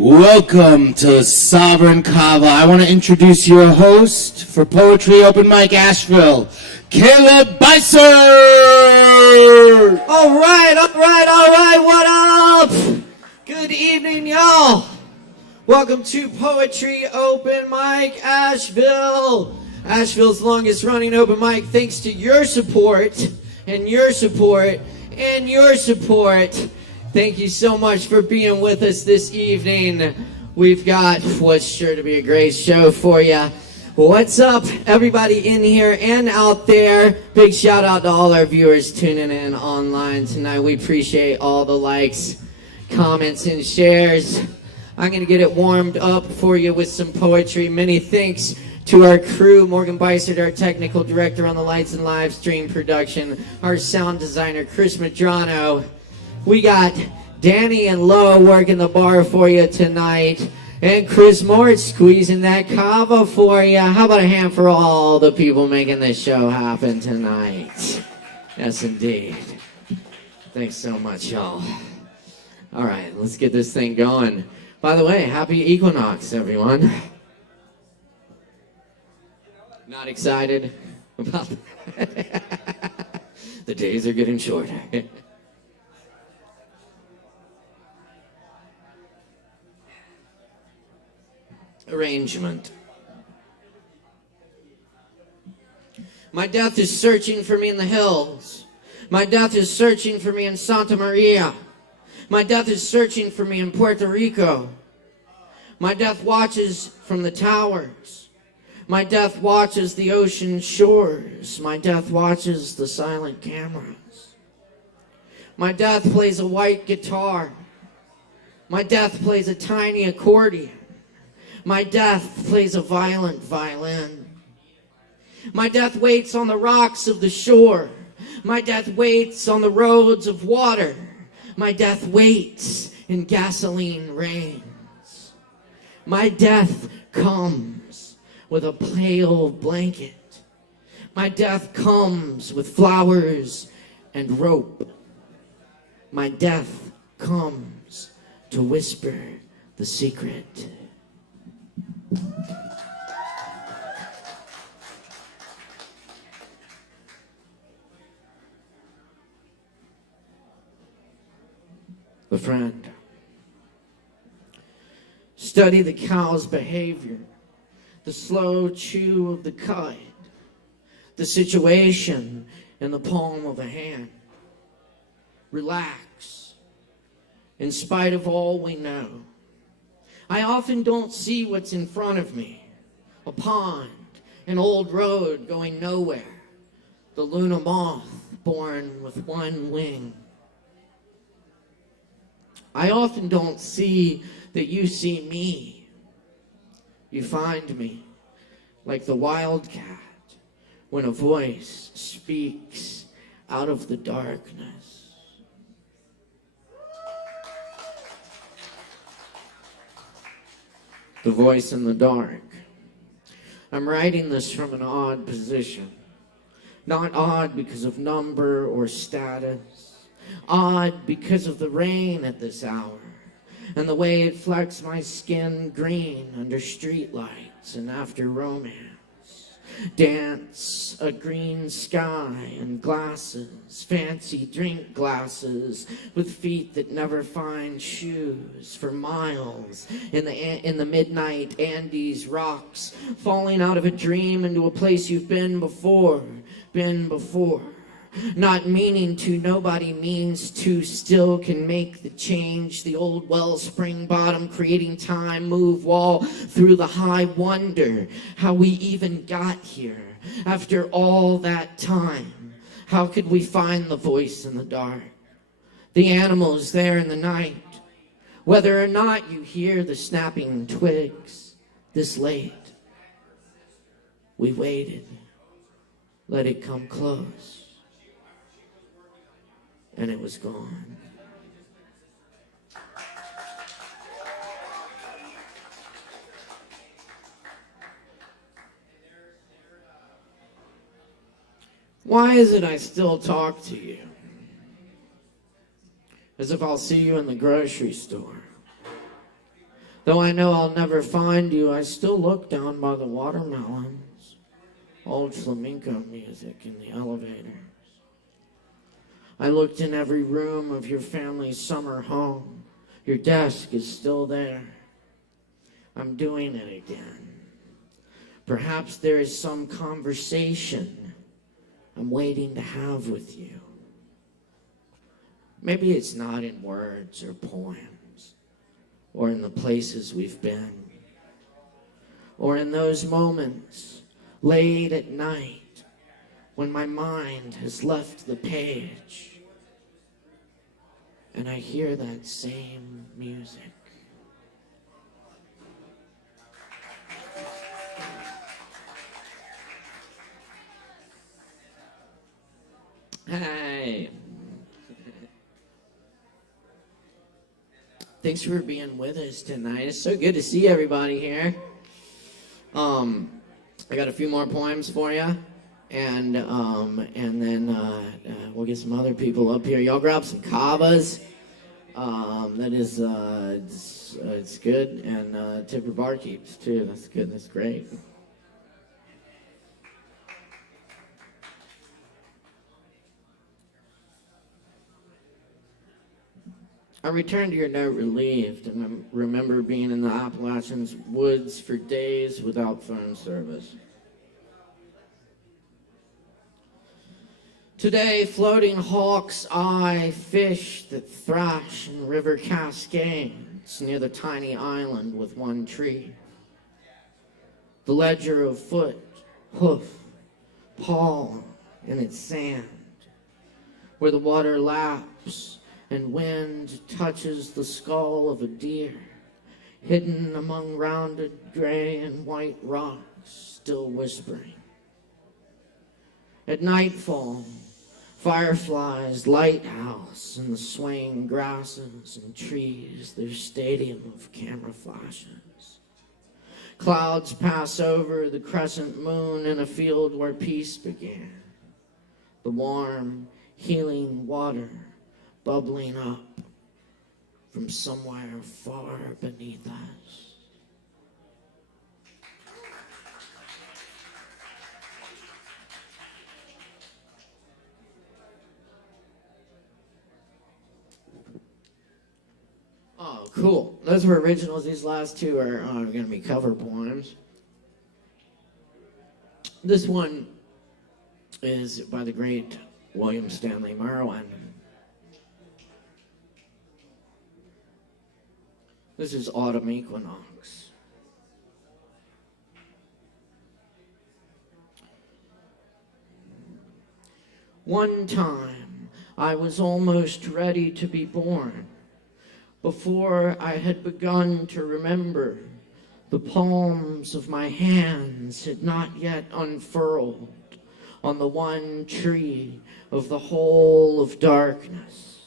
Welcome to Sovereign Kava. I want to introduce your host for Poetry Open Mic Asheville, Caleb Beissert! All right, what up? Good evening, y'all. Welcome to Poetry Open Mic Asheville. Asheville's longest running open mic, thanks to your support, and your support, and your support. Thank you so much for being with us this evening. We've got what's sure to be a great show for you. What's up, everybody in here and out there? Big shout out to all our viewers tuning in online tonight. We appreciate all the likes, comments, and shares. I'm going to get it warmed up for you with some poetry. Many thanks to our crew, Morgan Beissert, our technical director on the lights and live stream production, our sound designer, Chris Medrano. We got Danny and Lo working the bar for you tonight, and Chris Mort squeezing that Kava for you. How about a hand for all the people making this show happen tonight? Yes, indeed. Thanks so much, y'all. All right, let's get this thing going. By the way, happy equinox, everyone. Not excited about that? The days are getting shorter. Arrangement. My death is searching for me in the hills. My death is searching for me in Santa Maria. My death is searching for me in Puerto Rico. My death watches from the towers. My death watches the ocean shores. My death watches the silent cameras. My death plays a white guitar. My death plays a tiny accordion. My death plays a violent violin. My death waits on the rocks of the shore. My death waits on the roads of water. My death waits in gasoline rains. My death comes with a pale blanket. My death comes with flowers and rope. My death comes to whisper the secret. The friend. Study the cow's behavior, the slow chew of the kite, the situation in the palm of a hand. Relax. In spite of all we know, I often don't see what's in front of me. A pond, an old road going nowhere, the Luna moth born with one wing. I often don't see that you see me. You find me like the wildcat when a voice speaks out of the darkness. The voice in the dark. I'm writing this from an odd position. Not odd because of number or status. Odd because of the rain at this hour and the way it flecks my skin green under streetlights and after romance. Dance, a green sky and glasses, fancy drink glasses with feet that never find shoes for miles in the midnight Andes rocks, falling out of a dream into a place you've been before. Not meaning to, nobody means to, still can make the change. The old wellspring bottom, creating time, move wall through the high wonder how we even got here. After all that time, how could we find the voice in the dark? The animals there in the night, whether or not you hear the snapping twigs this late. We waited, let it come close. And it was gone. Why is it I still talk to you? As if I'll see you in the grocery store. Though I know I'll never find you, I still look down by the watermelons. Old flamenco music in the elevators. I looked in every room of your family's summer home. Your desk is still there. I'm doing it again. Perhaps there is some conversation I'm waiting to have with you. Maybe it's not in words or poems, or in the places we've been, or in those moments late at night when my mind has left the page and I hear that same music. Hey. Thanks for being with us tonight. It's so good to see everybody here. I got a few more poems for you, and then we'll get some other people up here. Y'all grab some Kavas. That is, it's good, and tip your barkeeps too. That's good. That's great. I returned to your note relieved, and I remember being in the Appalachian woods for days without phone service. Today, floating hawk's eye fish that thrash in river cascades near the tiny island with one tree. The ledger of foot, hoof, paw in its sand, where the water laps and wind touches the skull of a deer, hidden among rounded gray and white rocks, still whispering. At nightfall, fireflies, lighthouse, and the swaying grasses and trees, their stadium of camera flashes. Clouds pass over the crescent moon in a field where peace began. The warm, healing water bubbling up from somewhere far beneath us. Oh, cool. Those were originals. These last two are going to be cover poems. This one is by the great William Stanley Merwin. This is Autumn Equinox. One time, I was almost ready to be born. Before I had begun to remember, the palms of my hands had not yet unfurled on the one tree of the whole of darkness.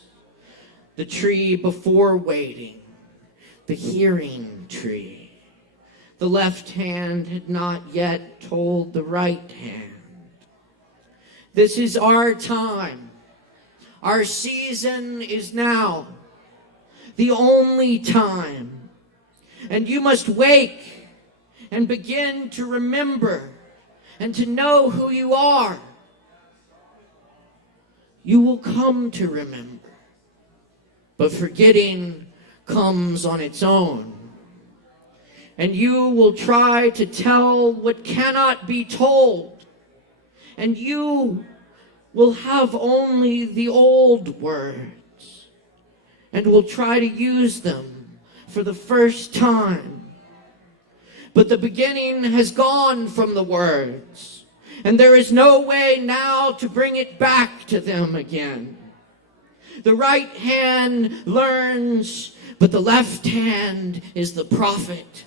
The tree before waiting. The hearing tree. The left hand had not yet told the right hand. This is our time. Our season is now. The only time. And you must wake and begin to remember and to know who you are. You will come to remember. But forgetting comes on its own, and you will try to tell what cannot be told, and you will have only the old words, and will try to use them for the first time. But the beginning has gone from the words, and there is no way now to bring it back to them again. The right hand learns, but the left hand is the prophet.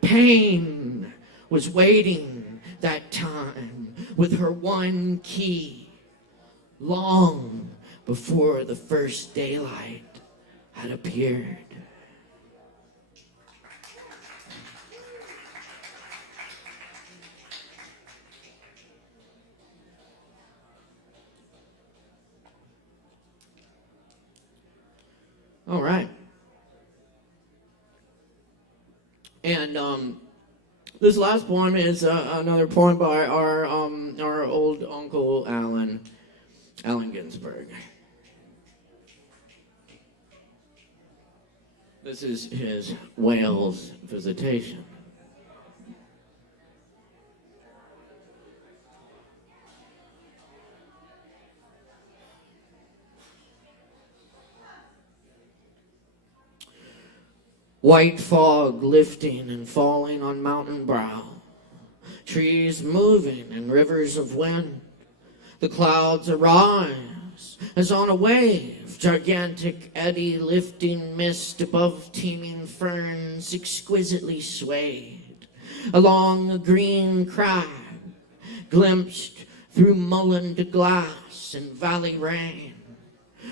Pain was waiting that time with her one key, long before the first daylight had appeared. All right. And this last poem is another poem by our old Uncle Allen Ginsberg. This is his Wales visitation. White fog lifting and falling on mountain brow, trees moving and rivers of wind. The clouds arise as on a wave, gigantic eddy lifting mist above teeming ferns exquisitely swayed. Along a green crag, glimpsed through mullein glass and valley rain.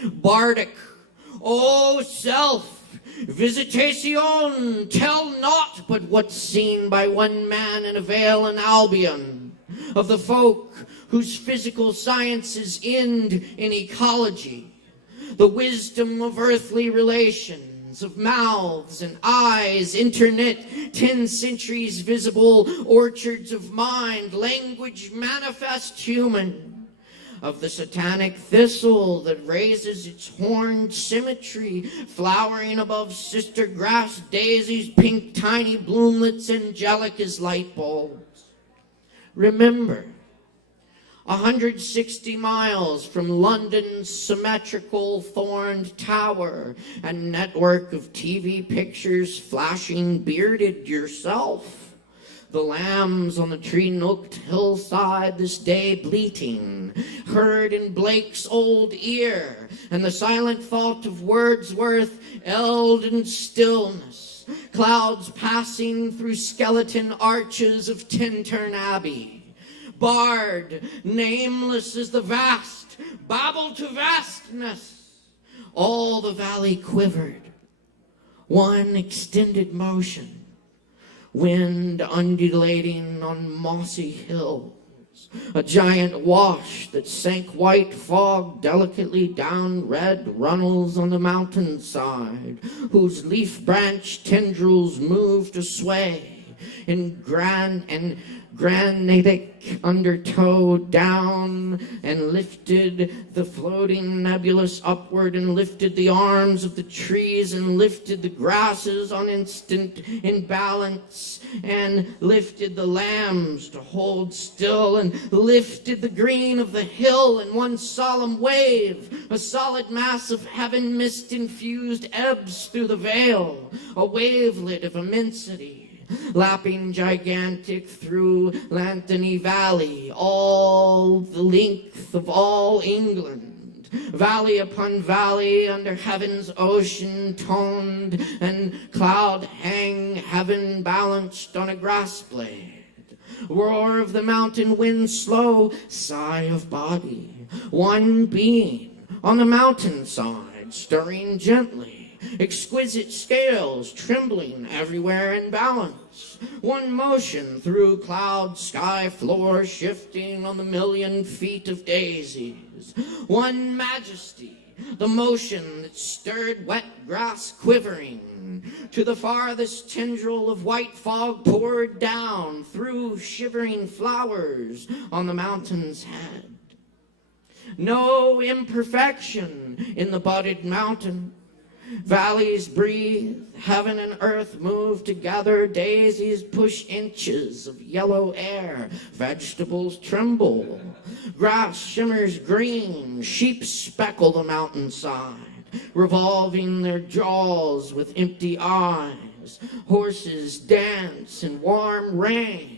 Bardic, O self, visitation, tell not but what's seen by one man in a vale in Albion, of the folk whose physical sciences end in ecology, the wisdom of earthly relations, of mouths and eyes, internet, 10 centuries visible, orchards of mind, language manifest human, of the satanic thistle that raises its horned symmetry, flowering above sister grass daisies, pink tiny bloomlets, angelic as light bulbs. Remember, 160 miles from London's symmetrical thorned tower and network of TV pictures flashing bearded yourself. The lambs on the tree-nooked hillside this day bleating, heard in Blake's old ear, and the silent thought of Wordsworth eld in stillness, clouds passing through skeleton arches of Tintern Abbey. Bard, nameless as the vast, babble to vastness. All the valley quivered, one extended motion. Wind undulating on mossy hills, a giant wash that sank white fog delicately down red runnels on the mountainside, whose leaf branch tendrils moved to sway in granitic undertow down and lifted the floating nebulous upward and lifted the arms of the trees and lifted the grasses on instant in balance and lifted the lambs to hold still and lifted the green of the hill in one solemn wave. A solid mass of heaven mist infused ebbs through the vale, a wavelet of immensity, lapping gigantic through Lantany Valley, all the length of all England, valley upon valley under heaven's ocean toned and cloud hang heaven balanced on a grass blade. Roar of the mountain wind slow, sigh of body, one being on the mountainside stirring gently, exquisite scales trembling everywhere in balance, one motion through cloud sky floor shifting on the million feet of daisies, one majesty, the motion that stirred wet grass quivering, to the farthest tendril of white fog poured down through shivering flowers on the mountain's head. No imperfection in the budded mountain. Valleys breathe, heaven and earth move together, daisies push inches of yellow air, vegetables tremble, grass shimmers green, sheep speckle the mountainside, revolving their jaws with empty eyes, horses dance in warm rain,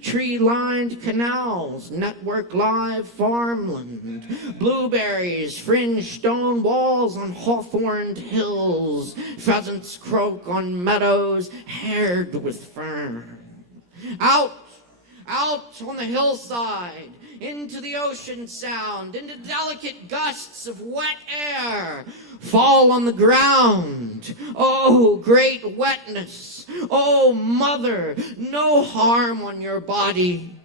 tree-lined canals, network live farmland, blueberries fringe stone walls on hawthorned hills, pheasants croak on meadows haired with fern. Out on the hillside, into the ocean sound, into delicate gusts of wet air, fall on the ground. Oh, great wetness. Oh, mother, no harm on your body.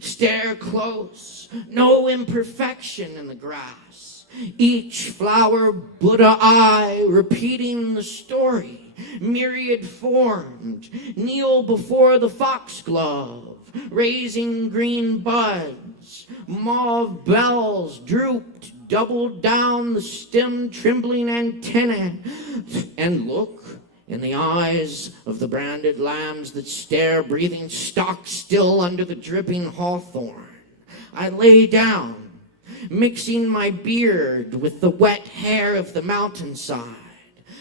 Stare close, no imperfection in the grass. Each flower Buddha eye repeating the story myriad formed, kneel before the foxglove, raising green buds. Mauve bells drooped, doubled down the stem, trembling antennae, and look in the eyes of the branded lambs that stare, breathing stock still under the dripping hawthorn. I lay down, mixing my beard with the wet hair of the mountainside,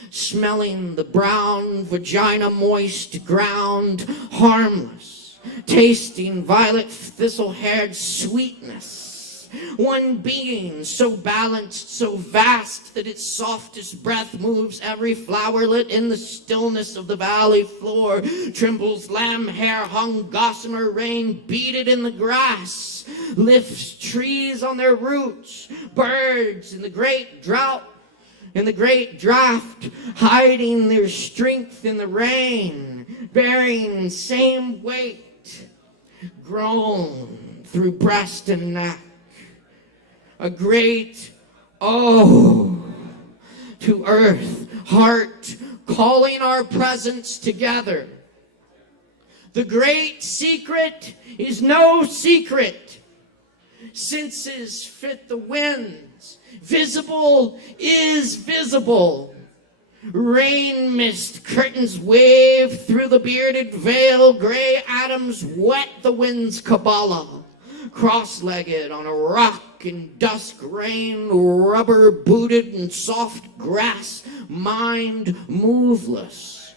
smelling the brown vagina moist ground, harmless, tasting violet thistle-haired sweetness. One being so balanced, so vast, that its softest breath moves every flowerlet in the stillness of the valley floor. Trembles lamb hair hung gossamer rain beaded in the grass, lifts trees on their roots, birds in the great drought, in the great draft, hiding their strength in the rain, bearing same weight, grown through breast and neck. A great oh to earth, heart, calling our presence together. The great secret is no secret. Senses fit the winds. Visible is visible. Rain mist curtains wave through the bearded veil. Gray atoms wet the wind's Kabbalah. Cross-legged on a rock in dusk rain, rubber-booted in soft grass, mind moveless.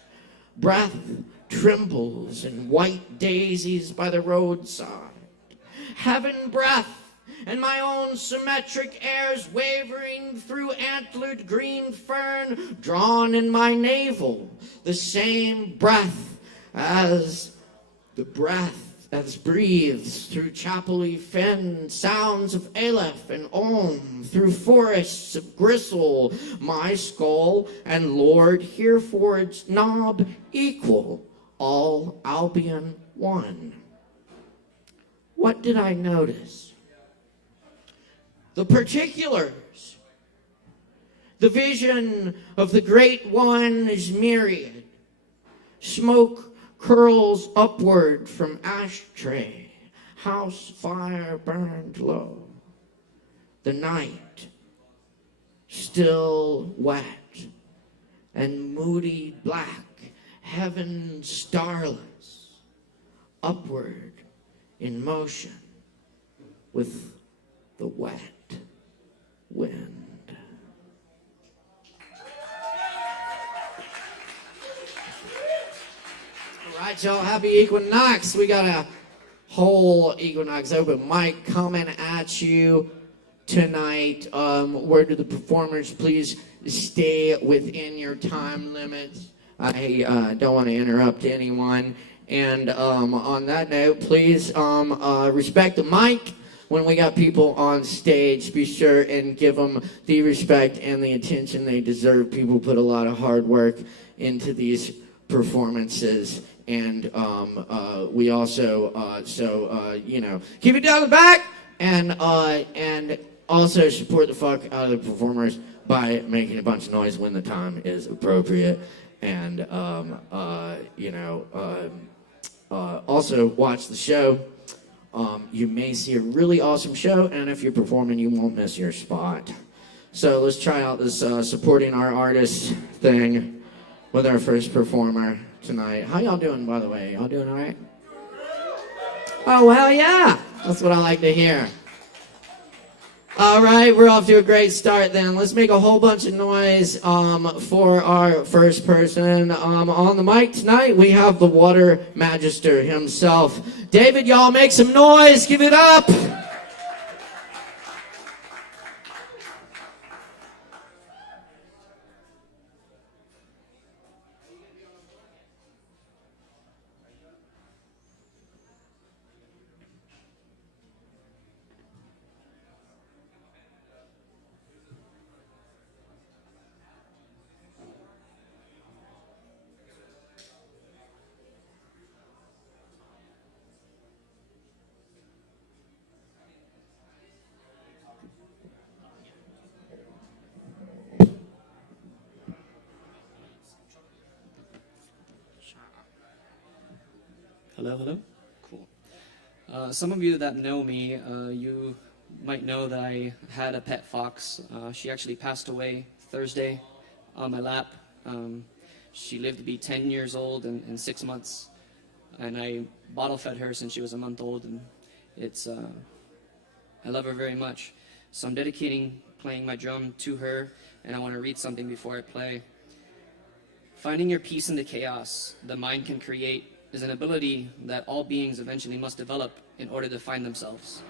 Breath trembles in white daisies by the roadside. Heaven breath and my own symmetric airs wavering through antlered green fern, drawn in my navel, the same breath as the breath as breathes through chapel-y fen, sounds of Aleph and Om, through forests of gristle, my skull and Lord Hereford's knob equal, all Albion one. What did I notice? The particulars. The vision of the Great One is myriad. Smoke curls upward from ashtray. House fire burned low. The night, still wet and moody black. Heaven starless. Upward in motion with the wet wind. All right, y'all, happy Equinox. We got a whole Equinox open mic coming at you tonight. Word to the performers, please stay within your time limits. I don't want to interrupt anyone. And on that note, please respect the mic. When we got people on stage, be sure and give them the respect and the attention they deserve. People put a lot of hard work into these performances. And we also, keep it down the back and also support the fuck out of the performers by making a bunch of noise when the time is appropriate. And, also watch the show. You may see a really awesome show, and if you're performing, you won't miss your spot. So let's try out this supporting our artist thing with our first performer tonight. How y'all doing, by the way? Y'all doing all right? Oh, hell yeah! That's what I like to hear. All right, we're off to a great start then. Let's make a whole bunch of noise for our first person. On the mic tonight, we have the Water Magister himself. David, y'all make some noise. Give it up. Hello, hello. Cool. Some of you that know me, you might know that I had a pet fox. She actually passed away Thursday on my lap. She lived to be 10 years old and 6 months, and I bottle fed her since she was a month old, and I love her very much. So I'm dedicating playing my drum to her, and I want to read something before I play. Finding your peace in the chaos the mind can create is an ability that all beings eventually must develop in order to find themselves.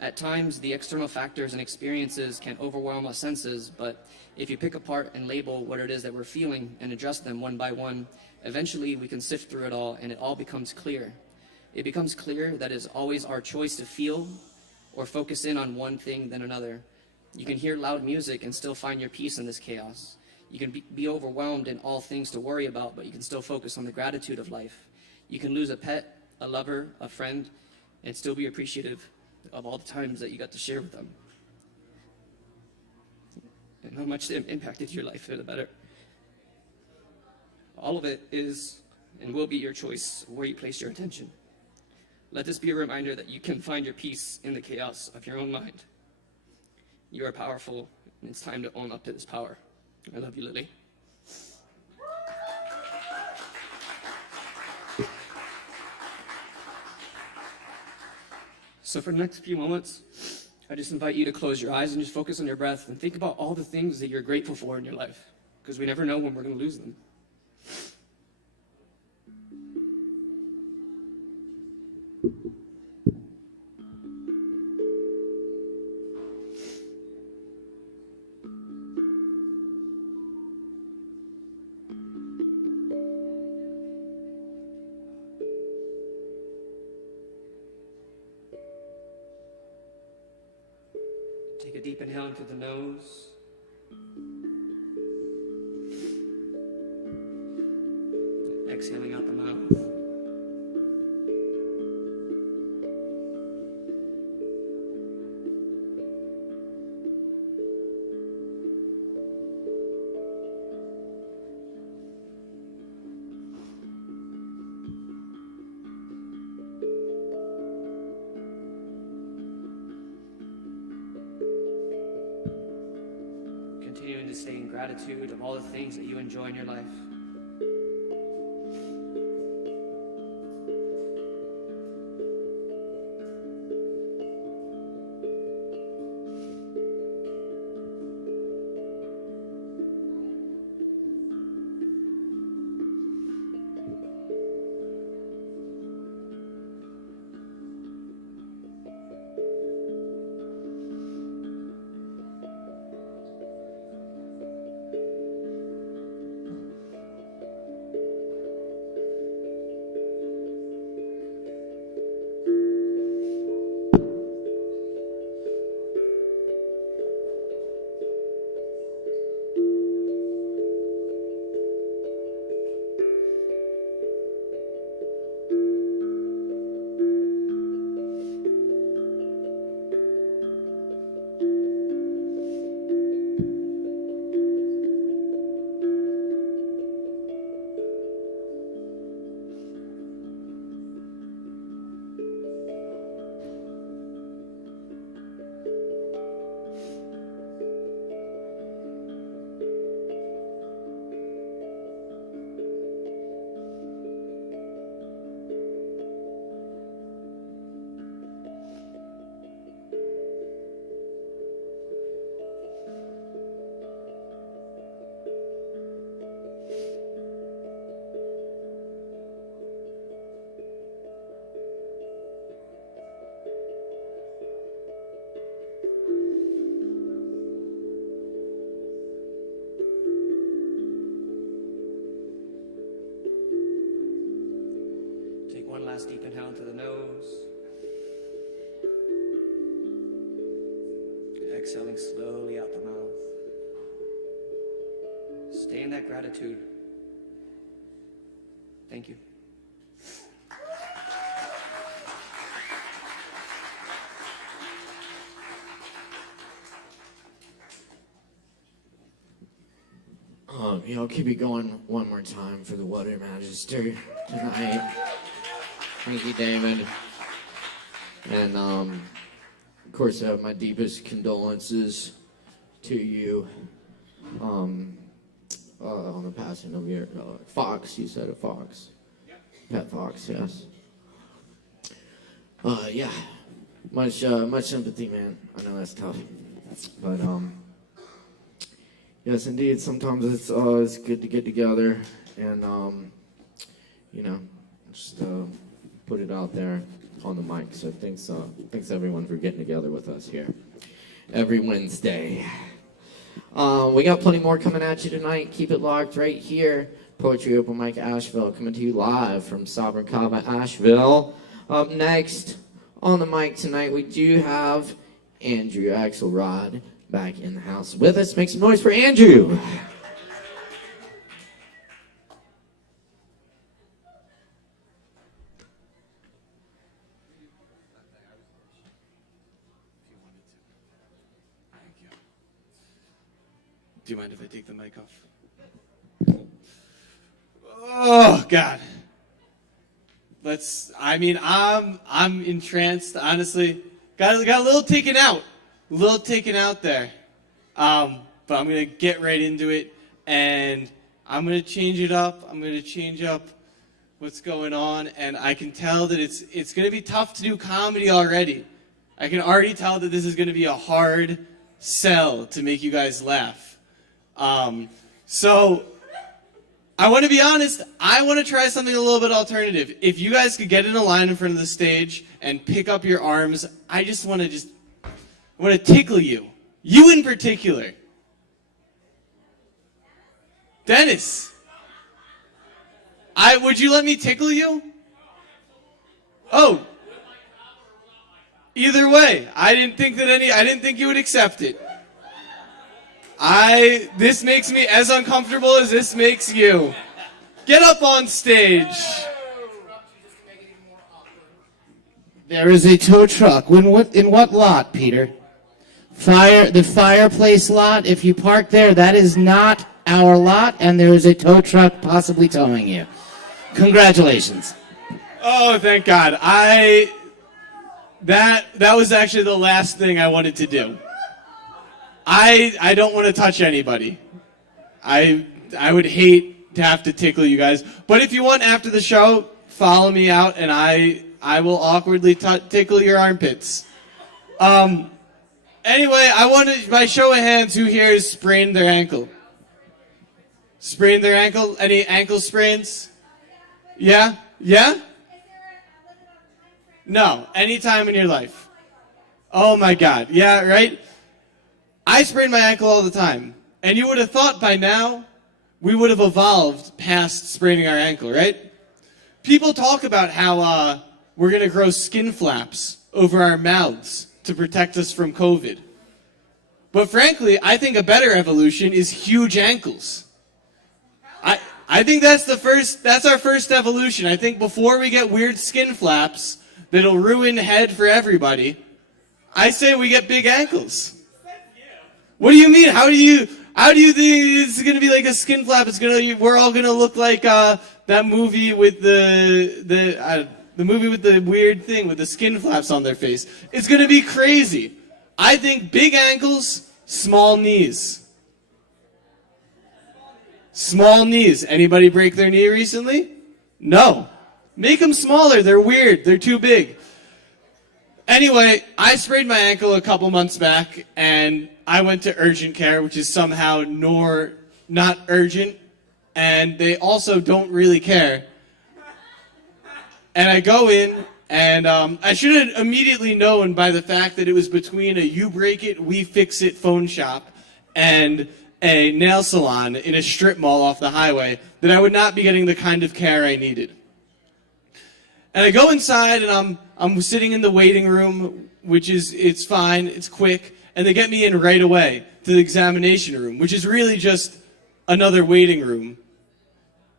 At times, the external factors and experiences can overwhelm our senses, but if you pick apart and label what it is that we're feeling and address them one by one, eventually we can sift through it all and it all becomes clear. It becomes clear that it is always our choice to feel or focus in on one thing than another. You can hear loud music and still find your peace in this chaos. You can be overwhelmed in all things to worry about, but you can still focus on the gratitude of life. You can lose a pet, a lover, a friend, and still be appreciative of all the times that you got to share with them. And how much they impacted your life for the better. All of it is and will be your choice where you place your attention. Let this be a reminder that you can find your peace in the chaos of your own mind. You are powerful, and it's time to own up to this power. I love you, Lily. So for the next few moments, I just invite you to close your eyes and just focus on your breath and think about all the things that you're grateful for in your life, because we never know when we're going to lose them. Take a deep inhale in through the nose. Exhaling out the mouth. Continuing to stay in gratitude of all the things that you enjoy in your life. One last deep inhale into the nose. Exhaling slowly out the mouth. Stay in that gratitude. Thank you. Keep it going one more time for the Water Magister tonight. Thank you, David. And, of course, I have my deepest condolences to you on the passing of your fox. You said a fox. Pet fox, yes. Yeah. Much sympathy, man. I know that's tough. But, yes, indeed, sometimes it's good to get together and, just put it out there on the mic. So thanks everyone for getting together with us here every Wednesday. We got plenty more coming at you tonight. Keep it locked right here. Poetry Open Mic Asheville, coming to you live from Sovereign Kava, Asheville. Up next on the mic tonight, we do have Andrew Axelrod back in the house with us. Make some noise for Andrew. Do you mind if I take the mic off? Oh God. I'm entranced, honestly. Got a little taken out there. But I'm gonna get right into it, and I'm gonna change it up. I'm gonna change up what's going on, and I can tell that it's gonna be tough to do comedy already. I can already tell that this is gonna be a hard sell to make you guys laugh. So I want to be honest, I want to try something a little bit alternative. If you guys could get in a line in front of the stage and pick up your arms, I want to tickle you. You in particular. Dennis. Would you let me tickle you? Oh. Either way, I didn't think you would accept it. This makes me as uncomfortable as this makes you. Get up on stage. There is a tow truck. In what lot, Peter? The fireplace lot. If you park there, that is not our lot, and there is a tow truck possibly towing you. Congratulations. Oh, thank God. That was actually the last thing I wanted to do. I don't want to touch anybody. I would hate to have to tickle you guys. But if you want after the show, follow me out and I will awkwardly tickle your armpits. Anyway, I want by show of hands, who here has sprained their ankle? Sprained their ankle? Any ankle sprains? Yeah? Yeah? No. Any time in your life. Oh my God. Yeah, right? I sprain my ankle all the time. And you would have thought by now we would have evolved past spraining our ankle, right? People talk about how we're going to grow skin flaps over our mouths to protect us from COVID. But frankly, I think a better evolution is huge ankles. I think that's our first evolution. I think before we get weird skin flaps that'll ruin head for everybody, I say we get big ankles. What do you mean? How do you think it's going to be like a skin flap? We're all going to look like that movie with the movie with the weird thing with the skin flaps on their face. It's going to be crazy. I think big ankles, small knees. Small knees. Anybody break their knee recently? No. Make them smaller. They're weird. They're too big. Anyway, I sprained my ankle a couple months back, and I went to urgent care, which is somehow not urgent, and they also don't really care. And I go in, and I should have immediately known by the fact that it was between a You Break It, We Fix It phone shop and a nail salon in a strip mall off the highway that I would not be getting the kind of care I needed. And I go inside, and I'm sitting in the waiting room, it's fine, it's quick, and they get me in right away to the examination room, which is really just another waiting room,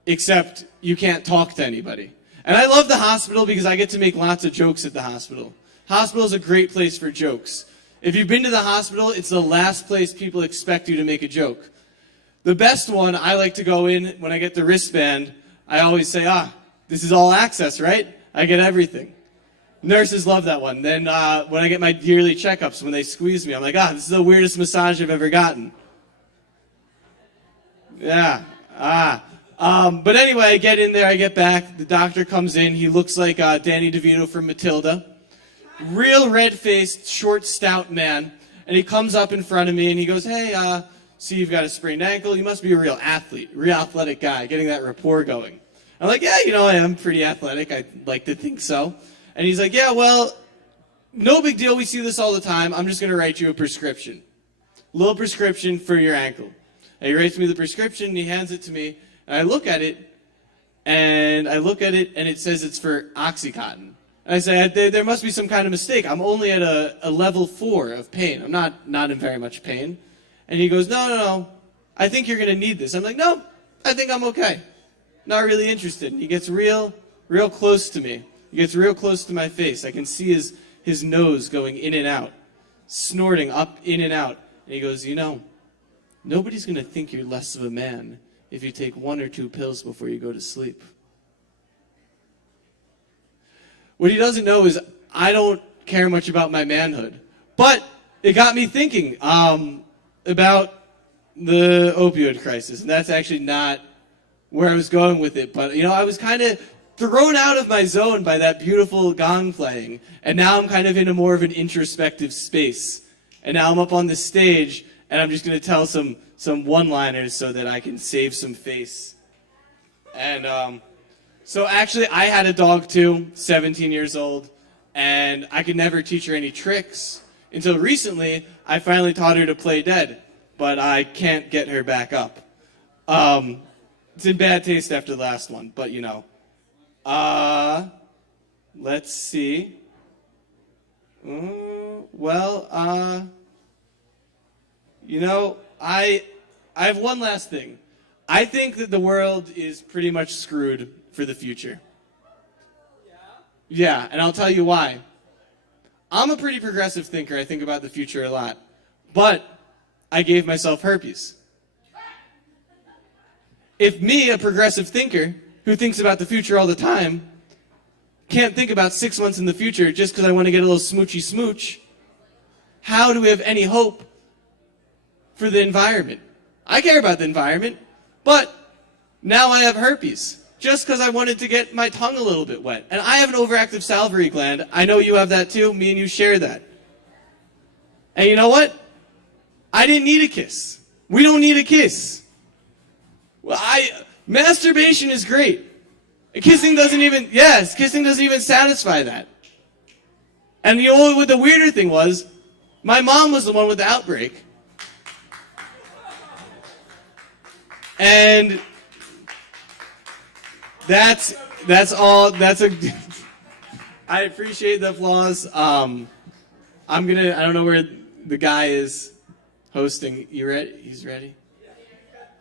except you can't talk to anybody. And I love the hospital because I get to make lots of jokes at the hospital. Hospital is a great place for jokes. If you've been to the hospital, it's the last place people expect you to make a joke. The best one, I like to go in when I get the wristband. I always say, this is all access, right? I get everything. Nurses love that one. Then when I get my yearly checkups, when they squeeze me, I'm like, this is the weirdest massage I've ever gotten. Yeah. But anyway, I get in there, I get back. The doctor comes in. He looks like Danny DeVito from Matilda. Real red-faced, short, stout man. And he comes up in front of me and he goes, hey, see you've got a sprained ankle. You must be a real athlete, real athletic guy, getting that rapport going. I'm like, yeah, I am pretty athletic. I like to think so. And he's like, yeah, well, no big deal. We see this all the time. I'm just going to write you a prescription. Little prescription for your ankle. And he writes me the prescription and he hands it to me. And I look at it and it says it's for Oxycontin. And I say, there must be some kind of mistake. I'm only at a level 4 of pain. I'm not in very much pain. And he goes, no. I think you're going to need this. I'm like, no, I think I'm okay. Not really interested. And he gets real close to me. He gets real close to my face. I can see his nose going in and out, snorting up, in and out. And he goes, nobody's going to think you're less of a man if you take 1 or 2 pills before you go to sleep. What he doesn't know is I don't care much about my manhood. But it got me thinking about the opioid crisis. And that's actually not where I was going with it. But, I was kind of thrown out of my zone by that beautiful gong playing. And now I'm kind of in a more of an introspective space. And now I'm up on this stage, and I'm just going to tell some one-liners so that I can save some face. And so actually, I had a dog too, 17 years old, and I could never teach her any tricks. Until recently, I finally taught her to play dead, but I can't get her back up. It's in bad taste after the last one, but let's see. I have one last thing. I think that the world is pretty much screwed for the future. Yeah, and I'll tell you why. I'm a pretty progressive thinker. I think about the future a lot. But I gave myself herpes. If me, a progressive thinker, who thinks about the future all the time, can't think about 6 months in the future just because I want to get a little smoochy smooch, how do we have any hope for the environment? I care about the environment, but now I have herpes just because I wanted to get my tongue a little bit wet. And I have an overactive salivary gland. I know you have that too. Me and you share that. And you know what? I didn't need a kiss. We don't need a kiss. Well, masturbation is great. Kissing doesn't even satisfy that. And what the weirder thing was, my mom was the one with the outbreak. And that's all. I appreciate the applause. I don't know where the guy is hosting. You ready? He's ready?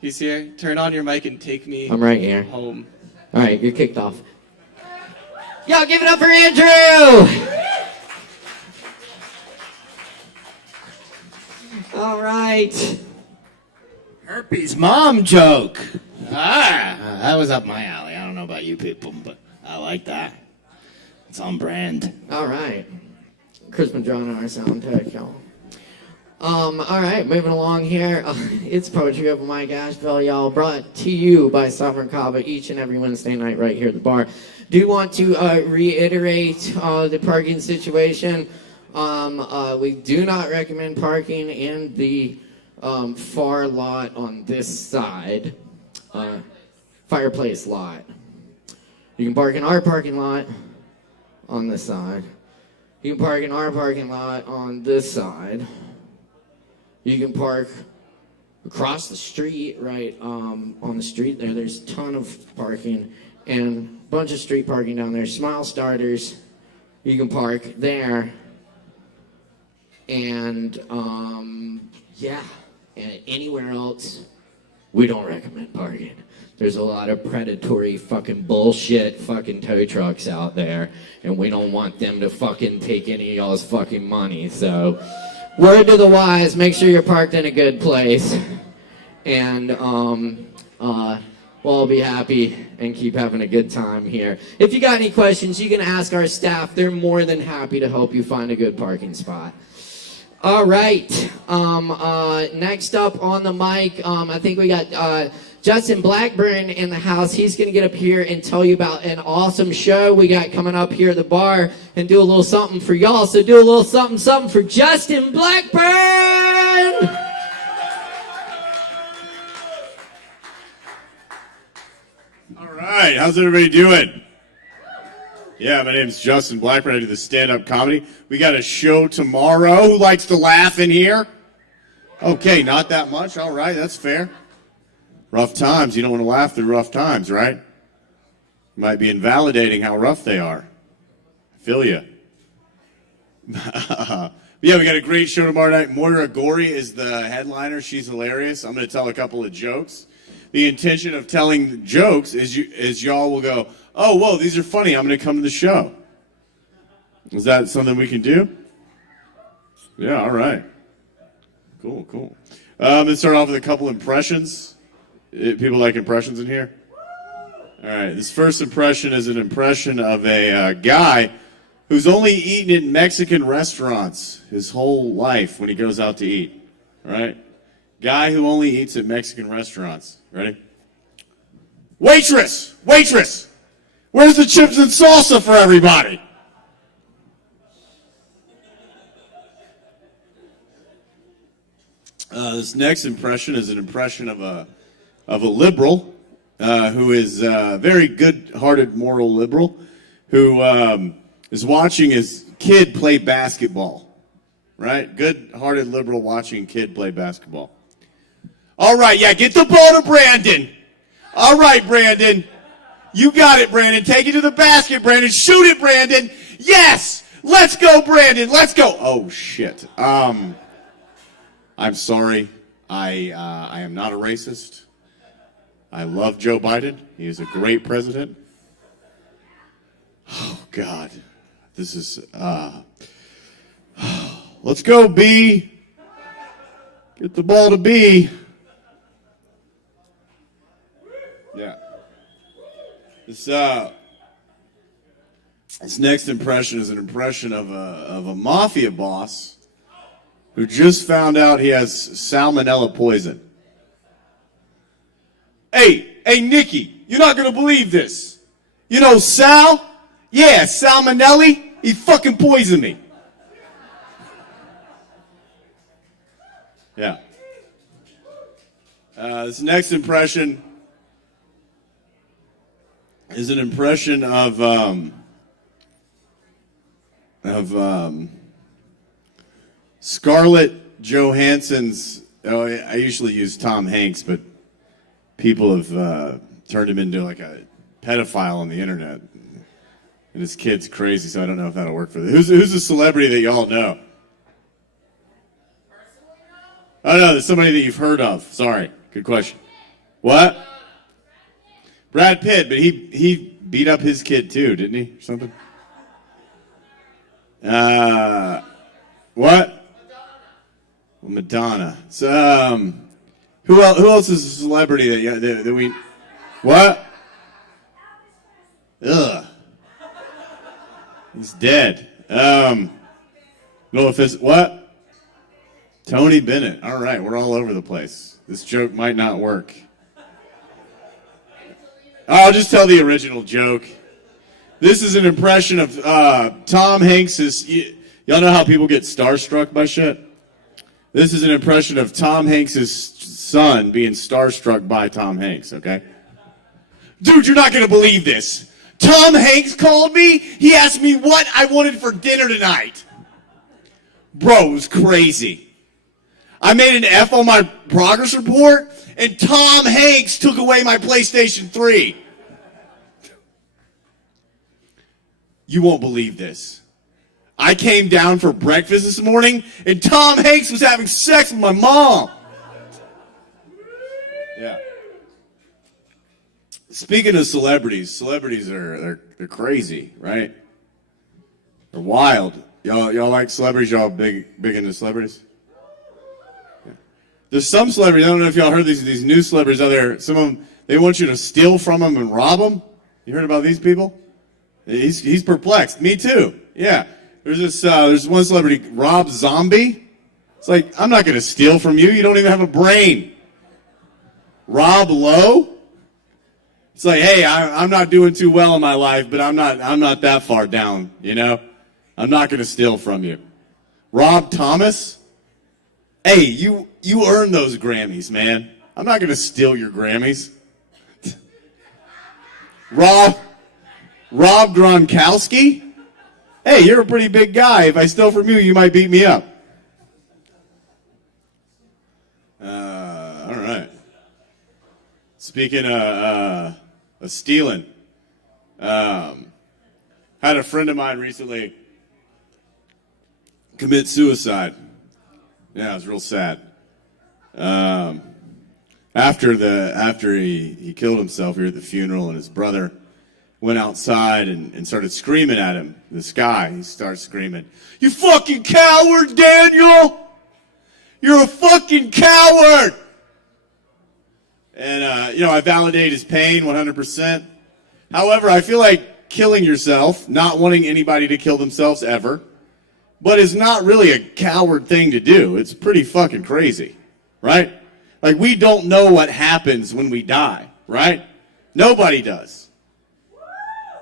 He's here? Turn on your mic and take me I'm right here. Home. All right, you're kicked off. Yo, give it up for Andrew! All right. Herpes mom joke. That was up my alley. I don't know about you people, but I like that. It's on brand. All right. Chris Medrano, our sound tech, y'all. All right, moving along here. It's Poetry Open Mic Asheville, y'all. Brought to you by Sovereign Kava each and every Wednesday night right here at the bar. Do want to reiterate the parking situation. We do not recommend parking in the far lot on this side. Fireplace lot. You can park in our parking lot on this side. You can park in our parking lot on this side. You can park across the street, right on the street there. There's a ton of parking and a bunch of street parking down there. Smile Starters, you can park there. And, yeah, and anywhere else, we don't recommend parking. There's a lot of predatory fucking bullshit fucking tow trucks out there, and we don't want them to fucking take any of y'all's fucking money, so... Word to the wise, make sure you're parked in a good place. And, we'll all be happy and keep having a good time here. If you got any questions, you can ask our staff. They're more than happy to help you find a good parking spot. All right. Next up on the mic, I think we got Justin Blackburn in the house. He's going to get up here and tell you about an awesome show we got coming up here at the bar and do a little something for y'all. So do a little something for Justin Blackburn. All right, how's everybody doing? Yeah, my name's Justin Blackburn. I do the stand-up comedy. We got a show tomorrow. Who likes to laugh in here? Okay, not that much. All right, that's fair. Rough times. You don't want to laugh through rough times, right? Might be invalidating how rough they are. I feel you. Yeah, we got a great show tomorrow night. Moira Gori is the headliner. She's hilarious. I'm going to tell a couple of jokes. The intention of telling jokes is y'all will go, oh, whoa, these are funny. I'm going to come to the show. Is that something we can do? Yeah, all right. Cool. Let's start off with a couple impressions. People like impressions in here? All right, this first impression is an impression of a guy who's only eaten in Mexican restaurants his whole life when he goes out to eat. All right? Guy who only eats at Mexican restaurants. Ready? Waitress! Where's the chips and salsa for everybody? This next impression is an impression of a liberal who is a very good-hearted, moral liberal who is watching his kid play basketball. Right? Good-hearted liberal watching kid play basketball. All right, yeah, get the ball to Brandon. All right, Brandon. You got it, Brandon. Take it to the basket, Brandon. Shoot it, Brandon. Yes! Let's go, Brandon. Let's go. Oh, shit. I'm sorry. I am not a racist. I love Joe Biden. He is a great president. Oh, God. This is, let's go, B. Get the ball to B. Yeah. This next impression is an impression of a mafia boss who just found out he has salmonella poison. Hey, Nikki, you're not gonna believe this. You know Sal? Yeah, Salmonelli. He fucking poisoned me. Yeah. This next impression is an impression of Scarlett Johansson's. Oh, I usually use Tom Hanks, but people have turned him into like a pedophile on the internet, and his kid's crazy. So I don't know if that'll work for them. Who's a celebrity that y'all know? Oh no, there's somebody that you've heard of. Sorry, good question. What? Brad Pitt, but he beat up his kid too, didn't he? Or something? What? Madonna. So, who else is a celebrity that we? What? Ugh. He's dead. No offense. What? Tony Bennett. All right, we're all over the place. This joke might not work. I'll just tell the original joke. This is an impression of Tom Hanks's. Y'all know how people get starstruck by shit? This is an impression of Tom Hanks's son being starstruck by Tom Hanks, okay? Dude, you're not going to believe this. Tom Hanks called me. He asked me what I wanted for dinner tonight. Bro, it was crazy. I made an F on my progress report, and Tom Hanks took away my PlayStation 3. You won't believe this. I came down for breakfast this morning, and Tom Hanks was having sex with my mom. Yeah. Speaking of celebrities are they're crazy, right? They're wild. Y'all like celebrities? Y'all big into celebrities? Yeah. There's some celebrities. I don't know if y'all heard these new celebrities out there. Some of them They want you to steal from them and rob them. You heard about these people? He's perplexed. Me too. Yeah. There's one celebrity, Rob Zombie. It's like, I'm not going to steal from you. You don't even have a brain. Rob Lowe. It's like, hey, I'm not doing too well in my life, but I'm not that far down, you know? I'm not going to steal from you. Rob Thomas. Hey, you earned those Grammys, man. I'm not going to steal your Grammys. Rob Gronkowski. Hey, you're a pretty big guy. If I steal from you, you might beat me up. All right. Speaking of stealing, had a friend of mine recently commit suicide. Yeah, it was real sad. After he killed himself, we were at the funeral, and his brother went outside and started screaming at him. This guy, he starts screaming, "You fucking coward, Daniel! You're a fucking coward!" And, I validate his pain 100%. However, I feel like killing yourself, not wanting anybody to kill themselves ever, but is not really a coward thing to do. It's pretty fucking crazy, right? Like, we don't know what happens when we die, right? Nobody does.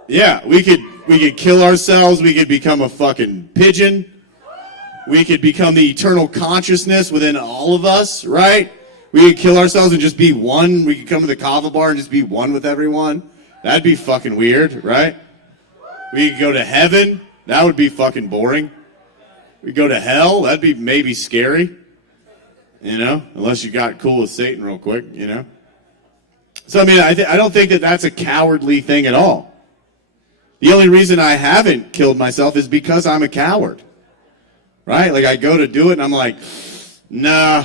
Yeah, we could kill ourselves. We could become a fucking pigeon. We could become the eternal consciousness within all of us, right? We could kill ourselves and just be one. We could come to the Kava bar and just be one with everyone. That'd be fucking weird, right? We could go to heaven. That would be fucking boring. We go to hell. That'd be maybe scary, unless you got cool with Satan real quick, So, I mean, I don't think that that's a cowardly thing at all. The only reason I haven't killed myself is because I'm a coward, right? Like, I go to do it, and I'm like, nah,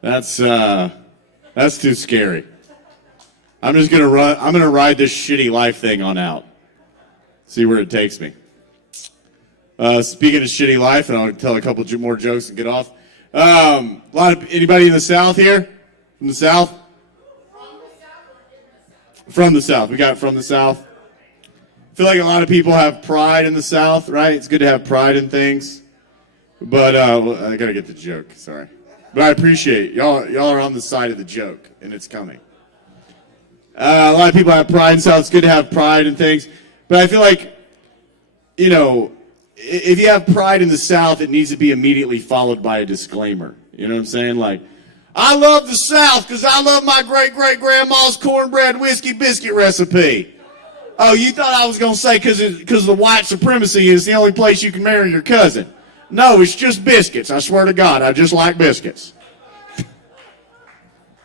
that's too scary. I'm just gonna run. I'm gonna ride this shitty life thing on out. See where it takes me. Speaking of shitty life, and I'll tell a couple more jokes and get off. Anybody in the South here? From the South? From the South. We got from the South. I feel like a lot of people have pride in the South, right? It's good to have pride in things. But I gotta get the joke. Sorry, but I appreciate y'all. Y'all are on the side of the joke, and it's coming. A lot of people have pride in the South. It's good to have pride in things, but I feel like, if you have pride in the South, it needs to be immediately followed by a disclaimer. You know what I'm saying? Like, I love the South because I love my great-great-grandma's cornbread whiskey biscuit recipe. Oh, you thought I was going to say because the white supremacy is the only place you can marry your cousin. No, it's just biscuits. I swear to God, I just like biscuits.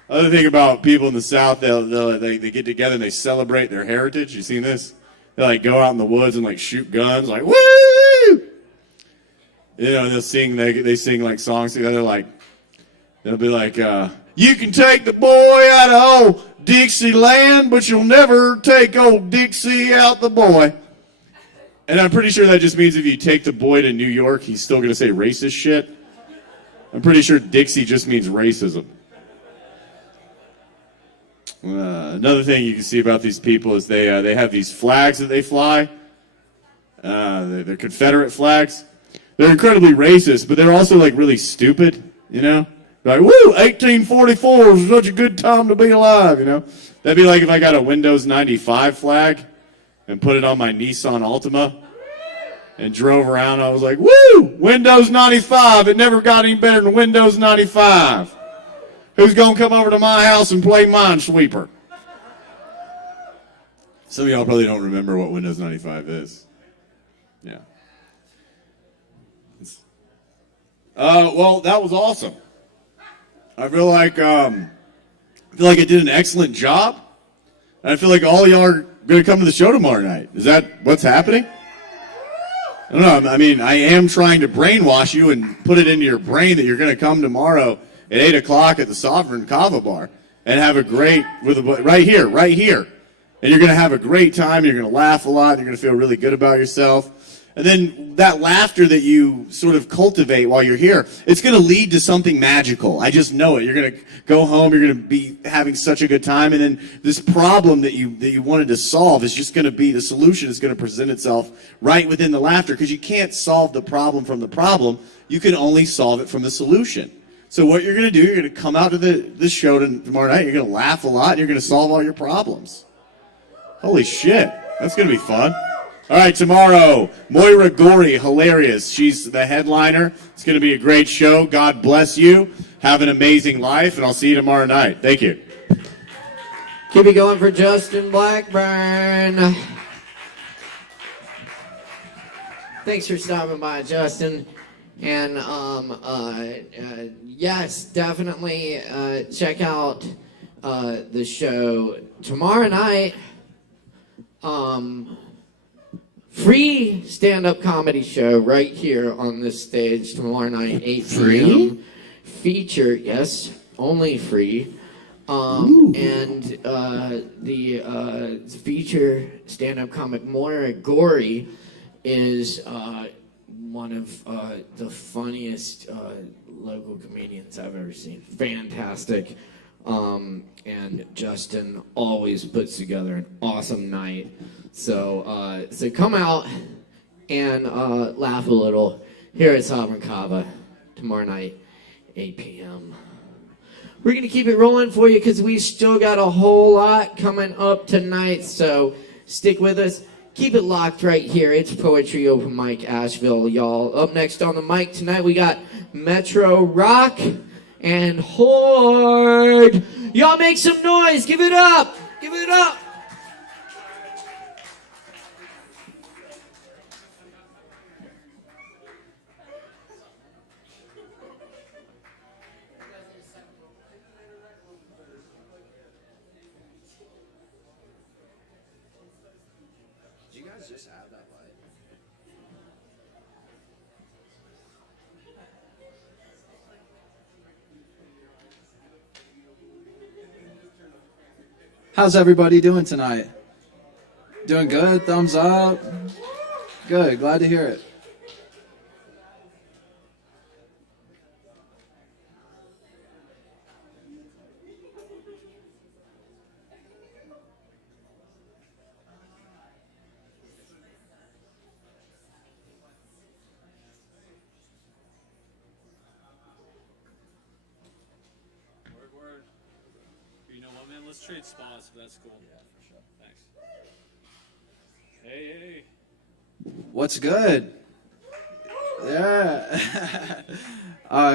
Other thing about people in the South, they get together and they celebrate their heritage. You seen this? They like go out in the woods and like shoot guns, like woo! They'll sing. They sing like songs together. Like they'll be like, "You can take the boy out of old Dixieland, but you'll never take old Dixie out the boy." And I'm pretty sure that just means if you take the boy to New York, he's still gonna say racist shit. I'm pretty sure Dixie just means racism. Another thing you can see about these people is they have these flags that they fly. They're Confederate flags. They're incredibly racist, but they're also like really stupid, They're like, woo, 1844 was such a good time to be alive, That'd be like if I got a Windows 95 flag and put it on my Nissan Altima and drove around. I was like, woo, Windows 95. It never got any better than Windows 95. Who's going to come over to my house and play Minesweeper? Some of y'all probably don't remember what Windows 95 is. Yeah. Well, that was awesome. I feel like I did an excellent job. And I feel like all y'all are going to come to the show tomorrow night. Is that what's happening? I don't know. I mean, I am trying to brainwash you and put it into your brain that you're going to come tomorrow at 8 o'clock at the Sovereign Kava Bar and have a great, right here. And you're going to have a great time. You're going to laugh a lot. You're going to feel really good about yourself. And then that laughter that you sort of cultivate while you're here, it's going to lead to something magical. I just know it. You're going to go home, you're going to be having such a good time, and then this problem that you wanted to solve is just going to be, the solution is going to present itself right within the laughter, because you can't solve the problem from the problem. You can only solve it from the solution. So what you're going to do, you're going to come out to this show tomorrow night, you're going to laugh a lot, and you're going to solve all your problems. Holy shit. That's going to be fun. All right, tomorrow, Moira Gorey, hilarious. She's the headliner. It's going to be a great show. God bless you. Have an amazing life, and I'll see you tomorrow night. Thank you. Keep it going for Justin Blackburn. Thanks for stopping by, Justin. And yes, definitely check out the show tomorrow night. Free stand-up comedy show right here on this stage tomorrow night, 8 p.m. Feature, yes, only free. And the feature stand-up comic Moira Gorey is one of the funniest local comedians I've ever seen. Fantastic. And Justin always puts together an awesome night. So come out and laugh a little here at Sovereign Kava tomorrow night, 8 p.m. We're going to keep it rolling for you because we still got a whole lot coming up tonight. So stick with us. Keep it locked right here. It's Poetry Open Mic Asheville, y'all. Up next on the mic tonight, we got Metro Rock and Horde. Y'all make some noise. Give it up. Give it up. How's everybody doing tonight? Doing good? Thumbs up? Good, glad to hear it. Let's trade spots if that's cool. Yeah, for sure. Thanks. Hey. What's good? Yeah.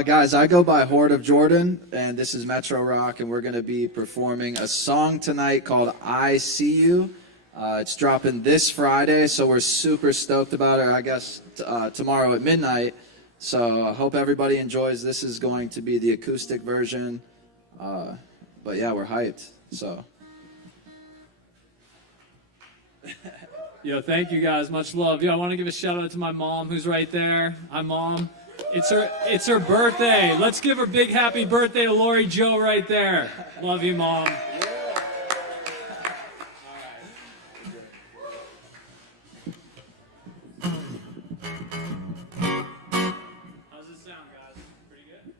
Guys, I go by Horde of Jordan, and this is Metro Rock, and we're going to be performing a song tonight called I See You. It's dropping this Friday, so we're super stoked about it, I guess, tomorrow at midnight. So I hope everybody enjoys. This is going to be the acoustic version. But yeah, we're hyped. So. Yo, thank you guys. Much love. Yo, I want to give a shout out to my mom who's right there. Hi, Mom. It's her birthday. Let's give her big happy birthday to Lori Joe right there. Love you, Mom. How's it sound, guys? Pretty good?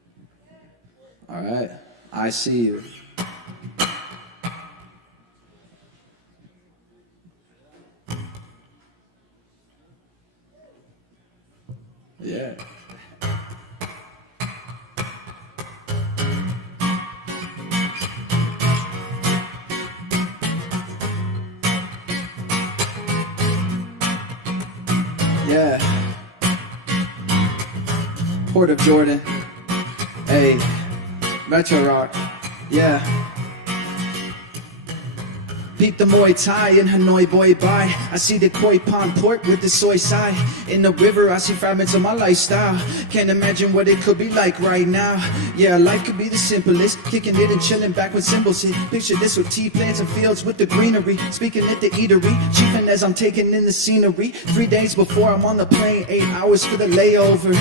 All right. I see you. Yeah. Yeah. Port of Jordan. Hey. Metro Rock. Yeah. Beat the Muay Thai in Hanoi, boy, bye. I see the koi pond port with the soy side. In the river, I see fragments of my lifestyle. Can't imagine what it could be like right now. Yeah, life could be the simplest. Kicking it and chilling back with cymbals hit. Picture this with tea plants and fields with the greenery. Speaking at the eatery, chiefing as I'm taking in the scenery. 3 days before I'm on the plane, 8 hours for the layover.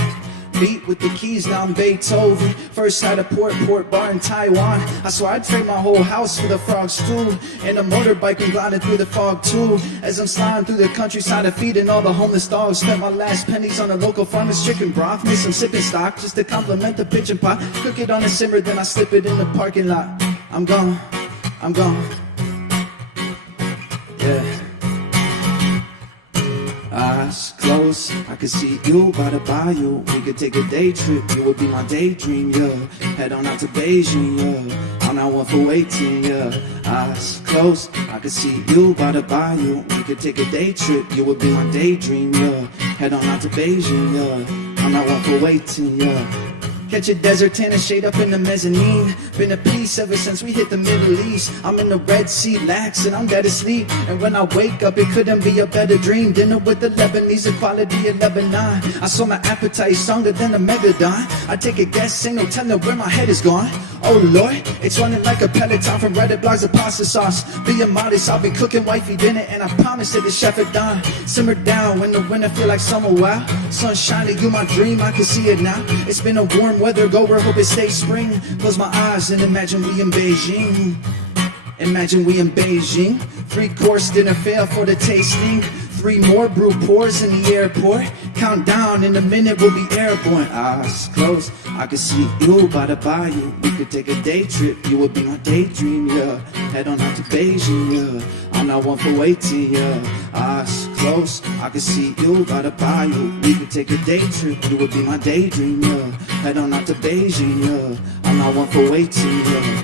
beat with the keys, now I'm Beethoven. First had a port bar in Taiwan. I swear I'd trade my whole house for the frog stool. And a motorbike and gliding through the fog too. As I'm sliding through the countryside, feeding all the homeless dogs. Spent my last pennies on a local farmer's chicken broth. Made some sipping stock just to compliment the pigeon pot. Cook it on a simmer, then I slip it in the parking lot. I'm gone, I'm gone. Yeah. Eyes closed, I could see you by the bayou. We could take a day trip, you would be my daydream, yeah. Head on out to Beijing, yeah. I'm not one for waiting, yeah. Eyes closed, I could see you by the bayou. We could take a day trip, you would be my daydream, yeah. Head on out to Beijing, yeah. I'm not one for waiting, yeah. Catch a desert tan and shade up in the mezzanine. Been a piece ever since we hit the Middle East. I'm in the Red Sea, lax, and I'm dead asleep. And when I wake up, it couldn't be a better dream. Dinner with the Lebanese, equality in Lebanon. I saw my appetite stronger than a megadon. I take a guess, ain't no telling where my head is gone. Oh Lord, it's running like a Peloton from Reddit blogs of pasta sauce. Being modest, I'll be cooking wifey dinner, and I promise that the chef at dawn. Simmer down when the winter feel like summer, wow. Sun shining, you my dream, I can see it now. It's been a warm weather goer, hope it stays spring. Close my eyes and imagine we in Beijing. Imagine we in Beijing. 3-course dinner fare for the tasting. 3 more brew pours in the airport. Count down, in a minute we'll be airborne. Eyes closed, I could see you by the bayou. We could take a day trip, you would be my daydream, yeah. Head on out to Beijing, yeah. I'm not one for waiting, yeah. Eyes closed, I could see you by the bayou. We could take a day trip, you would be my daydream, yeah. Head on out to Beijing, yeah. I'm not one for waiting, yeah.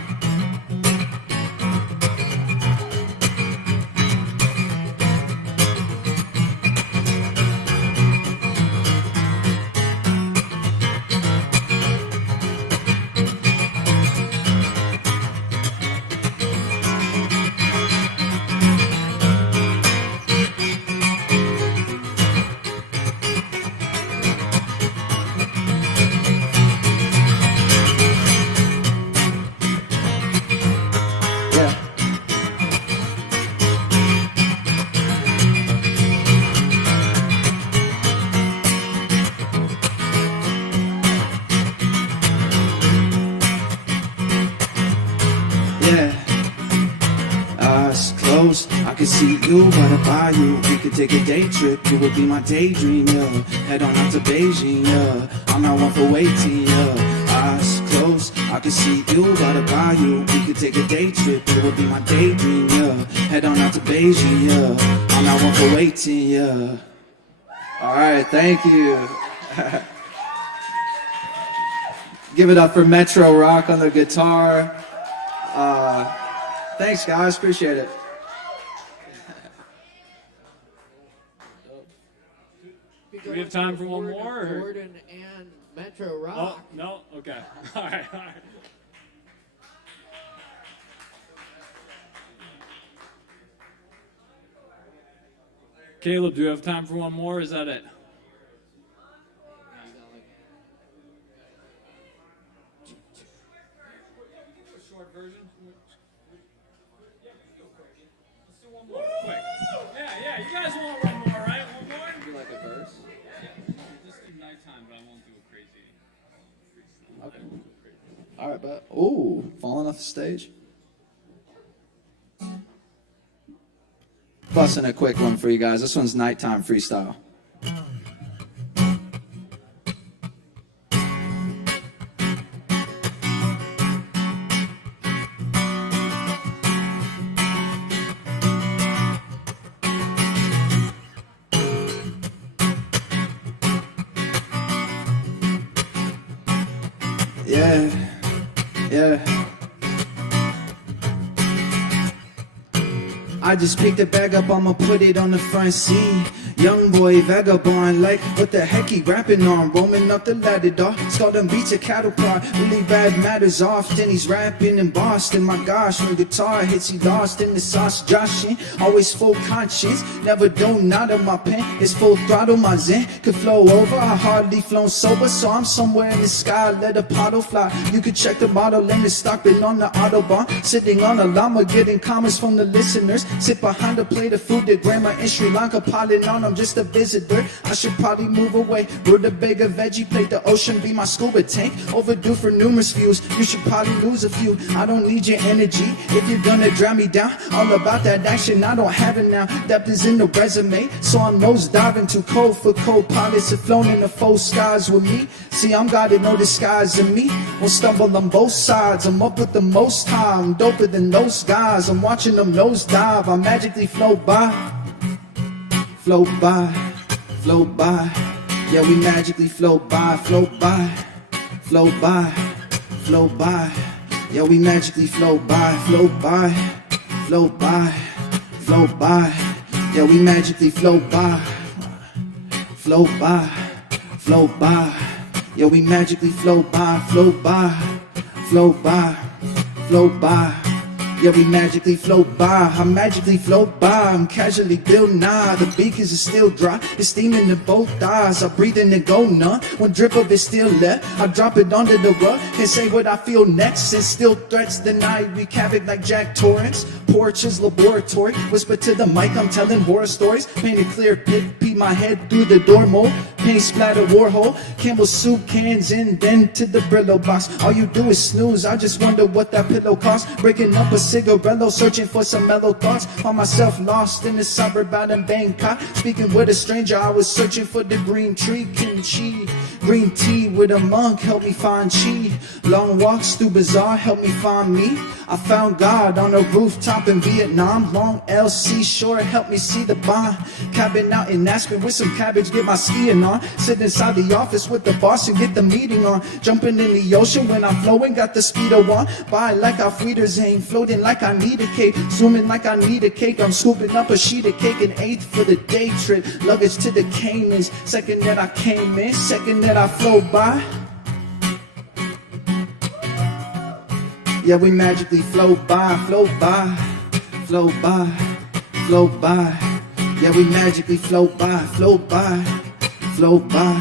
I could see you by the bayou. We could take a day trip, you would be my daydream, yeah. Head on out to Beijing, yeah. I'm not one for waiting, yeah. Eyes closed, I could see you by the bayou. We could take a day trip, you would be my daydream, yeah. Head on out to Beijing, yeah. I'm not one for waiting, yeah. All right, thank you. Give it up for Metro Rock on the guitar. Thanks, guys. Appreciate it. Do we have time for one more? Or? Jordan and Metro Rock. Oh, no? Okay. All right. Caleb, do you have time for one more? Or is that it? Short version? Let's do one more. Quick. Yeah. You guys want one more, right? One more? Do like a verse? Yeah. Just do nighttime, but I won't do a crazy. Okay. All right, but ooh, falling off the stage. Busting a quick one for you guys. This one's nighttime freestyle. Yeah. I just picked a bag up, I'ma put it on the front seat. Young boy, vagabond, like what the heck he rapping on? Roaming up the ladder, dog. Scalding beats a cattle prod. Really bad matters often. He's rapping in Boston. My gosh, when guitar hits, he lost in the sauce. Joshing, always full conscience. Never do none of my pen. It's full throttle, my zen could flow over. I hardly flown sober, so I'm somewhere in the sky. Let a bottle fly. You could check the model in the stock, been on the Autobahn. Sitting on a llama, getting comments from the listeners. Sit behind a plate of food that grandma in Sri Lanka piling on. I'm just a visitor. I should probably move away. Rutabaga veggie plate, the ocean be my scuba tank. Overdue for numerous views. You should probably lose a few. I don't need your energy if you're gonna drown me down. All about that action, I don't have it now. Depth is in the resume, so I'm nose diving. Too cold for co-pilots have flown in the full skies with me. See, I'm God in no disguise in me. Won't stumble on both sides. I'm up with the most high. I'm doper than those guys. I'm watching them nose dive. I magically float by. Float by. Float by. Yeah, we magically float by. Float by. Float by. Float by. Yeah, we magically float by. Float by. Float by. Float by. Yeah, we magically float by. Float by. Float by. Yeah, we magically float by. Float by. Float by. Float by. Yeah, we magically float by. I magically float by. I'm casually built nah. The beakers is still dry. It's steaming in both eyes. I breathe in and go numb. One drip of it still left. I drop it under the rug and say what I feel next. It's still threats denied. Wreak havoc like Jack Torrance. Porches, laboratory. Whisper to the mic, I'm telling horror stories. Paint a clear pit, pee my head through the door mold. Paint splatter, Warhol. Campbell soup cans in, then to the Brillo box. All you do is snooze. I just wonder what that pillow costs. Breaking up a cigarello, searching for some mellow thoughts. Found myself lost in the suburb out in Bangkok. Speaking with a stranger, I was searching for the green tree. Kimchi, green tea with a monk, help me find chi. Long walks through bazaar, help me find me. I found God on a rooftop in Vietnam. Long LC shore, help me see the bond. Cabin out in Aspen with some cabbage, get my skiing on. Sit inside the office with the boss and get the meeting on. Jumping in the ocean when I'm flowing, got the speedo on. Buy like our feeders aim, floating like I need a cake. Zooming like I need a cake, I'm scooping up a sheet of cake. An eighth for the day trip, luggage to the Caymans. Second that I came in, second that I float by. Yeah, we magically float by, float by, float by, float by. Yeah, we magically float by, float by, float by,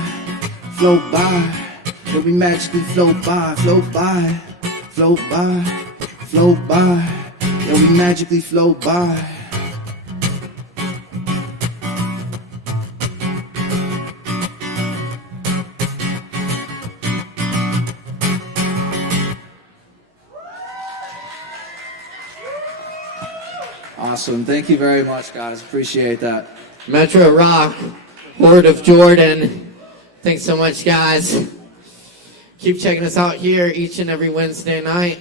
float by. Yeah, we magically float by, float by, float by, float by. Yeah, we magically float by. Awesome. Thank you very much, guys. Appreciate that. Metro Rock, Horde of Jordan. Thanks so much, guys. Keep checking us out here each and every Wednesday night.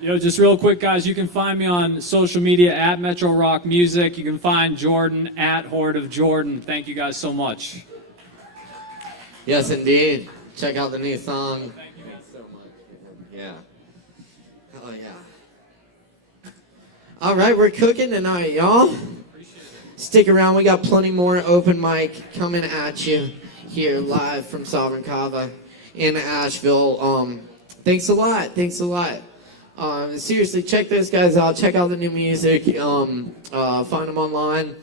Yo, just real quick, guys, you can find me on social media at Metro Rock Music. You can find Jordan at Horde of Jordan. Thank you guys so much. Yes, indeed. Check out the new song. Thank you guys so much. Yeah. Hell yeah. All right, we're cooking tonight, y'all. Stick around. We got plenty more open mic coming at you here live from Sovereign Kava in Asheville. Thanks a lot. Thanks a lot. Seriously, check those guys out. Check out the new music. Find them online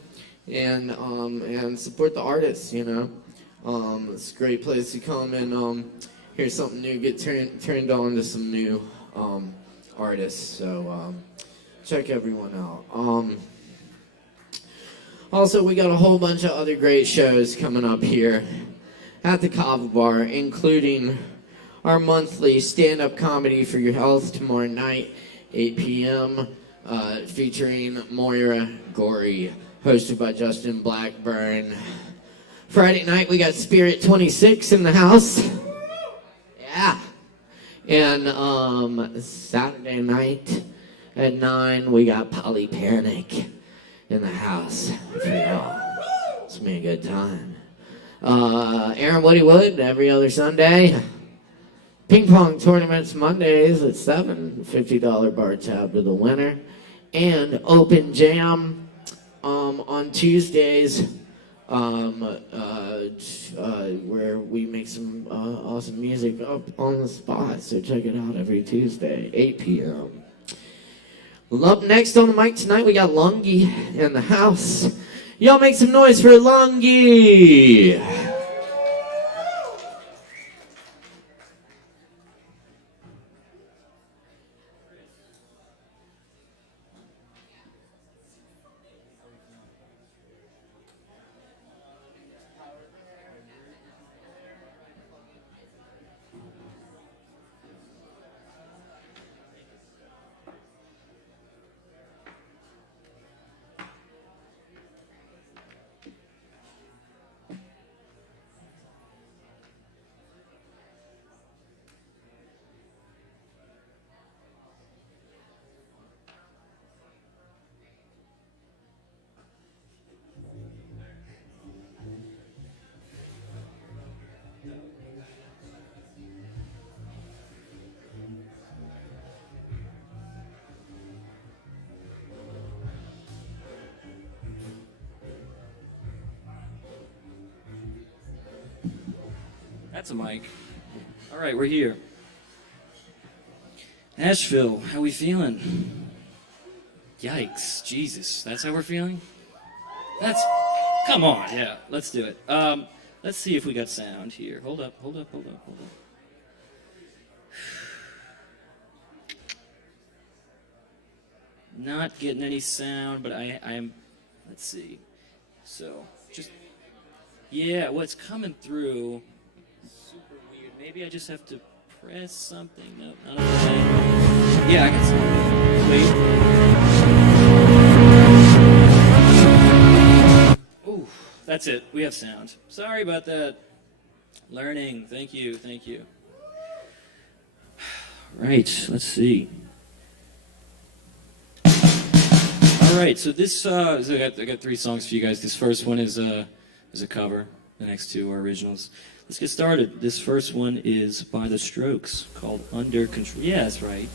and support the artists. You know, it's a great place to come and hear something new. Get turned on to some new artists. So check everyone out. Also, we got a whole bunch of other great shows coming up here at the Kava Bar, including our monthly stand-up comedy for your health tomorrow night, 8 p.m., featuring Moira Gorey, hosted by Justin Blackburn. Friday night, we got Spirit 26 in the house. Yeah. And Saturday night at 9, we got Poly Panic in the house for y'all. It's gonna be a good time. Aaron Woody Wood every other Sunday. Ping pong tournaments Mondays at 7, $50 bar tab to the winner. And open jam on Tuesdays where we make some awesome music up on the spot. So check it out every Tuesday, 8 p.m. Up next on the mic tonight, we got Lungi in the house. Y'all make some noise for Lungi. That's a mic. All right, we're here. Asheville, how we feeling? Yikes, Jesus, that's how we're feeling? Come on, yeah, let's do it. Let's see if we got sound here. Hold up. Not getting any sound, but I'm, let's see. So, yeah, what's coming through, super weird. Maybe I just have to press something. No, not okay. Yeah, I can see. Wait. Ooh, that's it. We have sound. Sorry about that. Learning. Thank you. Right, let's see. All right, so this, I got 3 songs for you guys. This first one is a cover. The next 2 are originals. Let's get started. This first one is by The Strokes, called Under Control. Yeah, that's right.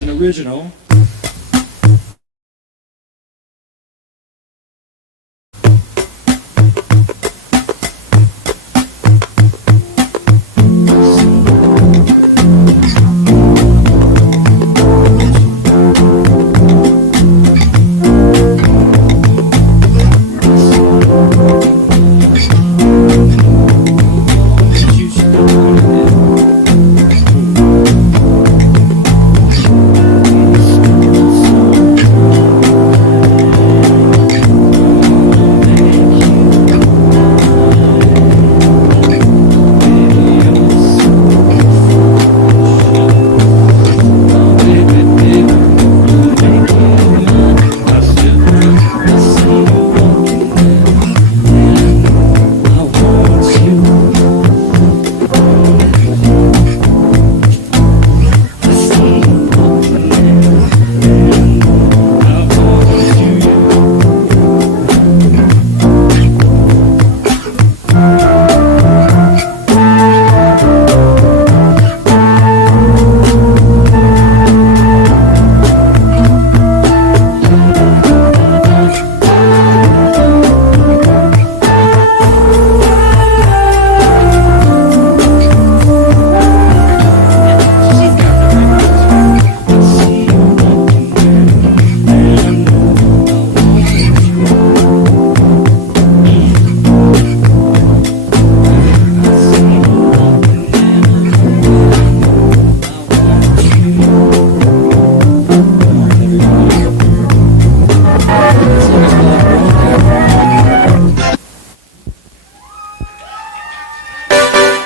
An original.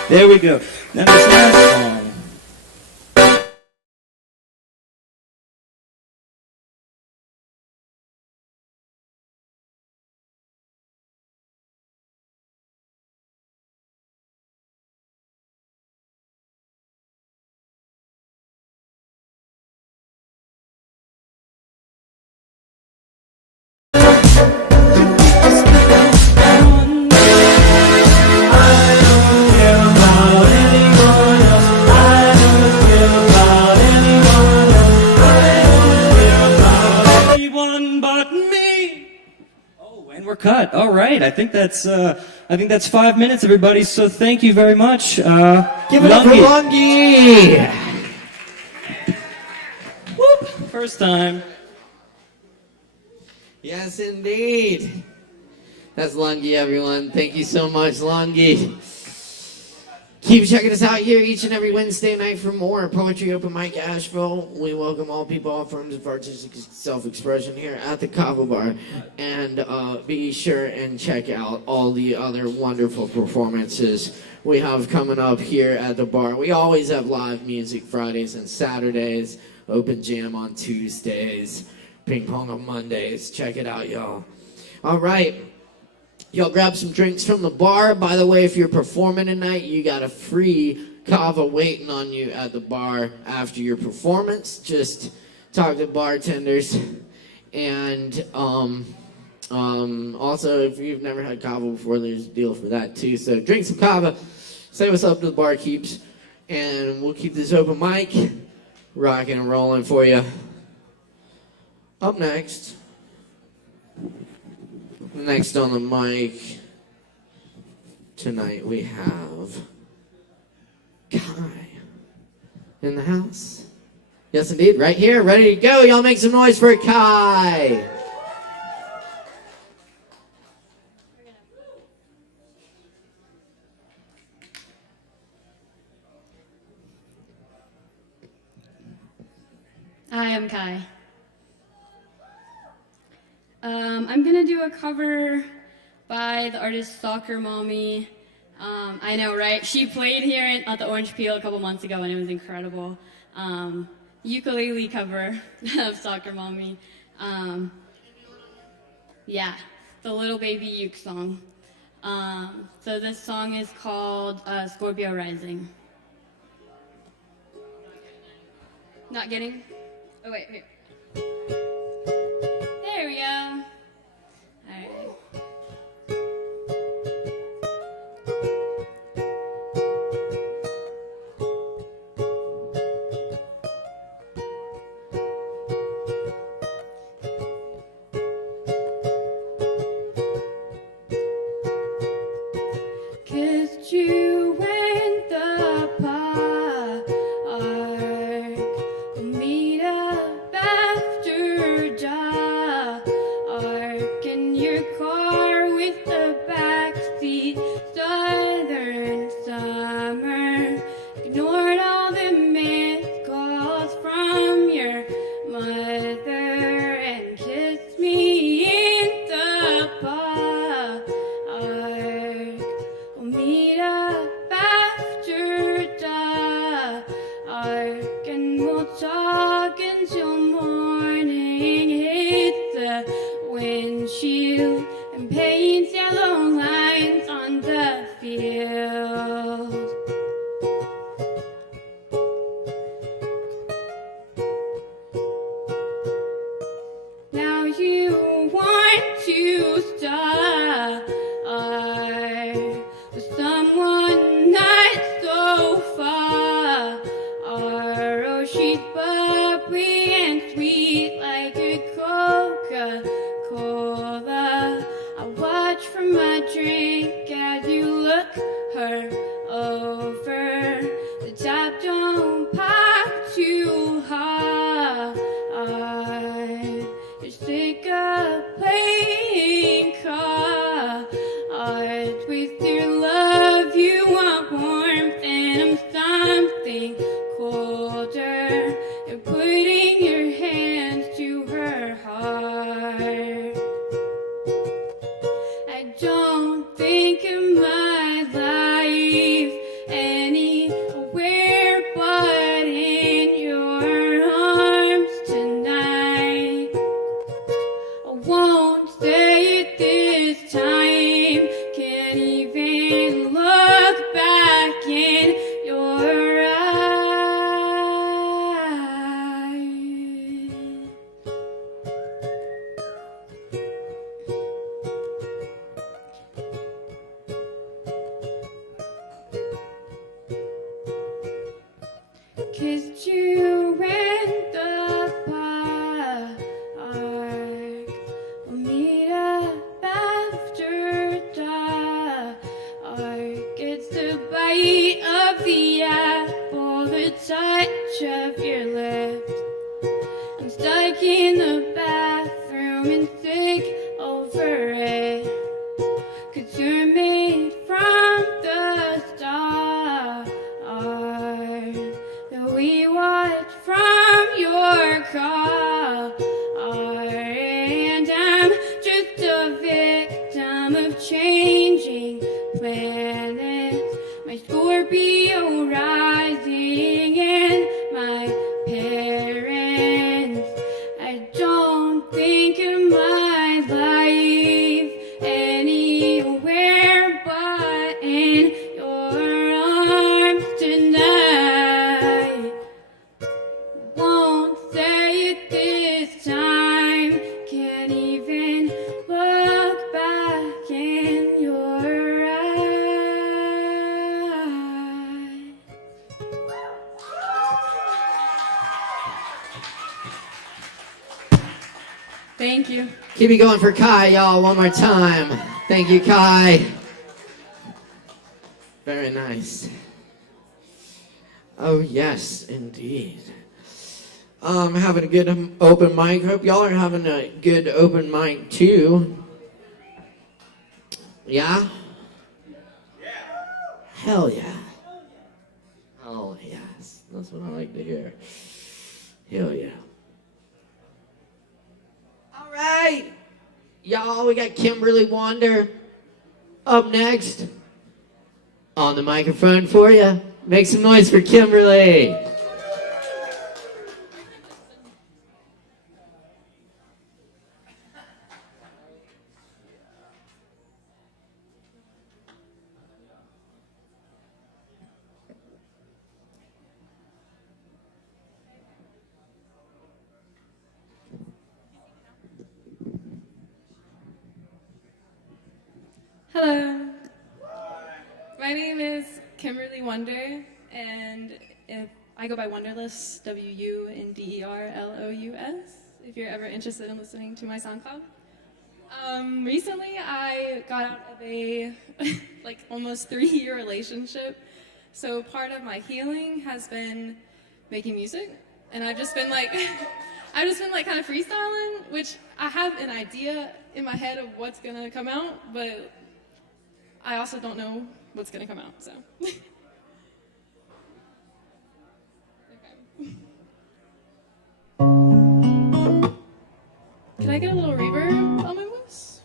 There we go. Now this last song. Anyone but me. Oh, and we're cut. All right. I think that's 5 minutes, everybody. So thank you very much. Give it up for Lungi. Lungi! Whoop. First time. Yes, indeed. That's Lungi, everyone. Thank you so much, Lungi. Keep checking us out here each and every Wednesday night for more Poetry Open Mic Asheville. We welcome all people, all forms of artistic self-expression here at the Kava Bar. And be sure and check out all the other wonderful performances we have coming up here at the bar. We always have live music Fridays and Saturdays, open jam on Tuesdays, ping pong on Mondays. Check it out, y'all. All right. Y'all grab some drinks from the bar. By the way, if you're performing tonight, you got a free Kava waiting on you at the bar after your performance. Just talk to bartenders. And also, if you've never had Kava before, there's a deal for that too. So drink some Kava, say what's up to the barkeeps, and we'll keep this open mic rocking and rolling for you. Up next on the mic tonight we have Kai in the house. Yes, indeed, right here, ready to go. Y'all make some noise for Kai. Hi, I'm Kai. I'm gonna do a cover by the artist Soccer Mommy. I know, right? She played here at the Orange Peel a couple months ago and it was incredible. Ukulele cover of Soccer Mommy. Yeah, the Little Baby Uke song. So this song is called Scorpio Rising. Not getting? Oh, wait, here. There we go. All right. Kissed you in the park. Meet up after dark. In your car with the backseat. Southern summer. Ignored all the missed calls from your mother and kissed me in the park. We'll meet up after dark, and we'll talk until morning hits the windshield and paints yellow lines on the field. in your eyes. 'Cause you and the park will meet up after dark. It's the bite of the apple, the touch of your lips. I'm stuck in the bathroom and sick over it. 'Cause you're made from the stars that we watch from your car. And I'm just a victim of changing planets. My Scorpio rising and my parents. I don't think of my life anywhere but in your arms tonight. Won't say it this time. Can't even look back in your eyes. Thank you. Keep it going for Kai, y'all, one more time. Thank you, Kai. Very nice. Oh, yes, indeed. Having a good open mic. Hope y'all are having a good open mic, too. Yeah? Hell yeah. Oh, yes. That's what I like to hear. Hell yeah. All right. Y'all, we got Kimberly Wander up next on the microphone for you. Make some noise for Kimberly. Hello. My name is Kimberly Wonder, and if I go by Wonderless, Wunderlous, if you're ever interested in listening to my SoundCloud. Recently, I got out of a like almost 3-year relationship, so part of my healing has been making music, and I've just been like kind of freestyling, which I have an idea in my head of what's gonna come out, but I also don't know what's gonna come out, so. Can I get a little reverb on my voice?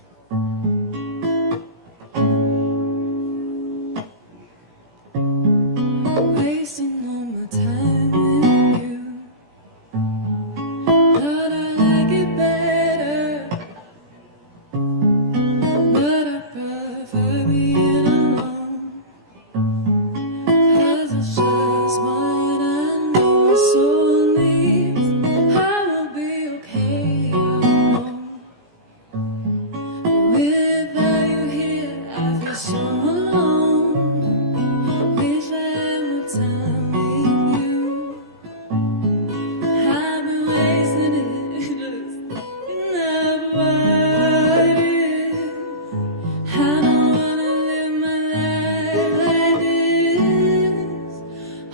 Wasting all my time with you. Thought I like it better, but I prefer being alone. 'Cause it's just what I know. My soul needs. I will be okay, I know. Without you here, I feel so alone. Wish I had more time with you. I've been wasting it, just enough what it is. I don't wanna live my life like this.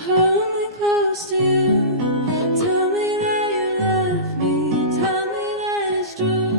Hold me close to you. Tell me that you love me. Tell me that it's true.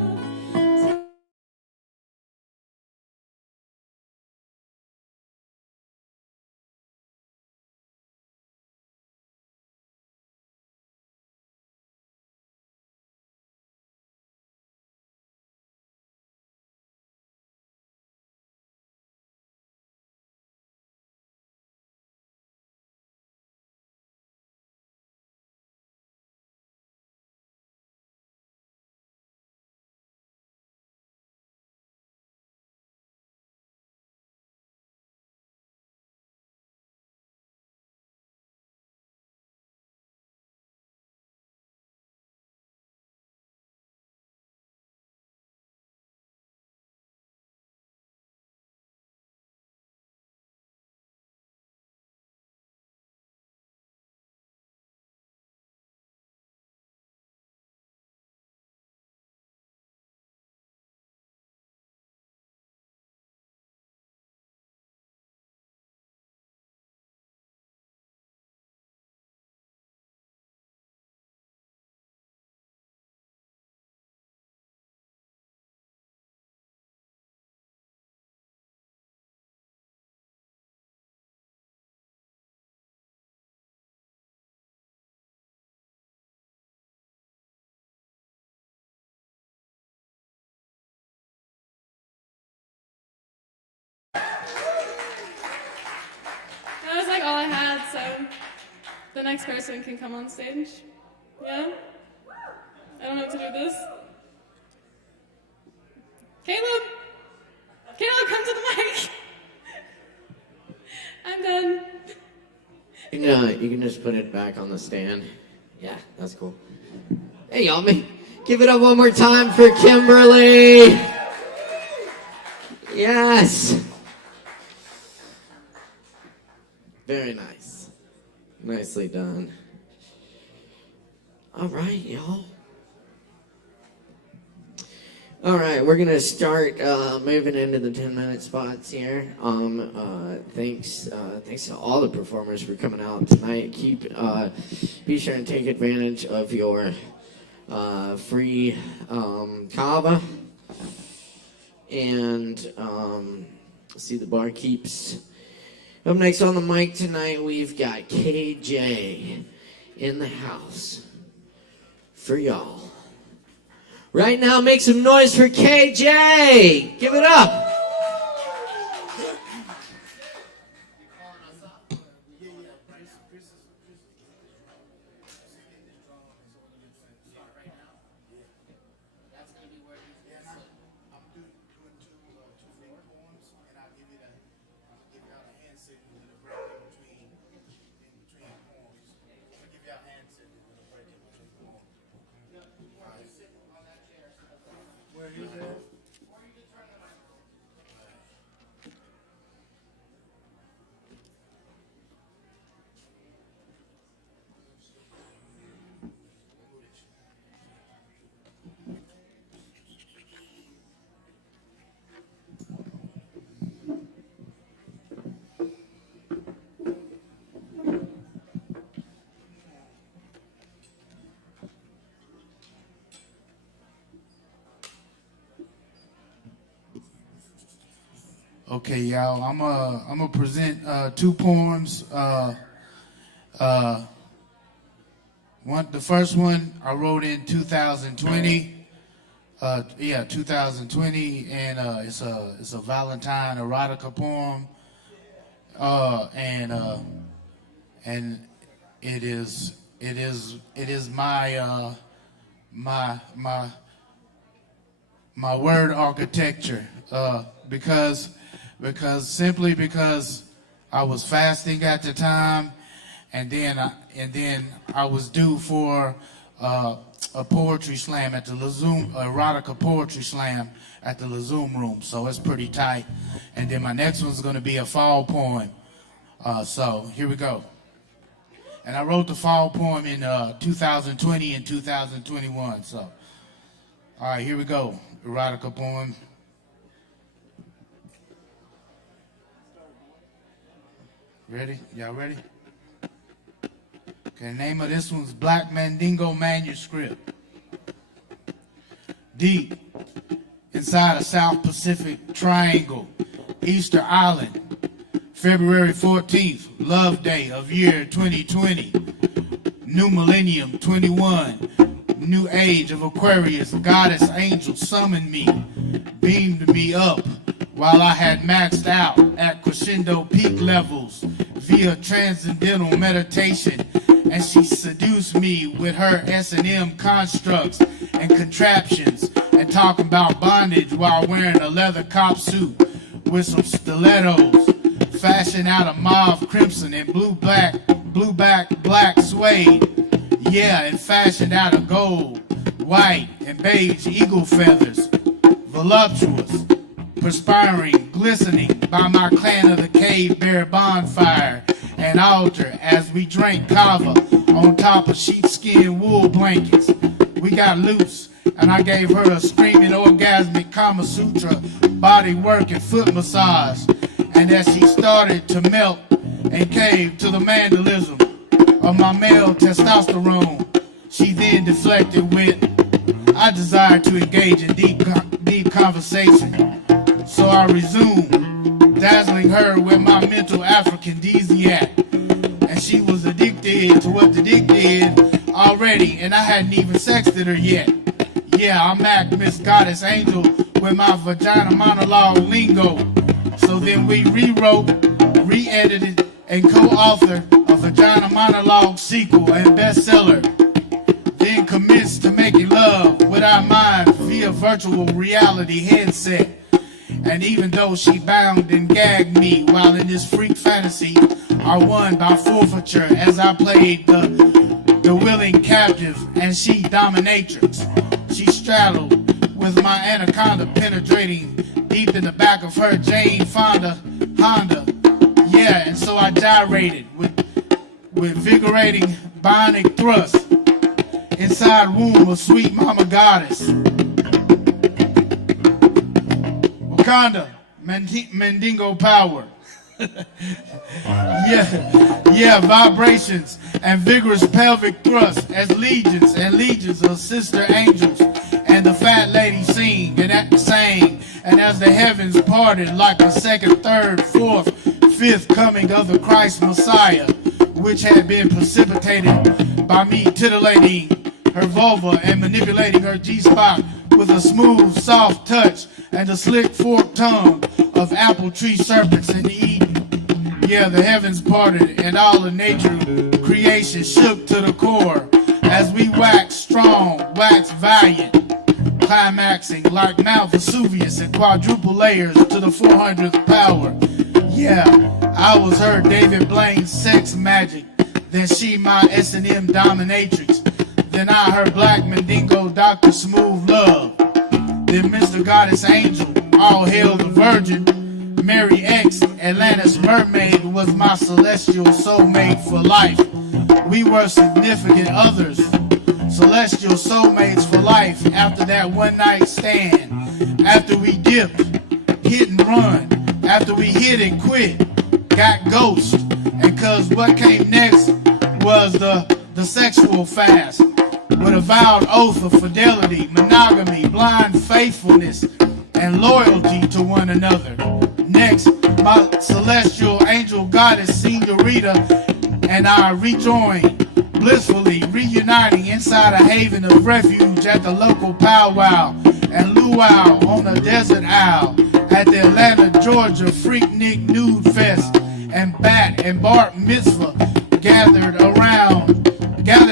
so the next person can come on stage. Yeah? I don't know what to do with this. Caleb! Caleb, come to the mic! I'm done. You can just put it back on the stand. Yeah, that's cool. Hey, y'all, give it up one more time for Kimberly. Yes. Very nice. Nicely done. All right, y'all. All right, we're gonna start moving into the 10-minute spots here. Thanks to all the performers for coming out tonight. Be sure and take advantage of your free Kava, and see the bar keeps. Up next on the mic tonight, we've got KJ in the house for y'all. Right now, make some noise for KJ. Give it up. Okay, y'all. I'm gonna present two poems. The first one I wrote in 2020. 2020, and it's a Valentine erotica poem. And it is my word architecture, because I was fasting at the time, and then I was due for a poetry slam at the Lazoom, erotica poetry slam at the Lazoom room. So it's pretty tight. And then my next one's going to be a fall poem. So here we go. And I wrote the fall poem in 2020 and 2021. So, all right, here we go. Erotica poem. Ready? Y'all ready? Okay, the name of this one's Black Mandingo Manuscript. Deep inside a South Pacific Triangle, Easter Island, February 14th, Love Day of year 2020, New Millennium 21, New Age of Aquarius, Goddess Angel summoned me, beamed me up while I had maxed out at crescendo peak levels via transcendental meditation, and she seduced me with her S&M constructs and contraptions, and talking about bondage while wearing a leather cop suit with some stilettos, fashioned out of mauve crimson and blue back black suede, yeah, and fashioned out of gold, white, and beige eagle feathers, voluptuous, perspiring, glistening by my clan of the cave bear bonfire and altar as we drank kava on top of sheepskin wool blankets. We got loose, and I gave her a screaming orgasmic Kama Sutra body work and foot massage. And as she started to melt and cave to the mandalism of my male testosterone, she then deflected with, I desire to engage in deep conversation. So I resumed, dazzling her with my mental aphrodisiac. And she was addicted to what the dick did already, and I hadn't even sexted her yet. Yeah, I'm at Miss Goddess Angel with my vagina monologue lingo. So then we rewrote, re-edited, and co-authored a vagina monologue sequel and bestseller. Then commenced to making love with our minds via virtual reality headset. And even though she bound and gagged me while in this freak fantasy, I won by forfeiture as I played the willing captive and she dominatrix. She straddled with my anaconda penetrating deep in the back of her Jane Fonda Honda. Yeah, and so I gyrated with invigorating bionic thrust inside womb of sweet mama goddess. Wakanda, Mandingo power. yeah, vibrations and vigorous pelvic thrust as legions and legions of sister angels and the fat lady sang, and as the heavens parted like a second, third, fourth, fifth coming of the Christ Messiah, which had been precipitated by me titillating her vulva and manipulating her G-spot with a smooth, soft touch and the slick forked tongue of apple tree serpents in Eden. Yeah, the heavens parted and all the nature creation shook to the core as we waxed strong, waxed valiant, climaxing like Mount Vesuvius in quadruple layers to the 400th power. Yeah, I was her David Blaine's sex magic, then she my S&M dominatrix, then I her black Mandingo Dr. Smooth Love, then Mr. Goddess Angel, all hail the Virgin, Mary X, Atlantis Mermaid was my celestial soulmate for life. We were significant others, celestial soulmates for life after that one night stand, after we dipped, hit and run, after we hit and quit, got ghost, and cause what came next was the sexual fast, with a vowed oath of fidelity, monogamy, blind faithfulness, and loyalty to one another. Next, my celestial angel goddess Senorita and I rejoined, blissfully reuniting inside a haven of refuge at the local powwow and luau on a desert isle at the Atlanta, Georgia Freaknik Nude Fest and Bat and Bar Mitzvah gathered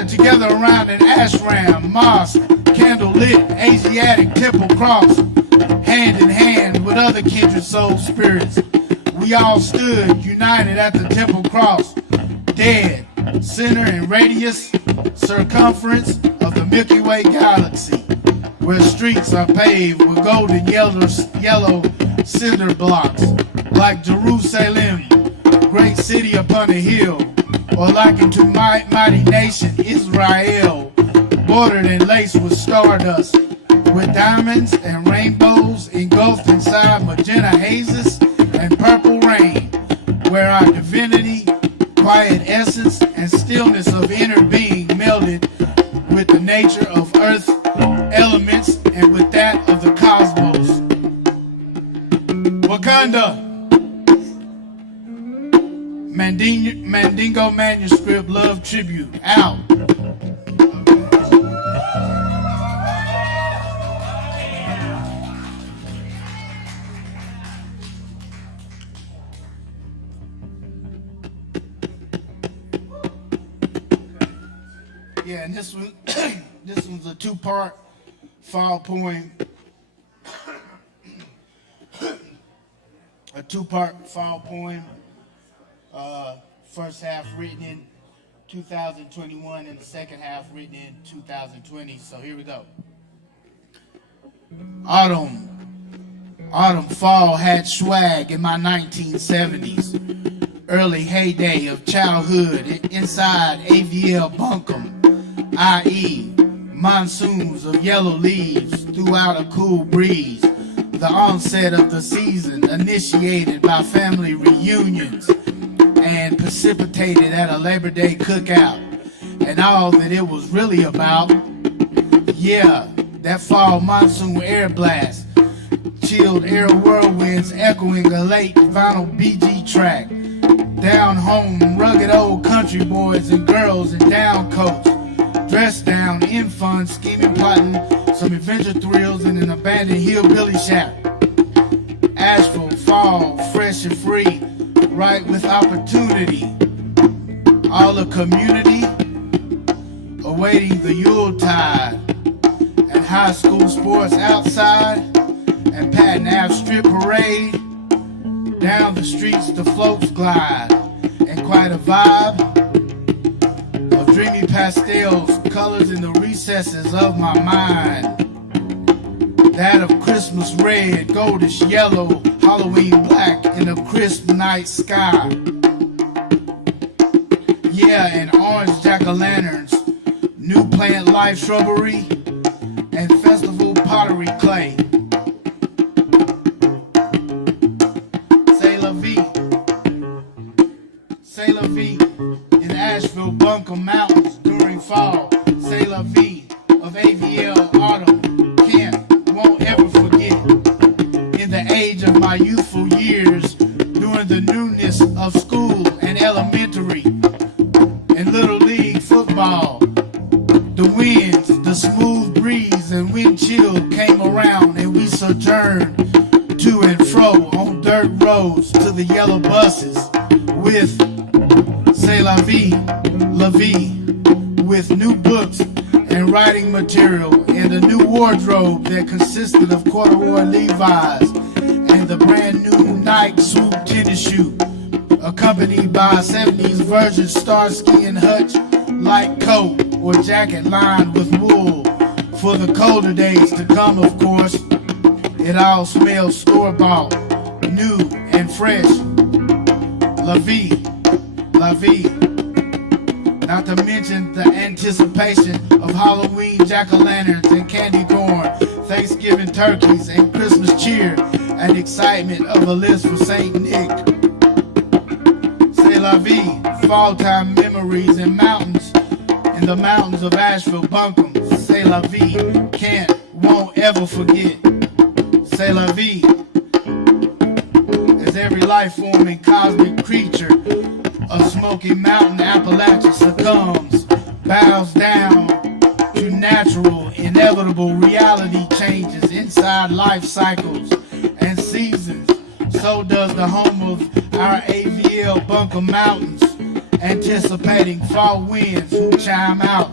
together around an ashram, mosque, candle-lit, Asiatic temple cross, hand in hand with other kindred soul spirits. We all stood united at the temple cross, dead, center and radius, circumference of the Milky Way galaxy, where streets are paved with golden yellow cinder blocks, like Jerusalem, great city upon a hill, or likened to mighty nation Israel, bordered and laced with stardust, with diamonds and rainbows engulfed inside magenta hazes and purple rain, where our divinity, quiet essence, and stillness of inner being melded with the nature of earth elements and with that of the cosmos. Wakanda, Mandingo Manuscript Love Tribute, out. Yeah, and this one's a two-part fall poem. A two-part fall poem. First half written in 2021 and the second half written in 2020. So here we go. Autumn fall had swag in my 1970s. Early heyday of childhood inside AVL bunkum, i.e. monsoons of yellow leaves throughout a cool breeze. The onset of the season initiated by family reunions and precipitated at a Labor Day cookout. And all that it was really about, yeah, that fall monsoon air blast, chilled air whirlwinds echoing a late vinyl BG track, down home rugged old country boys and girls in down coats, dressed down in fun, scheming, plotting some adventure thrills in an abandoned hillbilly shack. Asheville fall, fresh and free, right with opportunity. all the community awaiting the Yuletide and high school sports outside and Patton Ave Strip Parade. Down the streets the floats glide and quite a vibe of dreamy pastels, colors in the recesses of my mind. That of Christmas red, goldish yellow, Halloween black in a crisp night sky. Yeah, and orange jack-o'-lanterns, new plant life shrubbery, and festival pottery clay. C'est la vie in Asheville Buncombe Mountains during fall. C'est la vie of AVL autumn. Can't, won't ever forget. In the age of my youthful years, during the newness of school and elementary and little league football, the winds, the smooth breeze and wind chill came around and we sojourned to and fro on dirt roads to the yellow buses with C'est la vie, with new books and writing material and a new wardrobe that consisted of corduroy Levi's and the brand new Nike swoop tennis shoe, accompanied by a 70s version Starsky and Hutch light coat or jacket lined with wool for the colder days to come, of course. It all smells store-bought, new and fresh. La vie. Not to mention the anticipation of Halloween jack-o'-lanterns and candy corn, Thanksgiving turkeys and Christmas cheer, and excitement of a list for Saint Nick. C'est la vie, fall-time memories in the mountains of Asheville Buncombe. C'est la vie, can't, won't ever forget. C'est la vie, as every life-forming cosmic creature of Smoky Mountain Appalachia succumbs, bows down to natural, inevitable reality changes inside life cycles and seasons. So does the home of our AVL Buncombe Mountains, anticipating fall winds who chime out.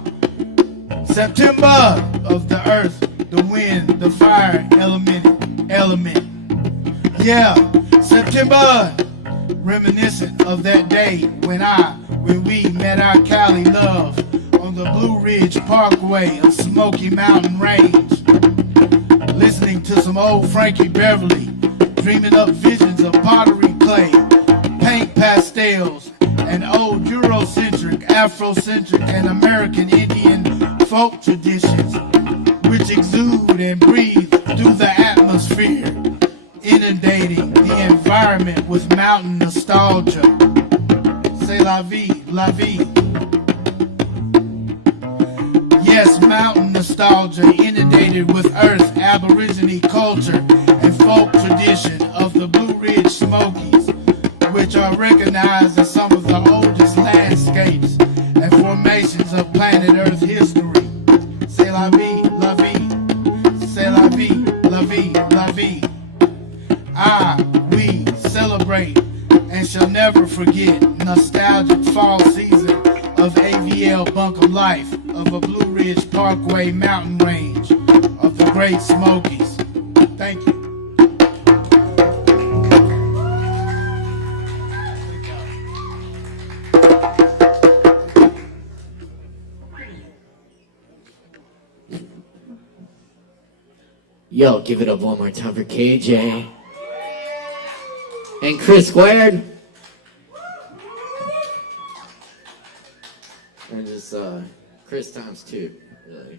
September of the earth, the wind, the fire element. Yeah, September. Reminiscent of that day when we met our Cali love on the Blue Ridge Parkway of Smoky Mountain Range, listening to some old Frankie Beverly, dreaming up visions of pottery clay, paint pastels, and old Eurocentric, Afrocentric, and American Indian folk traditions, which exude and breathe through the atmosphere, inundating the environment with mountain nostalgia. C'est la vie. Yes, mountain nostalgia inundated with earth, aborigine culture, and folk tradition of the Blue Ridge Smokies, which are recognized as some of the oldest landscapes and formations of planet Earth history. C'est la vie. C'est la vie. We celebrate and shall never forget nostalgic fall season of AVL Buncombe life of a Blue Ridge Parkway mountain range of the Great Smokies. Thank you. Yo, give it up one more time for KJ. And Chris Squared. Or just Chris times 2, really.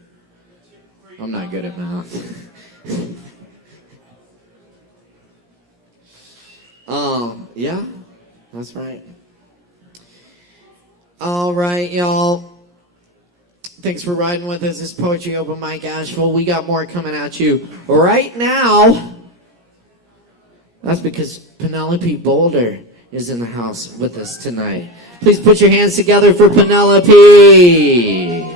I'm not good at math. Yeah, that's right. All right, y'all. Thanks for riding with us. This Poetry Open Mic Asheville. We got more coming at you right now. That's because Penelope Boulder is in the house with us tonight. Please put your hands together for Penelope.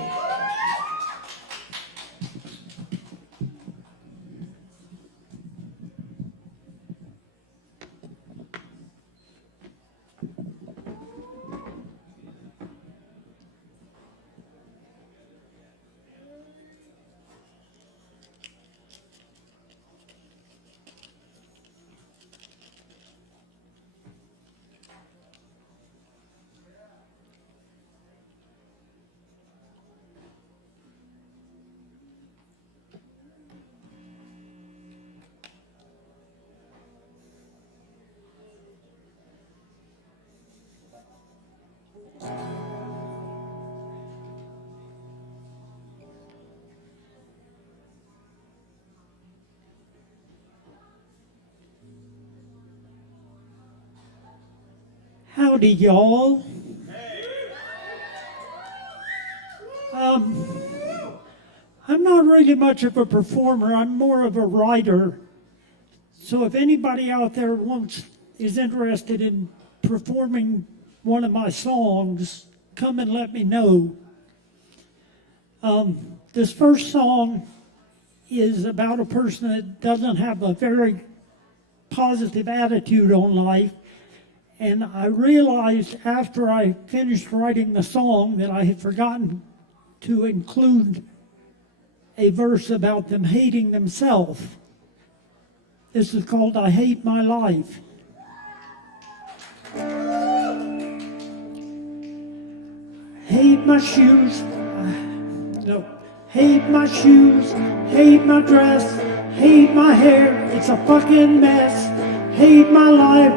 Howdy, y'all. I'm not really much of a performer. I'm more of a writer. So if anybody out there is interested in performing one of my songs, come and let me know. This first song is about a person that doesn't have a very positive attitude on life. And I realized after I finished writing the song that I had forgotten to include a verse about them hating themselves. This is called I Hate My Life. Hate my shoes. No. Hate my shoes. Hate my dress. Hate my hair. It's a fucking mess. Hate my life.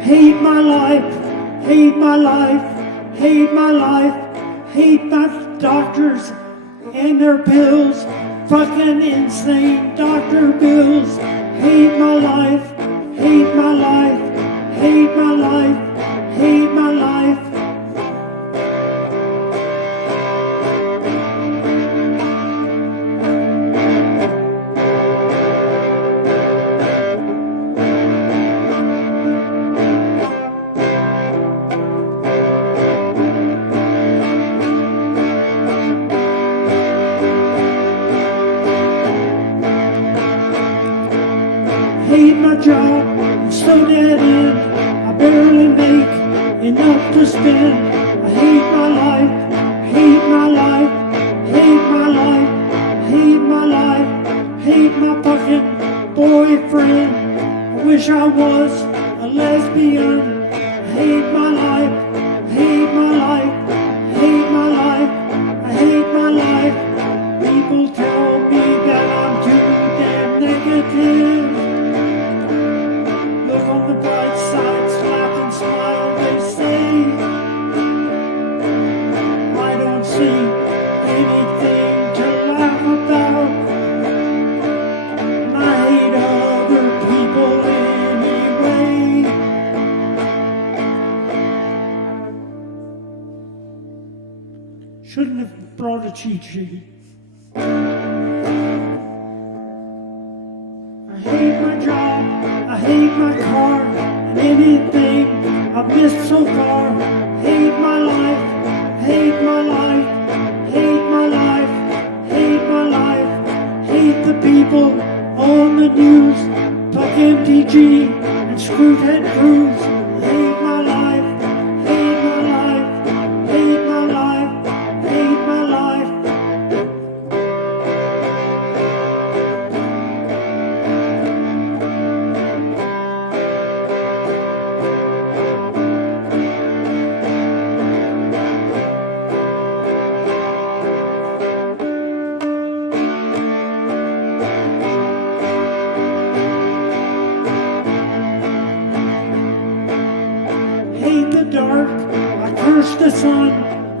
Hate my life. Hate my life. Hate my life. Hate my doctors and their pills. Fucking insane doctor bills. Hate my life. Hate my life. Hate my life. Hate my life. Hate my job, I'm so dead end. I barely make enough to spend. I hate my life, hate my life, hate my life, hate my life, hate my fucking boyfriend. I wish I was a lesbian. I hate my life, hate my life, hate my life, I hate my life. People tell me that I'm too damn negative. On the bright side, laugh and smile, they say. I don't see anything to laugh about. And I hate other people anyway. Shouldn't have brought a cheat sheet. I hate my job, I hate my car, and anything I've missed so far. Hate my life, hate my life, hate my life, hate my life. Hate the people on the news, fuck MTG and Screwhead Cruise. Hate my life, hate my life, hate my life, hate my life. Hate the dark, I curse the sun.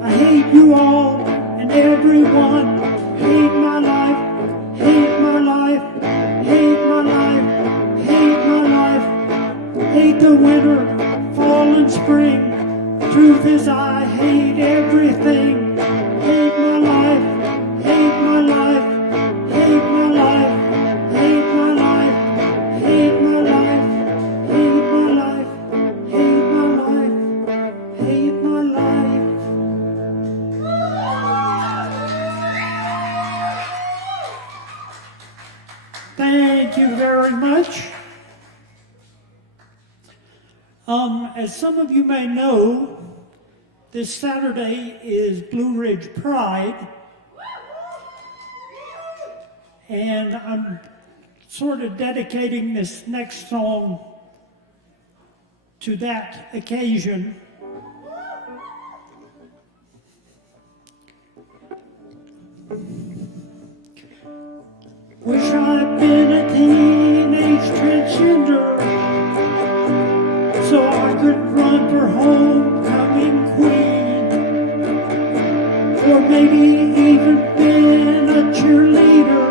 I hate you all and everyone. Hate my life, hate my life, hate my life, hate my life. Hate the winter, fall and spring. Truth is I hate everything. Hate my life, hate my life, hate my life, hate my life, hate my life, hate my life, hate my life, hate my life. Thank you very much. As some of you may know, this Saturday is Blue Ridge Pride, and I'm sort of dedicating this next song to that occasion. Wish I'd been a teenage transgender, so I could run for homecoming queen, or maybe even been a cheerleader.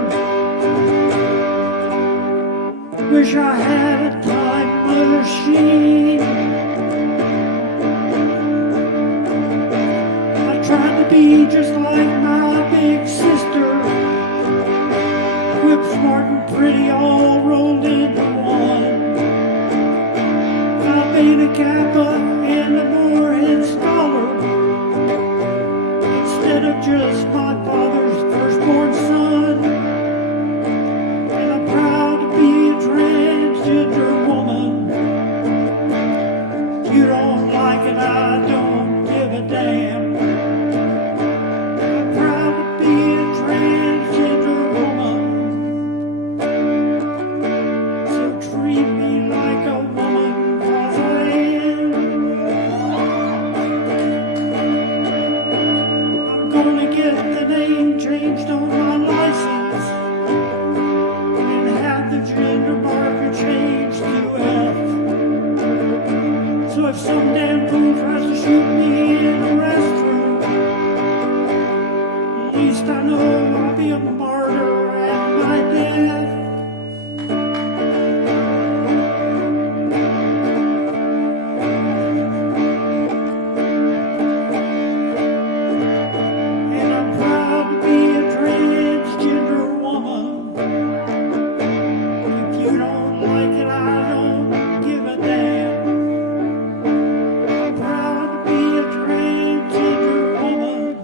Wish I had a time machine. to be just like my big sister. Whip smart and pretty, all rolled into one. Phi Beta Kappa and a Moorhead scholar, instead of just my father's firstborn son. And I'm proud to be a transgender woman. You don't like it, I don't give a damn. I'm proud to be a transgender woman. So treat me like a woman, 'cause I am. I'm gonna get the name changed on my license and have the gender marker changed to F. So if some damn fool tries to shoot me in the restroom, at least I know I'll be a martyr at my death. And I'm proud to be a transgender woman. If you don't like it, I don't give a damn. I'm proud to be a transgender woman.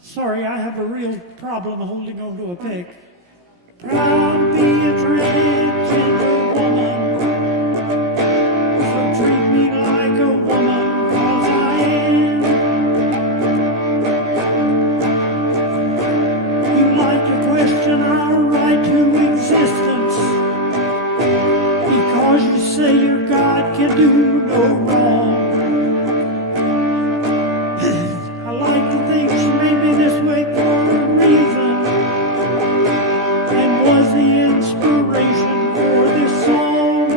Sorry, I have a real problem holding on to a pick. Proud to be a transgender woman. So treat me like a woman, 'cause I am. You like to question our right to existence because you say your God can do no wrong. I like to think she made me this way for a reason and was the inspiration for this song.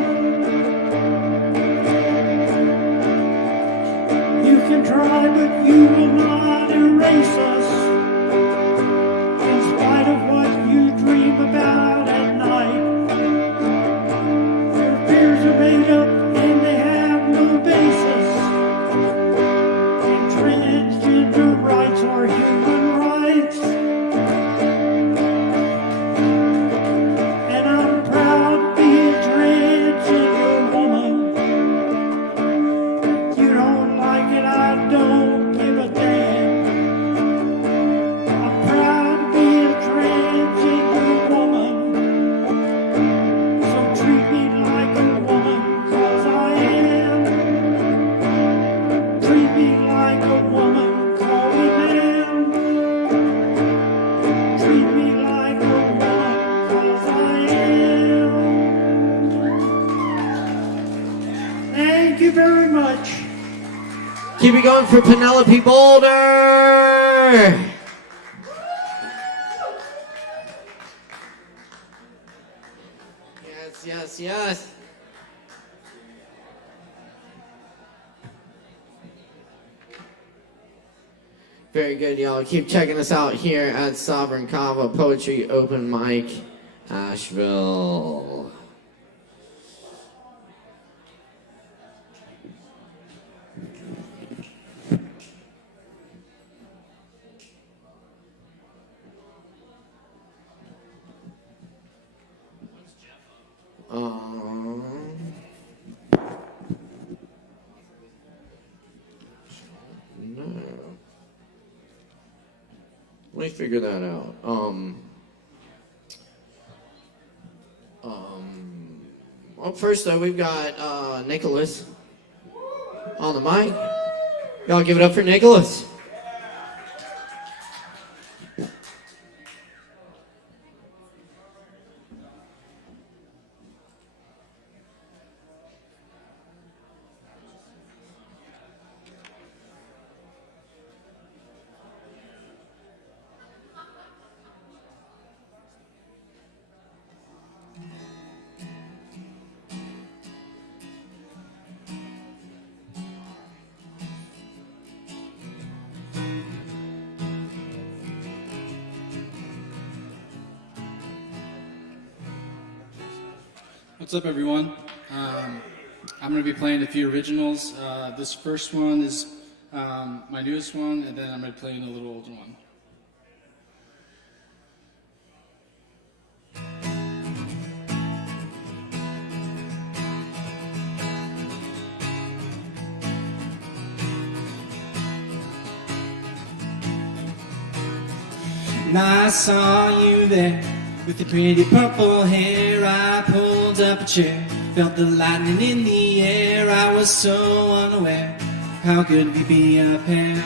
You can try, but you will not erase us, in spite of what you dream about at night. Your fears are made up and they have no basis. And transgender rights are human rights. And I'm proud to be a transgender woman. If you don't like it, I don't give a damn. I'm proud to be a transgender woman. So treat me like a woman, 'cause I am. Treat me like a woman, call me ma'am. Treat me like a woman, 'cause I am. Thank you very much. Keep it going for Penelope Boulder. Yes, yes, yes. Very good, y'all. Keep checking us out here at Sovereign Kava Poetry Open Mic, Asheville. No. Let me figure that out. Well, first though, we've got Nicholas on the mic. Y'all give it up for Nicholas. What's up, everyone? I'm going to be playing a few originals. This first one is my newest one, and then I'm going to be playing a little older one. And I saw you there with your pretty purple hair. I pulled up a chair, felt the lightning in the air. I was so unaware, how could we be a pair?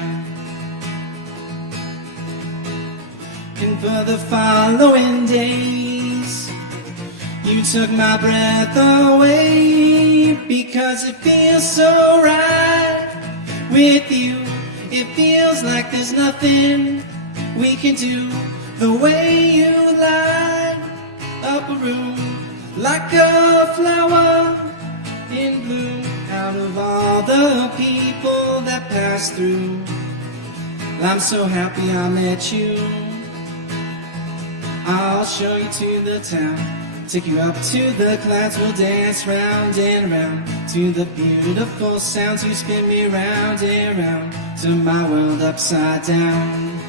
And for the following days, you took my breath away. Because it feels so right with you. It feels like there's nothing we can do. The way you light up a room like a flower in bloom. Out of all the people that pass through, I'm so happy I met you. I'll show you to the town, take you up to the clouds. We'll dance round and round to the beautiful sounds. You spin me round and round to my world upside down.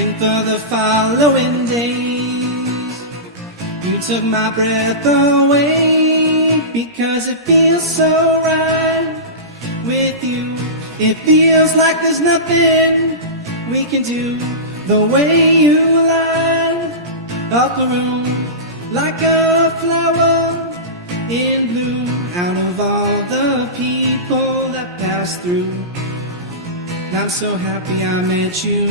And for the following days, you took my breath away. Because it feels so right with you. It feels like there's nothing we can do. The way you light up a room like a flower in bloom. Out of all the people that pass through, I'm so happy I met you.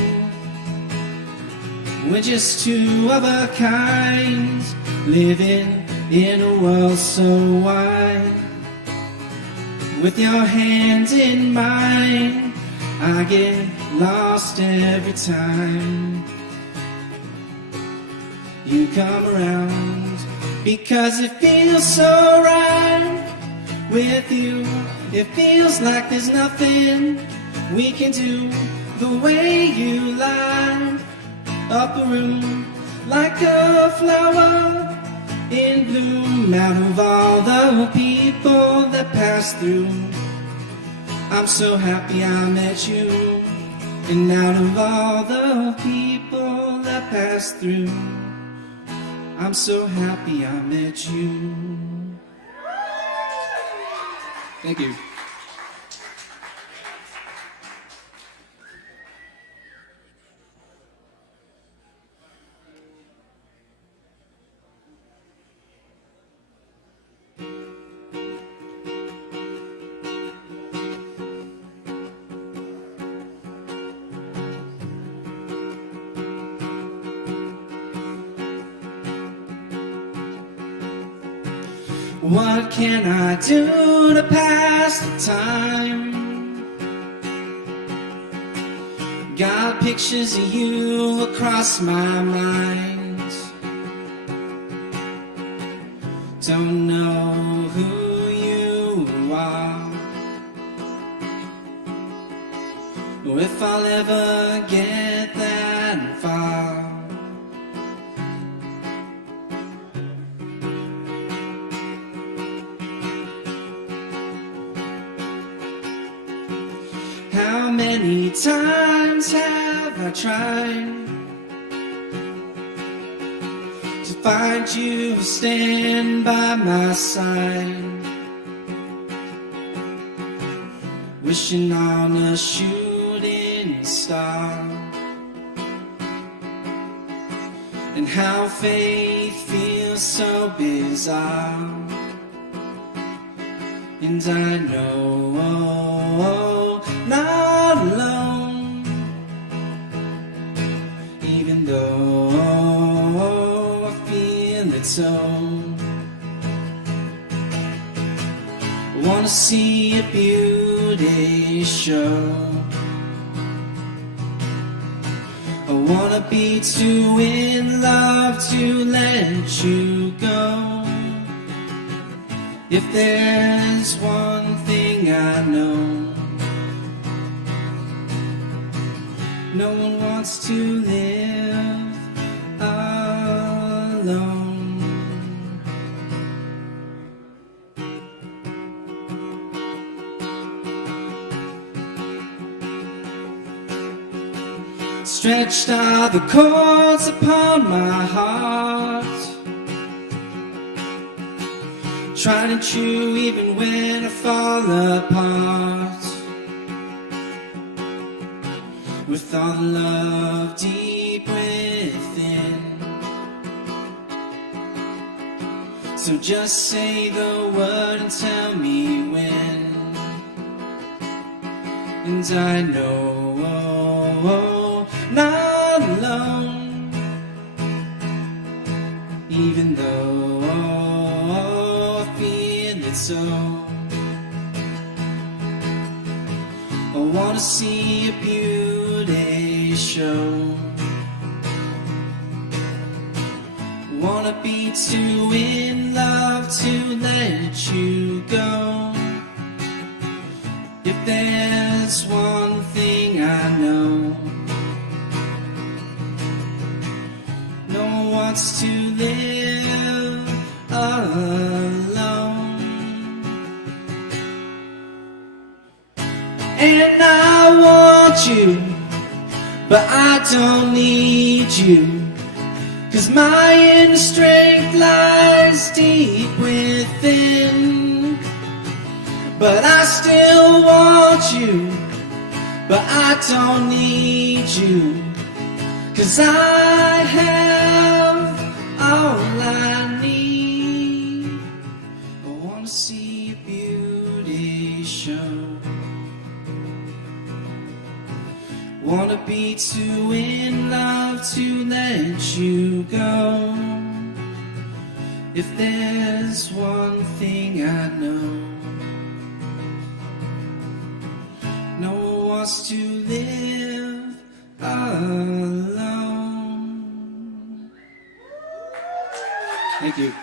We're just two of a kind, living in a world so wide. With your hand in mine, I get lost every time you come around. Because it feels so right with you. It feels like there's nothing we can do. The way you light up a room like a flower in bloom. Out of all the people that pass through, I'm so happy I met you. And out of all the people that pass through, I'm so happy I met you. Thank you. What can I do to pass the time? Got pictures of you across my mind. Don't know who you are, or if I'll ever get that far. How many times have I tried to find you, stand by my side, wishing on a shooting star. And how faith feels so bizarre. And I know not alone, even though I feel it so. Wanna see a beauty show. I wanna be too in love to let you go. If there's one thing I know, no one wants to live alone. Stretched are the cords upon my heart, trying to chew even when I fall apart. With all the love deep within, so just say the word and tell me when. And I know not alone, even though I feel it so. I wanna see a beauty show, wanna be too in love to let you go. If there's one thing I know, no one wants to live alone. And I want you, but I don't need you, 'cause my inner strength lies deep within. But I still want you, but I don't need you, 'cause I have all I need. I wanna see a beauty show, wanna be too in love to let you go. If there's one thing I know, no one wants to live alone. Thank you.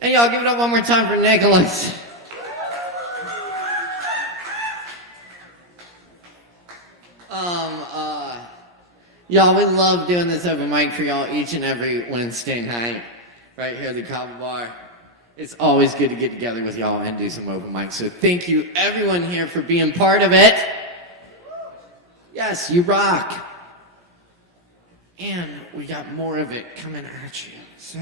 Hey, y'all, give it up one more time for Nicholas. Y'all, we love doing this open mic for y'all each and every Wednesday night right here at the Kava bar. It's always good to get together with y'all and do some open mics. So thank you, everyone here, for being part of it. Yes, you rock. And we got more of it coming at you. So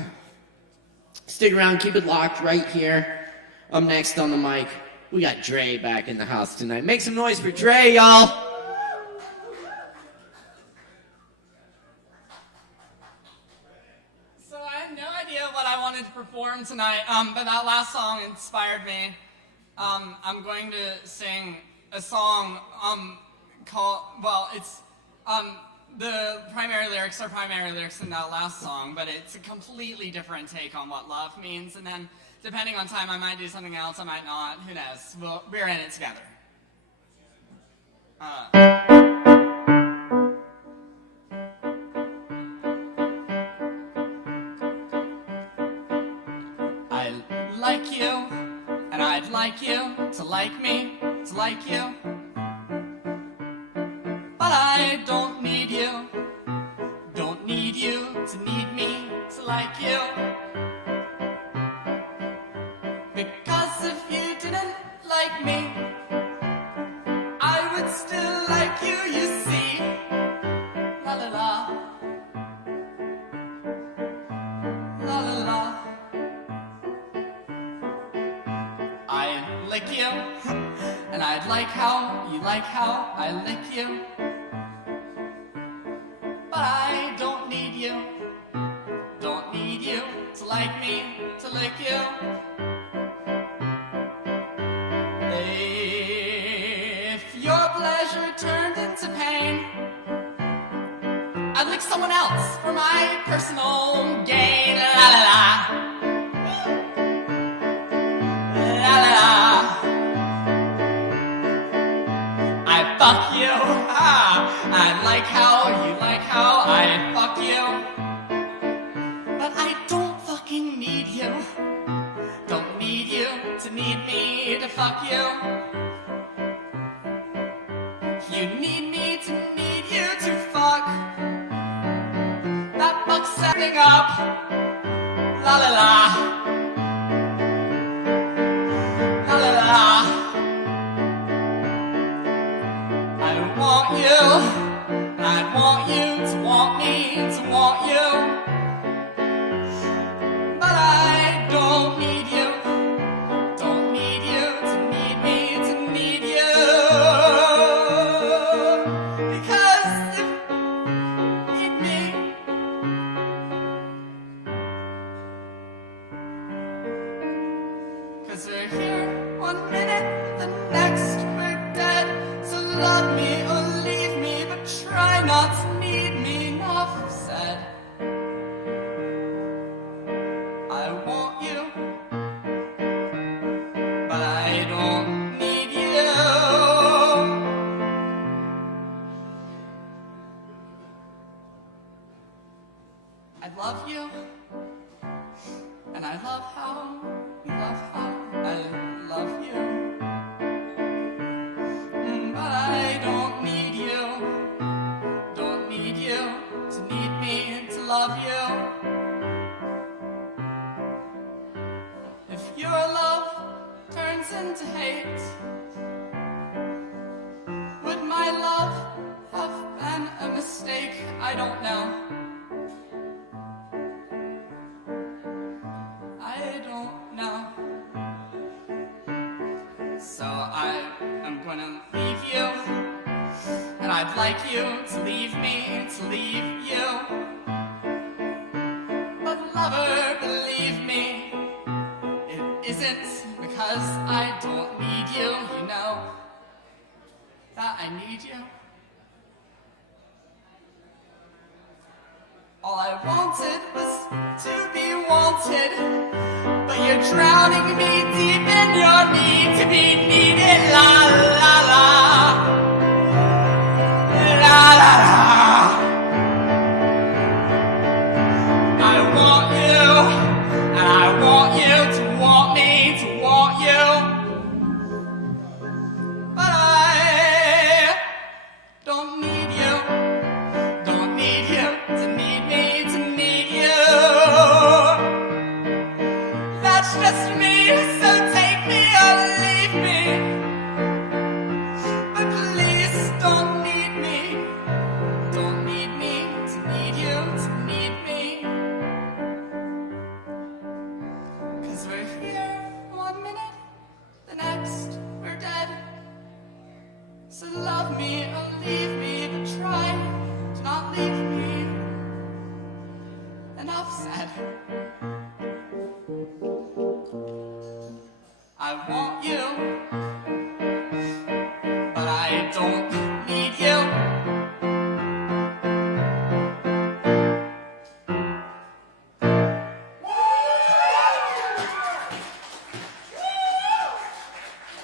stick around, keep it locked right here. Up next on the mic, we got Dre back in the house tonight. Make some noise for Dre, y'all. So I had no idea what I wanted to perform tonight, but that last song inspired me. I'm going to sing a song called, well, it's, the primary lyrics are primary lyrics in that last song, but it's a completely different take on what love means. And then, depending on time, I might do something else, I might not. Who knows? We're in it together. I like you, and I'd like you to like me, to like you. But I don't need you to need me to like you. Because if you didn't like me, I would still like you, you see. La la la. La la la. I lick you, and I'd like how you like how I lick you. But I don't need you to like me, to lick you. If your pleasure turned into pain, I'd lick someone else for my personal gain. La la la. like how I fuck you. But I don't fucking need you. Don't need you to need me to fuck you. You need me to need you to fuck. That fucks setting up. La la la. La la la. I want you. I want you to want me to want you. But I don't need you. Don't need you to need me to need you. Because if you need me, cause we're here 1 minute, the next we're dead. So love me or leave me, but try not to need me. Enough said. I want you, but I don't need you. I love you, and I love how I love you. But I don't need you to need me to love you. If your love turns into hate, would my love have been a mistake? I don't know. I don't know. So I am gonna leave you, and I'd like you to leave me to leave you. But lover, believe me, it isn't because I don't need you. You know that I need you. All I wanted was to be wanted, but you're drowning me deep in your need to be needed. La la la. La la la. I want you, and I want you to want me to want you. But I don't need you. Don't need you to need me to need you. That's just me, so take me or leave me. But please don't need me. Don't need me to need you to need me. Cause we're here 1 minute, the next we're dead. So love me or leave me, but try to not leave me. Enough said. I want you, but I don't need you.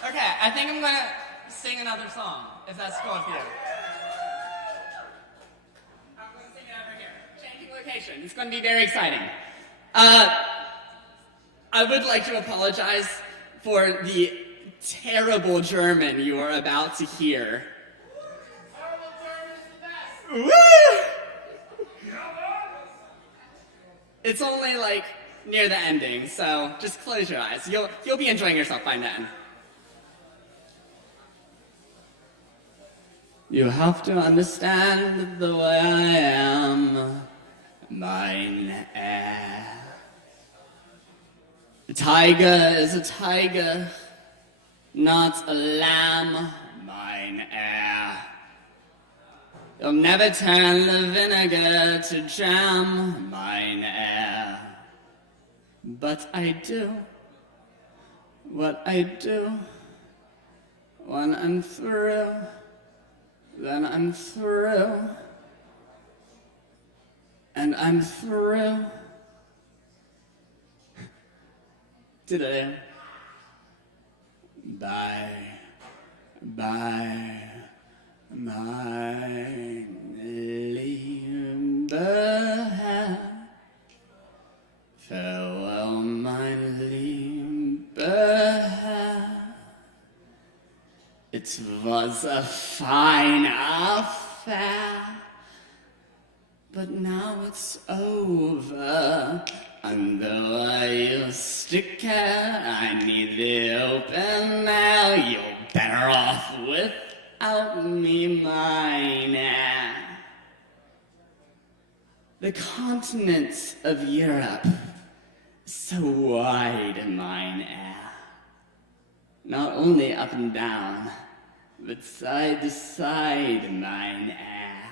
Okay, I think I'm gonna sing another song, if that's cool with you. I'm gonna sing it over here. Changing location. It's gonna be very exciting. I would like to apologize for the terrible German you are about to hear. Woo! It's only like near the ending, so just close your eyes. You'll be enjoying yourself by then. You have to understand the way I am, mine air. A tiger is a tiger, not a lamb, mine air. You'll never turn the vinegar to jam, mine air. But I do what I do when I'm through. Then I'm through, and I'm through. Today. Bye, bye, mine. was a fine affair, but now it's over. And though I used to care, I need the open now. You're better off without me, mine air. The continent of Europe, so wide in mine air. Not only up and down, but side to side, mine air.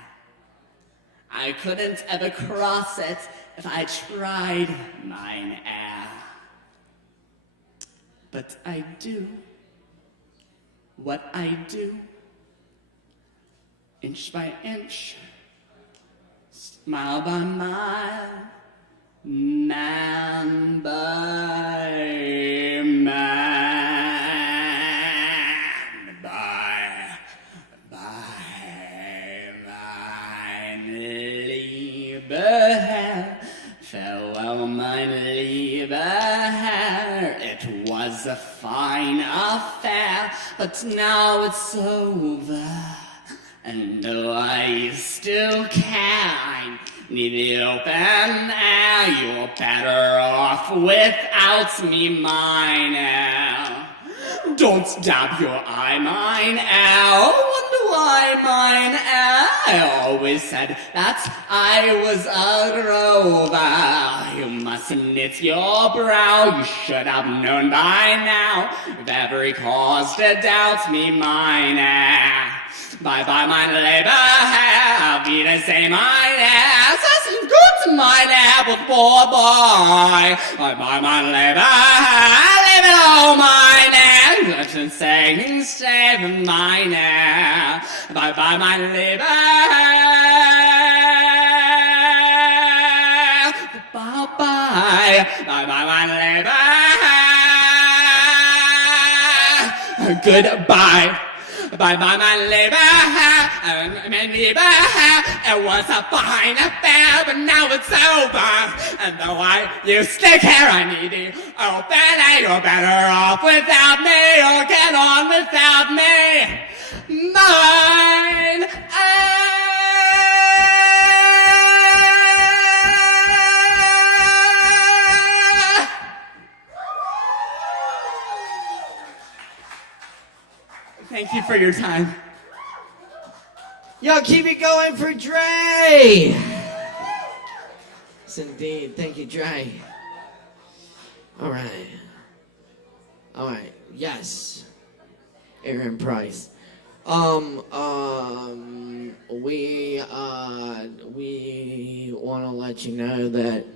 I couldn't ever cross it if I tried, mine air. But I do what I do, inch by inch, mile by mile, man by man, by mine Liebe, farewell, mine Liebe. It was a fine affair, but now it's over. And though I still care, I need the open air. You're better off without me, mine air. Don't dab your eye, mine air. Wonder why, mine air. I always said that I was a rover. You must knit your brow. You should have known by now. You've every cause to doubt me, mine air. Bye bye, mein Lieber Herr, Wiedersehen, mein Herr. Das ist gut, mein Herr, but bye. Bye bye, mein Lieber Herr, leave it all, mein Herr. Let's sing, save mein Herr. Bye bye, mein Lieber Herr. Bye bye, bye bye, mein Lieber Herr. Goodbye. Bye bye, mein Lieber, it was a fine affair, but now it's over. And though I used to care, I need you open, and you're better off without me, or get on without me. Mine. Thank you for your time. Yo, keep it going for Dre. Yes, indeed. Thank you, Dre. All right. Yes. Aaron Price. We want to let you know that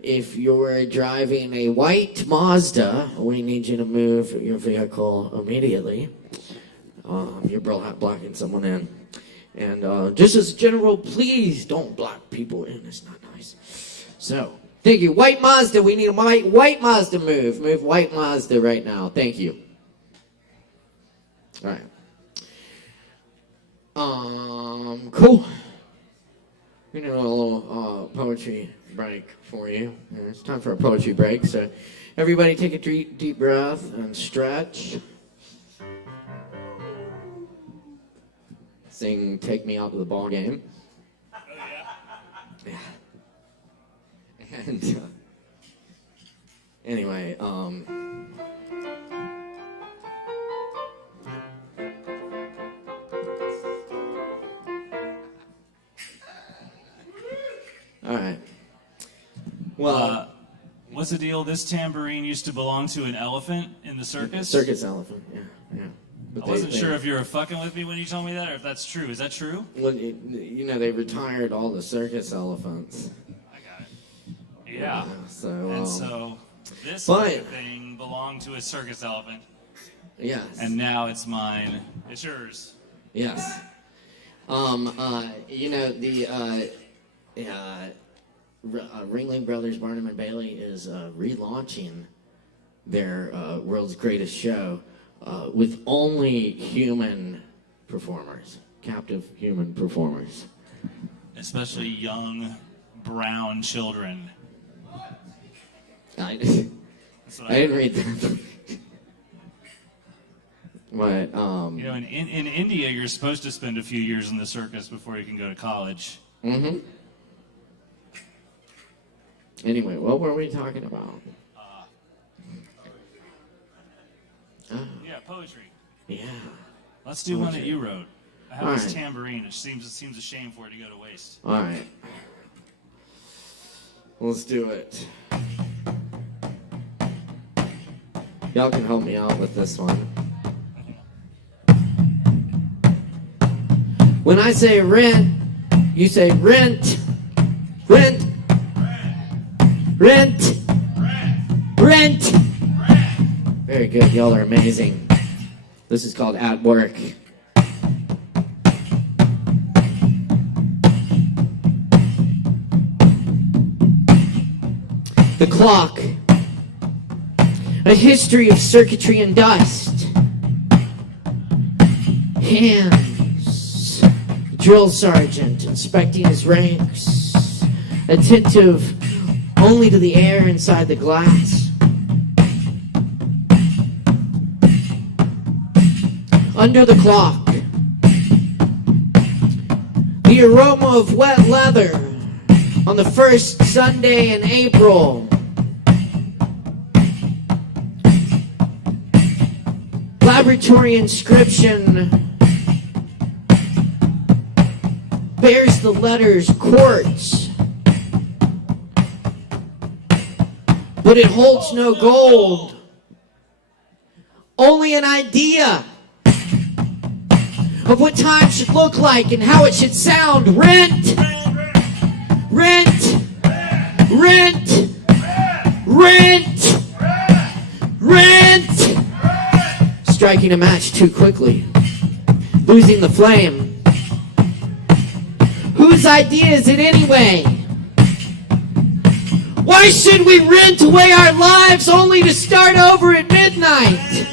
if you're driving a white Mazda, we need you to move your vehicle immediately. You're blocking someone in. And just as general, please don't block people in. It's not nice. So, thank you. White Mazda, we need a white Mazda move. Move white Mazda right now. Thank you. All right. Cool. We need a little poetry break for you. It's time for a poetry break. So, everybody take a deep breath and stretch. Sing "Take Me Out to the Ball Game." Oh yeah. And anyway, all right. Well, what's the deal? This tambourine used to belong to an elephant in the circus. Circus elephant. Yeah. I wasn't sure if you were fucking with me when you told me that, or if that's true. Is that true? Well, they retired all the circus elephants. I got it. Yeah. So this thing belonged to a circus elephant. Yes. And now it's mine. It's yours. Yes. Ringling Brothers Barnum and Bailey is relaunching their World's Greatest Show. With only human performers, captive human performers. Especially young, brown children. I didn't read that. But You know, in India, you're supposed to spend a few years in the circus before you can go to college. Mm-hmm. Anyway, what were we talking about? Yeah, poetry. Yeah. Let's do one that Poetry. you wrote. I have All this right. tambourine. It seems a shame for it to go to waste. All right. Let's do it. Y'all can help me out with this one. When I say rent, you say rent. Rent. Rent. Rent. Very good. Y'all are amazing. This is called At Work. The clock. A history of circuitry and dust. Hands. Drill sergeant inspecting his ranks. Attentive only to the air inside the glass. Under the clock. The aroma of wet leather on the first Sunday in April. Laboratory inscription bears the letters quartz, but it holds no gold, only an idea of what time should look like and how it should sound. Rent, rent, rent, rent, rent. Striking a match too quickly, losing the flame. Whose idea is it anyway? Why should we rent away our lives only to start over at midnight?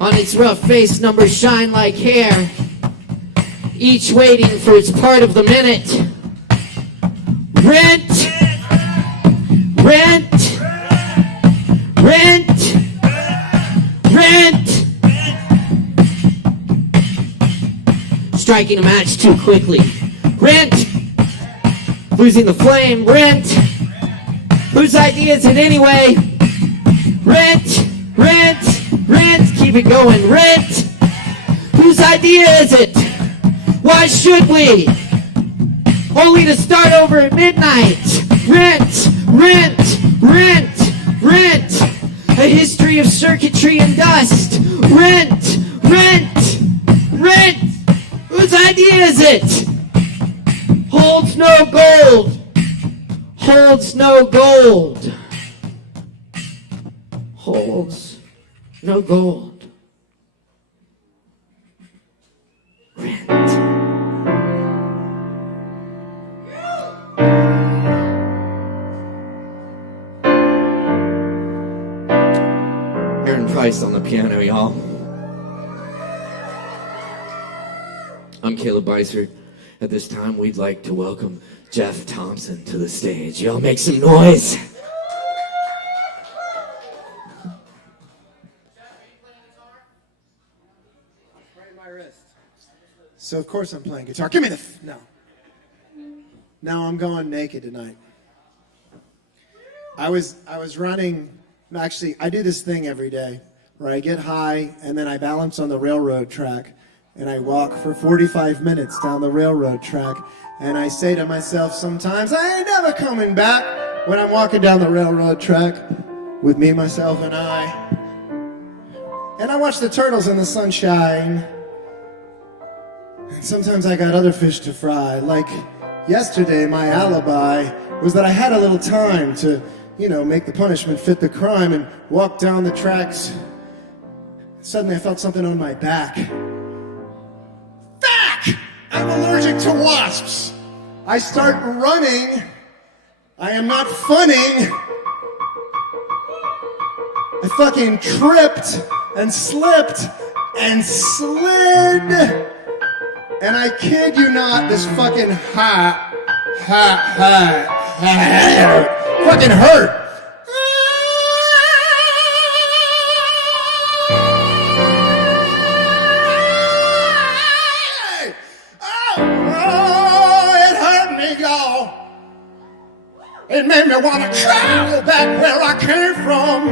On its rough face, numbers shine like hair, each waiting for its part of the minute. Rent, rent, rent, rent. Striking a match too quickly. Rent, losing the flame. Rent, whose idea is it anyway? Rent, rent, rent. Keep it going. Rent, whose idea is it? Why should we? Only to start over at midnight. Rent, rent, rent, rent. A history of circuitry and dust. Rent, rent, rent. Whose idea is it? Holds no gold. Holds no gold. Holds no gold. Rent. Aaron Price on the piano, y'all. I'm Caleb Beissert. At this time, we'd like to welcome Jeff Thompson to the stage. Y'all make some noise. So of course I'm playing guitar. Give me the no. Now I'm going naked tonight. I was running. Actually, I do this thing every day where I get high and then I balance on the railroad track and I walk for 45 minutes down the railroad track and I say to myself sometimes, I ain't never coming back when I'm walking down the railroad track with me, myself, and I. And I watch the turtles in the sunshine. And sometimes I got other fish to fry. Like yesterday, my alibi was that I had a little time to, make the punishment fit the crime and walk down the tracks. Suddenly I felt something on my back. Fuck! I'm allergic to wasps. I start running. I am not funning. I fucking tripped and slipped and slid. And I kid you not, this fucking fucking hurt. me want to crawl back where I came from.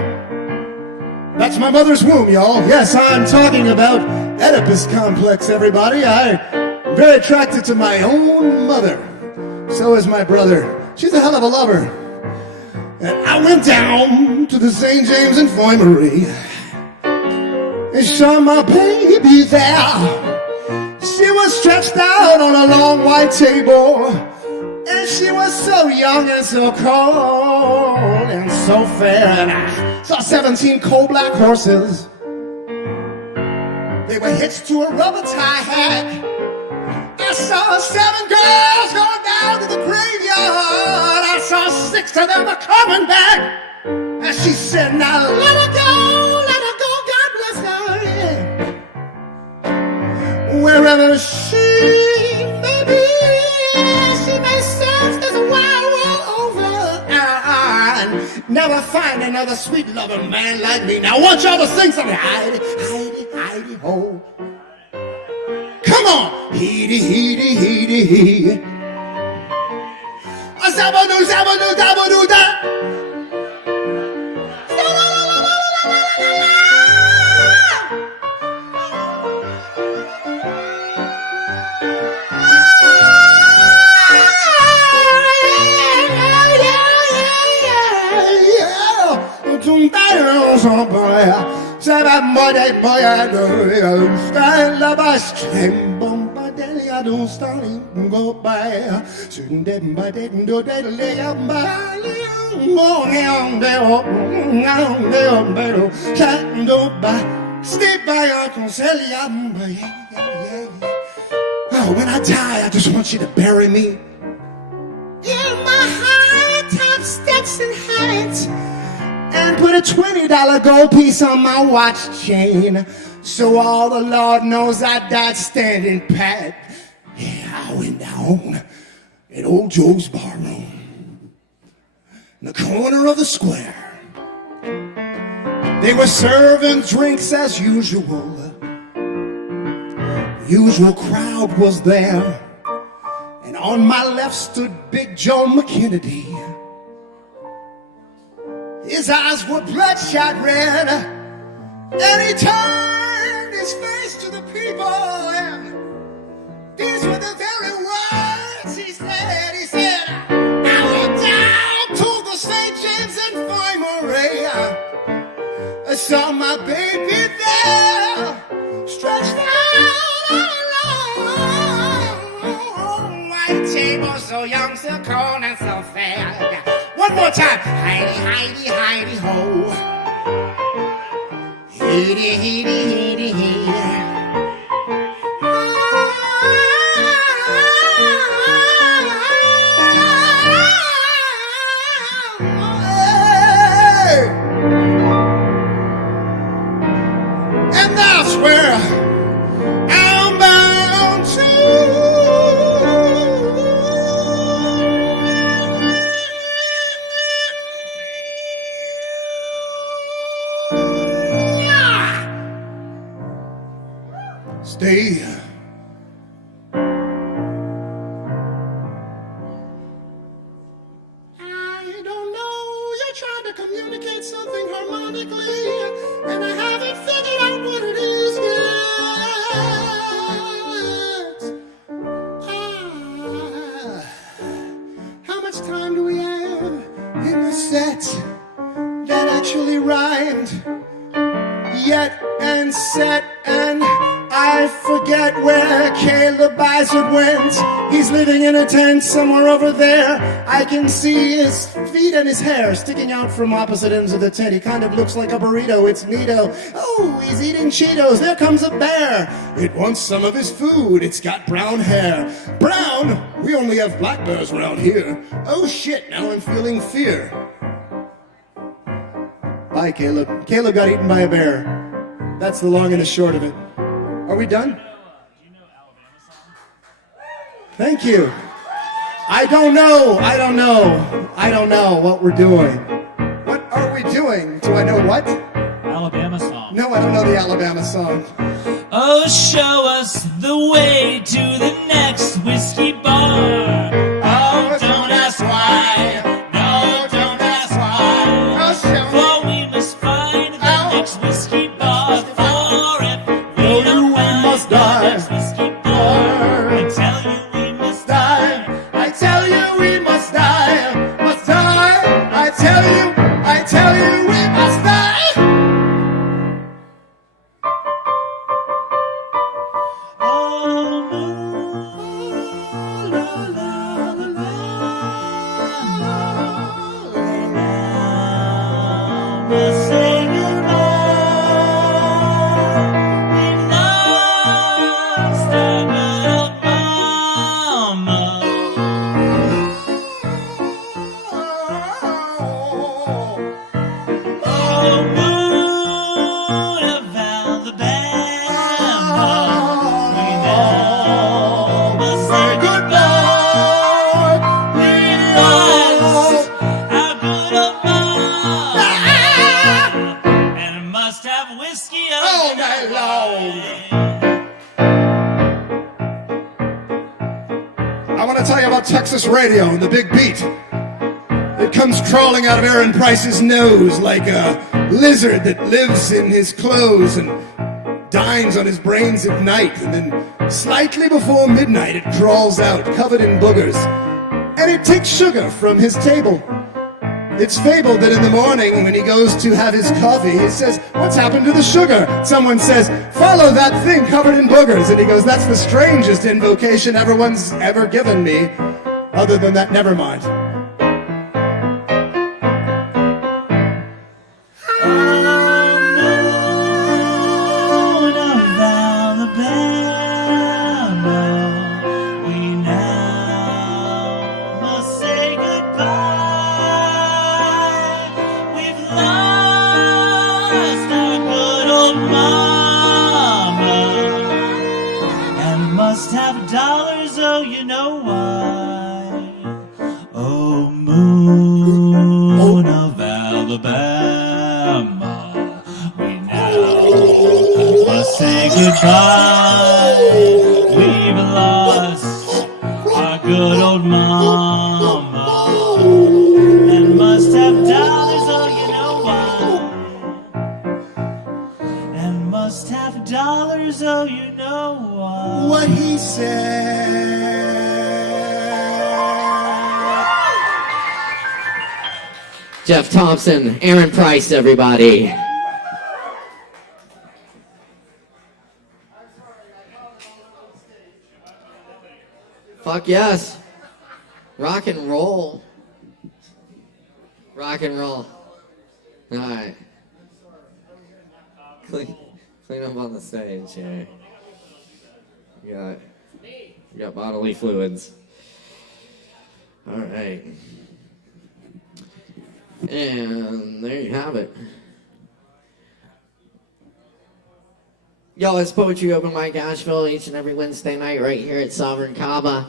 That's my mother's womb, y'all. Yes, I'm talking about Oedipus complex, everybody. I'm very attracted to my own mother. So is my brother. She's a hell of a lover. And I went down to the St. James Infirmary and saw my baby there. She was stretched out on a long white table, and she was so young and so cold and so fair. And I saw 17 coal-black horses. They were hitched to a rubber tie hack. I saw 7 girls going down to the graveyard. I saw 6 of them coming back. And she said, now let her go, God bless her. Yeah. Wherever she may be, she may search this wide world over. And never find another sweet loving man like me. Now I want y'all to sing something. Heidi, Heidi, Heidi, ho. Come on! Heedy, heedy, heedy, heedy. Zabadoo, zabadoo, zabadoo, da. Oh, when I die, I just want you to bury me in my high-top Stetson hat and put a $20 gold piece on my watch chain, so all the Lord knows I died standing pat. Yeah, I went down in old Joe's barroom in the corner of the square. They were serving drinks as usual. The usual crowd was there, and on my left stood Big Joe McKennedy. His eyes were bloodshot red, and he turned his face to the people, and these were the very words he said. He said, I went down to the St. James Infirmary. I saw my baby there, stretched out on a long white table, so young, so cold, and so fair. One more time. Heidi, Heidi, Heidi, ho. Heidi, Heidi, Heidi, Heidi. And that's where I'm bound to. Stay. I don't know, you're trying to communicate something harmonically, and I haven't figured out what it is yet. How much time do we have in the set that actually rhymed? Yet and set and I forget where Caleb Beissert went. He's living in a tent somewhere over there. I can see his feet and his hair sticking out from opposite ends of the tent. He kind of looks like a burrito. It's neato. Oh, he's eating Cheetos. There comes a bear. It wants some of his food. It's got brown hair. Brown? We only have black bears around here. Oh shit, now I'm feeling fear. Bye, Caleb. Caleb got eaten by a bear. That's the long and the short of it. Are we done? Thank you. I don't know what we're doing. What are we doing? Do I know what? Alabama song. No, I don't know the Alabama song. Oh, show us the way to the next whiskey bar. Oh, don't ask why. No, to tell you about Texas radio and the big beat. It comes crawling out of Aaron Price's nose like a lizard that lives in his clothes and dines on his brains at night. And then slightly before midnight, it crawls out covered in boogers. And it takes sugar from his table. It's fabled that in the morning when he goes to have his coffee, he says, "What's happened to the sugar?" Someone says, "Follow that thing covered in boogers." And he goes, "That's the strangest invocation everyone's ever given me. Other than that, never mind." Goodbye, we've lost our good old mama, and must have dollars, oh you know why, and must have dollars, oh you know why. What he said. Jeff Thompson, Aaron Price, everybody. Fuck yes. Rock and roll. Rock and roll. All right. Clean up on the stage here. You got bodily fluids. All right. And there you have it. Y'all, it's Poetry Open Mic Asheville each and every Wednesday night right here at Sovereign Kava.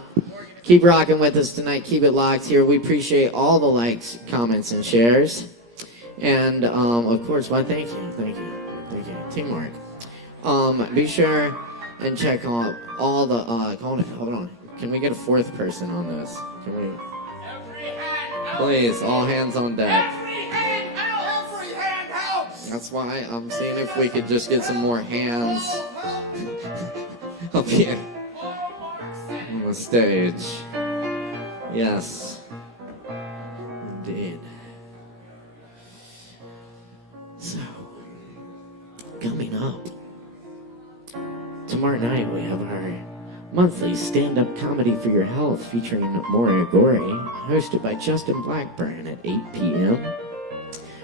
Keep rocking with us tonight. Keep it locked here. We appreciate all the likes, comments, and shares. And, of course, well, thank you. Teamwork. Be sure and check out all the, hold on. Can we get a fourth person on this? Can we? Please, all hands on deck. That's why I'm seeing if we could just get some more hands up here on the stage. Yes, indeed. So, coming up, tomorrow night we have our monthly stand-up comedy for your health featuring Maura Gori, hosted by Justin Blackburn at 8 p.m.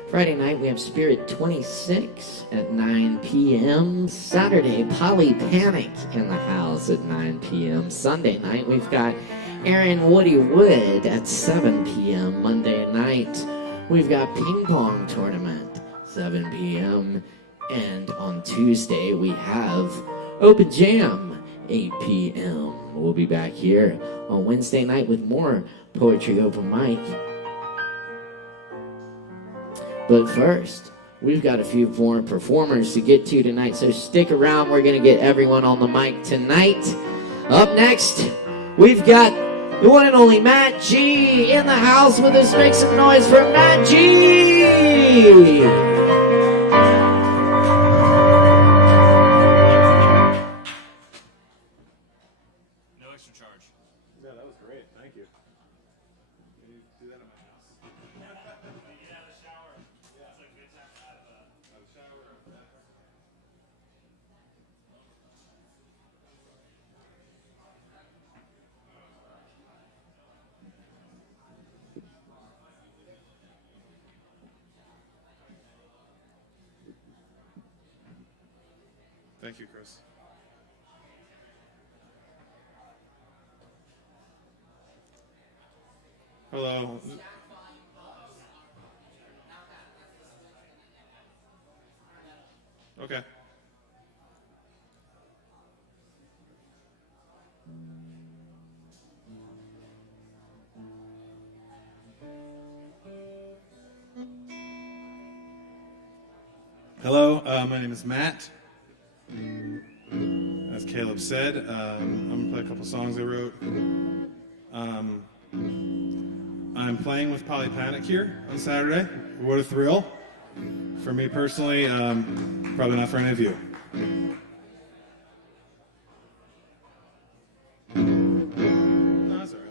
Friday night, we have Spirit 26 at 9 p.m. Saturday, Polly Panic in the house at 9 p.m. Sunday night, we've got Aaron Woody Wood at 7 p.m. Monday night, we've got Ping Pong Tournament, 7 p.m. And on Tuesday, we have Open Jam, 8 p.m. We'll be back here on Wednesday night with more Poetry Open Mic. But first, we've got a few more performers to get to tonight, so stick around. We're going to get everyone on the mic tonight. Up next, we've got the one and only Matt G in the house with us. Make some noise for Matt G! Thank you, Chris. Hello. Okay. Hello, my name is Matt. As Caleb said, I'm going to play a couple songs I wrote. I'm playing with Polypanic here on Saturday. What a thrill. For me personally, probably not for any of you. No, that's all right.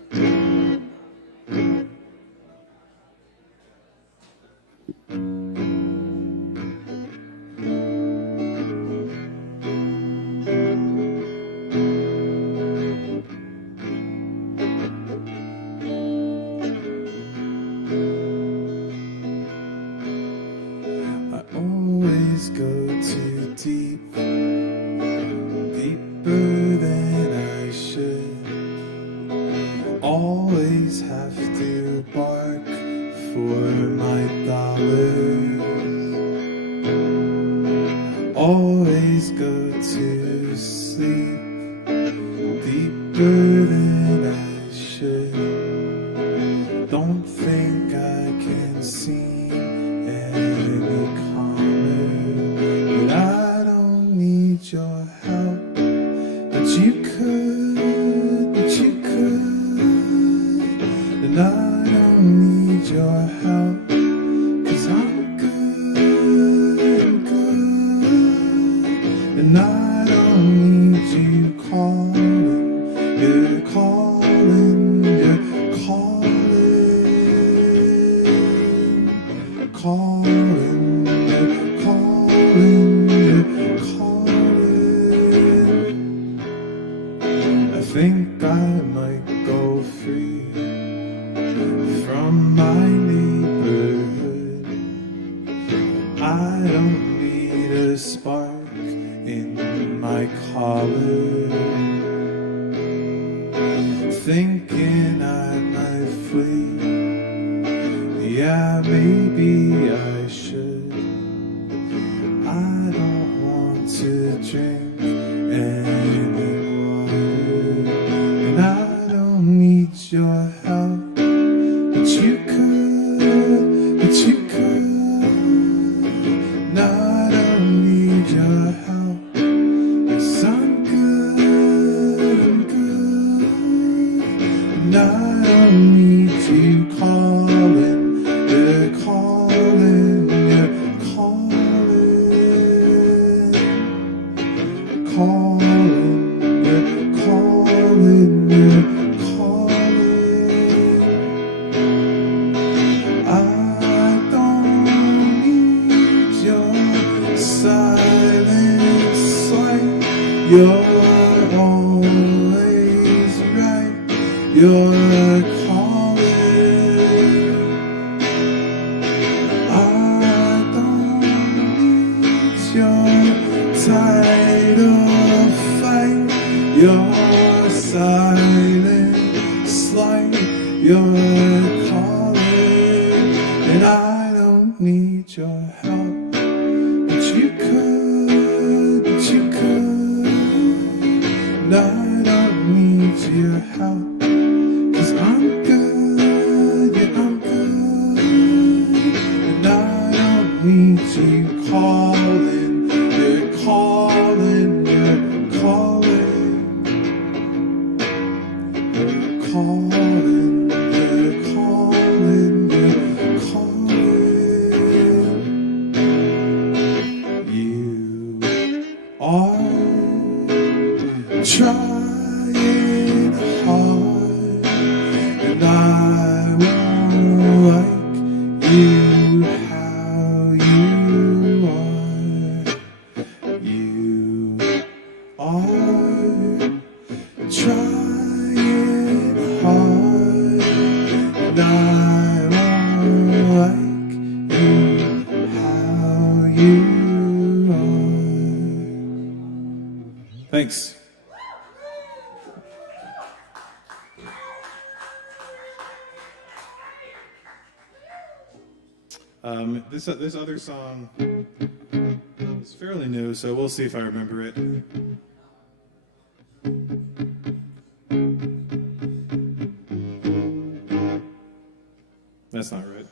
Always go too deep, deeper than I should. Always have to bark for my dollars. Always go to sleep, deeper than I should. Don't think I can see any calmer, but I don't need your help. But you could, and I don't need your help, 'cause I'm good, and I don't need you calling, you're calling, you're calling, I think I might go free from my neighborhood. I don't need a spark in my collar, thinking I might flee. Yeah, maybe I should. I don't want to drink any water, and I don't need your help. But you could, and I don't need your help. 'Cause I'm good, and I don't need you calling. You're calling, you're calling, you're calling. I don't need your silence, like you're always right. You're calling. I don't need your title fight. Your silence, like you're calling, and I don't need your help. But you could, and I don't need your help. 'Cause I'm good, yeah, I'm good, and I don't need you calling. You're calling, you're calling, you're calling, you're calling, you're calling. You are trying hard, and I won't like you how you are. You are trying hard, and I won't like you how you are. Thanks. This other song is fairly new, so we'll see if I remember it. That's not right.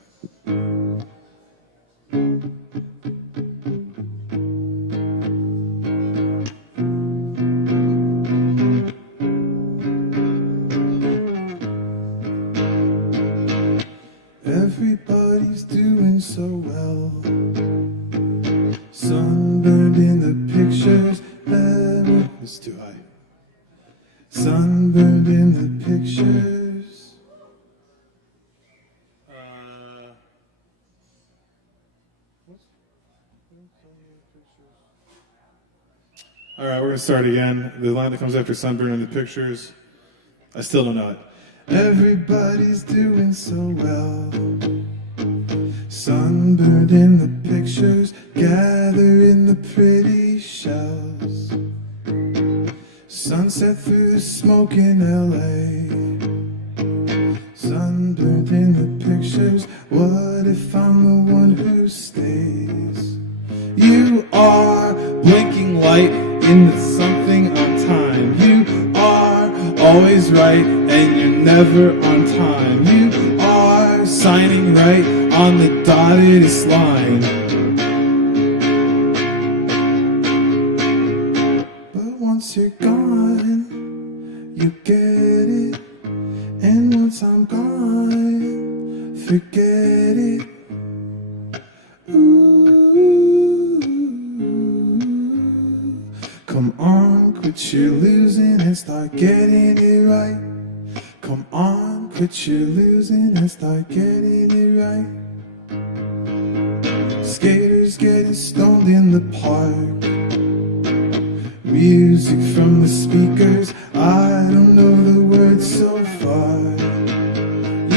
sunburned in the pictures. All right, we're going to start again. The line that comes after sunburn in the pictures, I still don't know it. Everybody's doing so well. Sunburned in the pictures, gather in the pretty shells. Sunset through the smoke in LA. Sunburned in the pictures, what if I'm the one who stays? You are blinking light into something on time. You are always right and you're never on time. You are signing right on the dotted line. But once you're gone, you get it. And once I'm gone, forget it. Come on, quit your losing and start getting it right. Come on, quit your losing and start getting it right. Skaters getting stoned in the park. Music from the speakers, I don't know the words so far.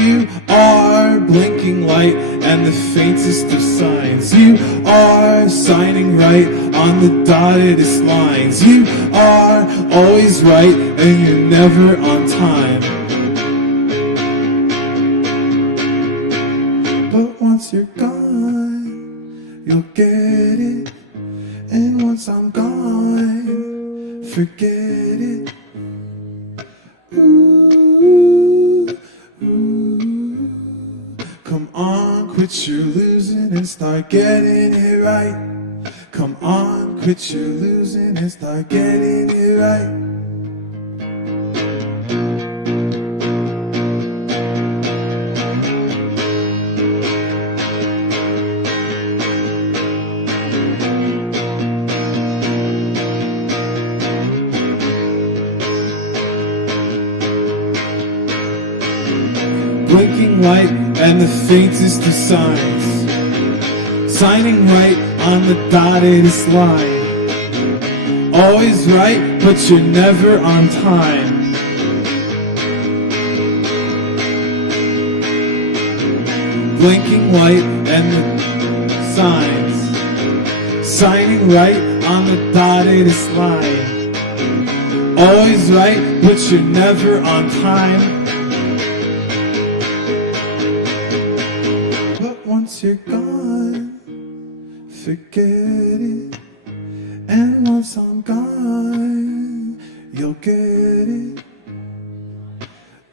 You are blinking light and the faintest of signs. You are signing right on the dottedest lines. You are always right and you're never on time. But once you're gone, you'll get it. And once I'm gone, forget it. Ooh, ooh. Come on, quit your losing and start getting it right. Come on, quit your losing and start getting it right. Blinking light and the faintest of signs. Signing right on the dottedest line. Always right, but you're never on time. Blinking light and the signs. Signing right on the dottedest line. Always right, but you're never on time. Once you're gone, forget it. And once I'm gone, you'll get it.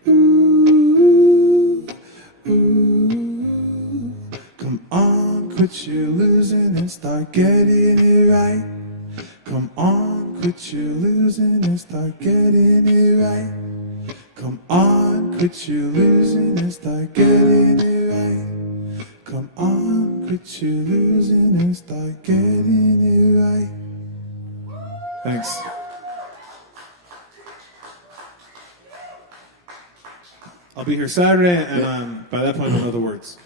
Ooh, ooh. Come on, quit your losing and start getting it right. Come on, quit your losing and start getting it right. Come on, quit your losing and start getting it right. Come on, quit your losing and start getting it right. Thanks. I'll be here Saturday, and by that point, I'll know the words.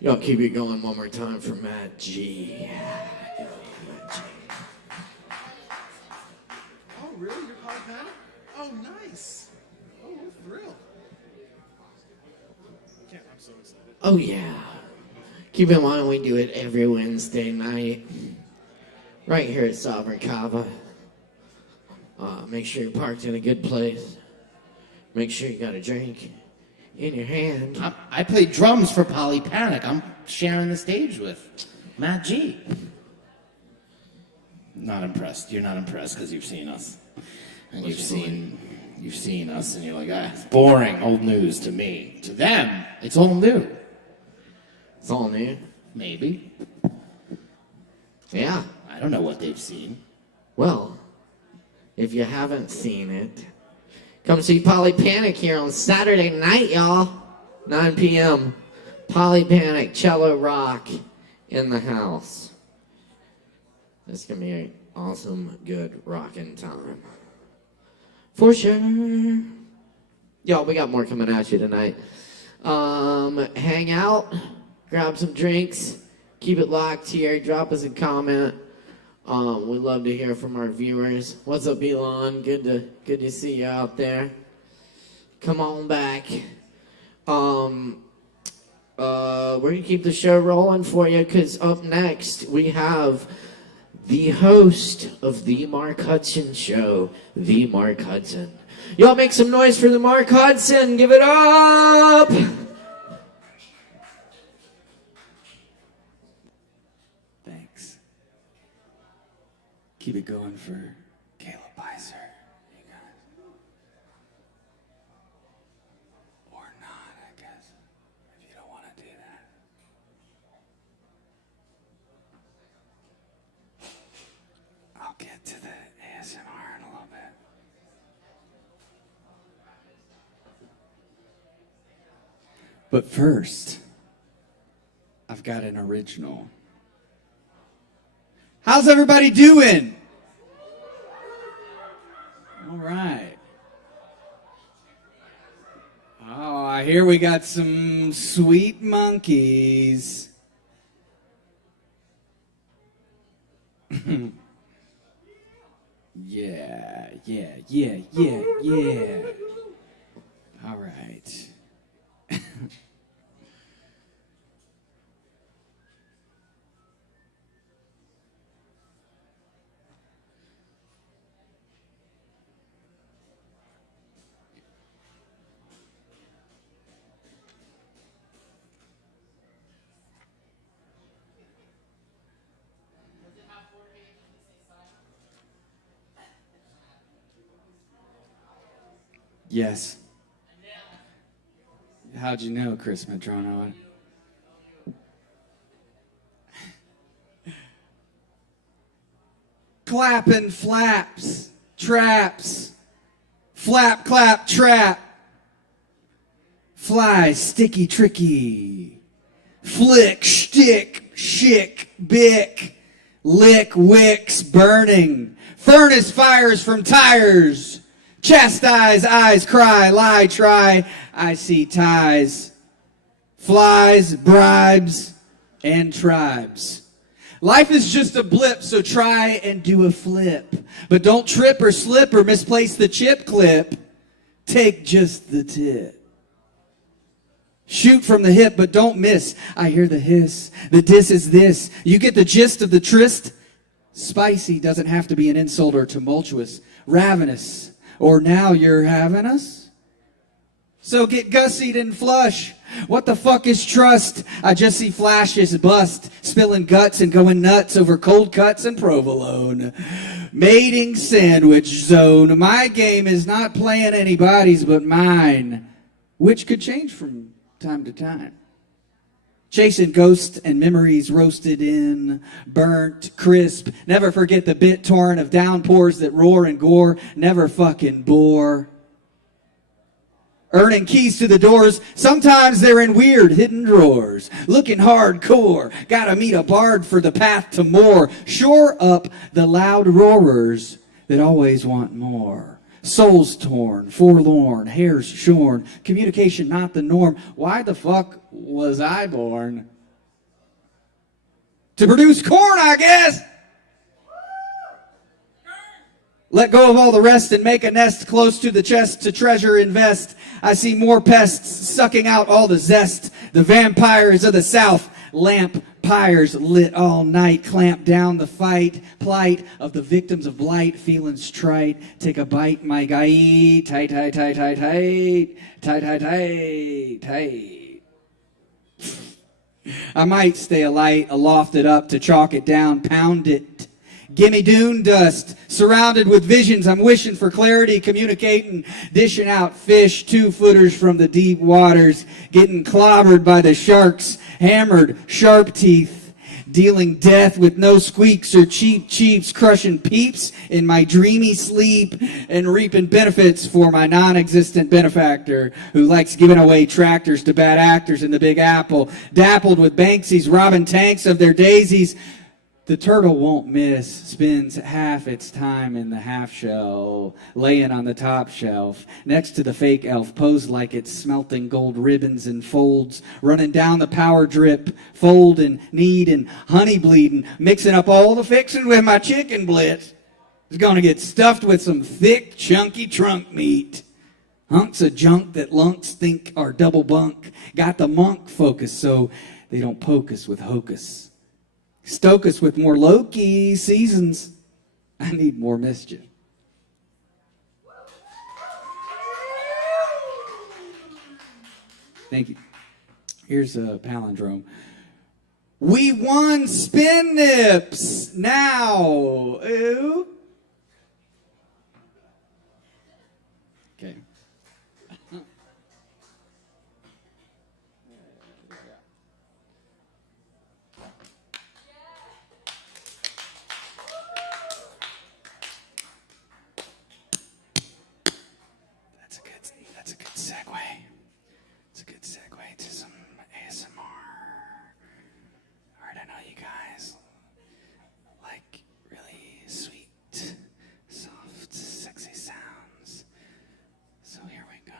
Y'all keep it going one more time for Matt G. Oh, really? You're polypanic? Oh, nice. Oh, what a thrill. I'm so excited. Oh, yeah. Keep in mind we do it every Wednesday night. Right here at Sovereign Kava. Make sure you're parked in a good place. Make sure you got a drink in your hand. I play drums for Polypanic. I'm sharing the stage with Matt G. Not impressed. You're not impressed because you've seen us. And you've seen us and you're like, it's boring, old news to me. To them, it's all new. It's all new? Maybe. Yeah. I don't know what they've seen. Well, if you haven't seen it, come see Polypanic here on Saturday night, y'all. 9 p.m. Polypanic Cello Rock in the house. It's going to be awesome, good rockin' time. For sure. Yo, we got more coming at you tonight. Hang out, grab some drinks, keep it locked here, drop us a comment. We'd love to hear from our viewers. What's up, Elon? Good to see you out there. Come on back. We're gonna keep the show rolling for you, because up next we have the host of the Mark Hudson Show, the Mark Hudson. Y'all make some noise for the Mark Hudson. Give it up! Thanks. Keep it going for Caleb Beissert, you guys. Or not, I guess, if you don't want to do that. I'll get to the ASMR in a little bit. But first, I've got an original. How's everybody doing? All right. Oh, I hear we got some sweet monkeys. Yeah. All right. Yes. How'd you know, Chris Medrano? Clapping flaps, traps, flap, clap, trap, fly, sticky, tricky, flick, shtick, shick, bick, lick, wicks, burning, furnace fires from tires, chastise, eyes cry, lie, try, I see ties, flies, bribes, and tribes. Life is just a blip, so try and do a flip. But don't trip or slip or misplace the chip clip. Take just the tip. Shoot from the hip, but don't miss. I hear the hiss. The diss is this. You get the gist of the tryst? Spicy doesn't have to be an insult or tumultuous. Ravenous. Or now you're having us? So get gussied and flush. What the fuck is trust? I just see flashes bust, spilling guts and going nuts over cold cuts and provolone. Mating sandwich zone. My game is not playing anybody's but mine, which could change from time to time. Chasing ghosts and memories roasted in, burnt, crisp. Never forget the bit torrent of downpours that roar and gore. Never fucking bore. Earning keys to the doors. Sometimes they're in weird hidden drawers. Looking hardcore. Gotta meet a bard for the path to more. Shore up the loud roarers that always want more. Souls torn, forlorn, hairs shorn, communication not the norm. Why the fuck was I born? To produce corn, I guess. Let go of all the rest and make a nest close to the chest to treasure invest. I see more pests sucking out all the zest. The vampires of the south, lamp pyres lit all night, clamp down the fight, plight of the victims of blight, feelings trite. Take a bite, my guy, tight, tight, tight, tight, tight, tight, tight, tight, tight. I might stay alight, aloft it up to chalk it down, pound it. Gimme dune dust, surrounded with visions. I'm wishing for clarity, communicating, dishing out fish 2-footers from the deep waters, getting clobbered by the sharks, hammered, sharp teeth, dealing death with no squeaks or cheap cheeps, crushing peeps in my dreamy sleep, and reaping benefits for my non-existent benefactor who likes giving away tractors to bad actors in the Big Apple, dappled with Banksies, robbing tanks of their daisies. The turtle won't miss, spends half its time in the half shell, laying on the top shelf, next to the fake elf, posed like it's smelting gold ribbons and folds, running down the power drip, folding, kneading, honey bleeding, mixing up all the fixings with my chicken blitz. It's gonna get stuffed with some thick, chunky trunk meat. Hunks of junk that lunks think are double bunk. Got the monk focus so they don't poke us with hocus. Stoke us with more low-key seasons. I need more mischief. Thank you. Here's a palindrome. We won spin nips. Now. Ooh. Okay. That's a good segue. It's a good segue to some ASMR. All right, I know you guys like really sweet, soft, sexy sounds. So here we go.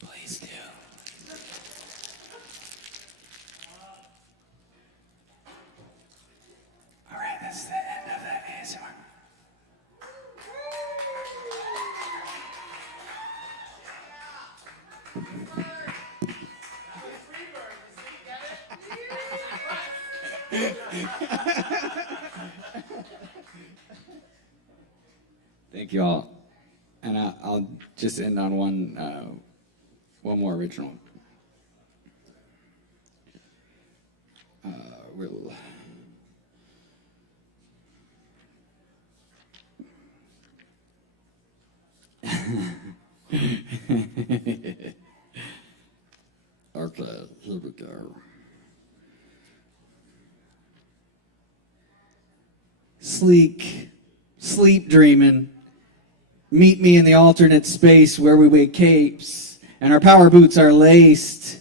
Please do. All right, that's the end of that ASMR. Thank you all. And I'll just end on one more original. We'll... Okay, here we go. Sleep dreaming. Meet me in the alternate space where we wear capes and our power boots are laced.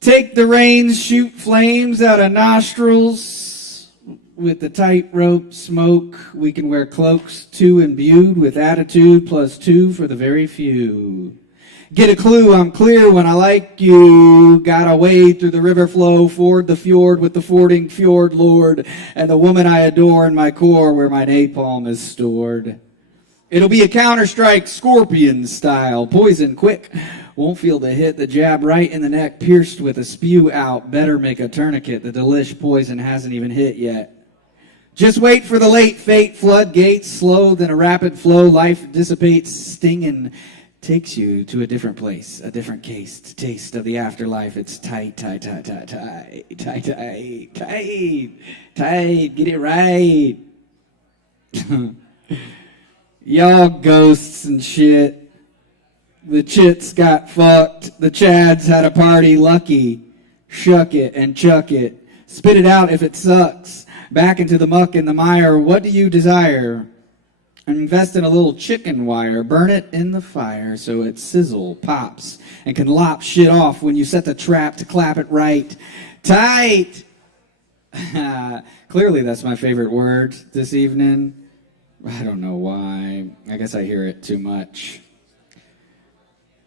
Take the reins, shoot flames out of nostrils. With the tightrope smoke, we can wear cloaks too imbued with attitude +2 for the very few. Get a clue, I'm clear when I like you. Gotta wade through the river flow, ford the fjord with the fording fjord lord, and the woman I adore in my core where my napalm is stored. It'll be a counter-strike scorpion style, poison quick. Won't feel the hit, the jab right in the neck, pierced with a spew out. Better make a tourniquet, the delish poison hasn't even hit yet. Just wait for the late fate, floodgates, slow than a rapid flow. Life dissipates, stinging, takes you to a different place, a different case. Taste of the afterlife, it's tight, tight, tight, tight, tight, tight, tight, tight, tight, get it right. Y'all ghosts and shit. The chits got fucked. The chads had a party lucky. Shuck it and chuck it. Spit it out if it sucks. Back into the muck and the mire. What do you desire? Invest in a little chicken wire. Burn it in the fire so it sizzle, pops, and can lop shit off when you set the trap to clap it right. Tight! Clearly that's my favorite word this evening. I don't know why. I guess I hear it too much.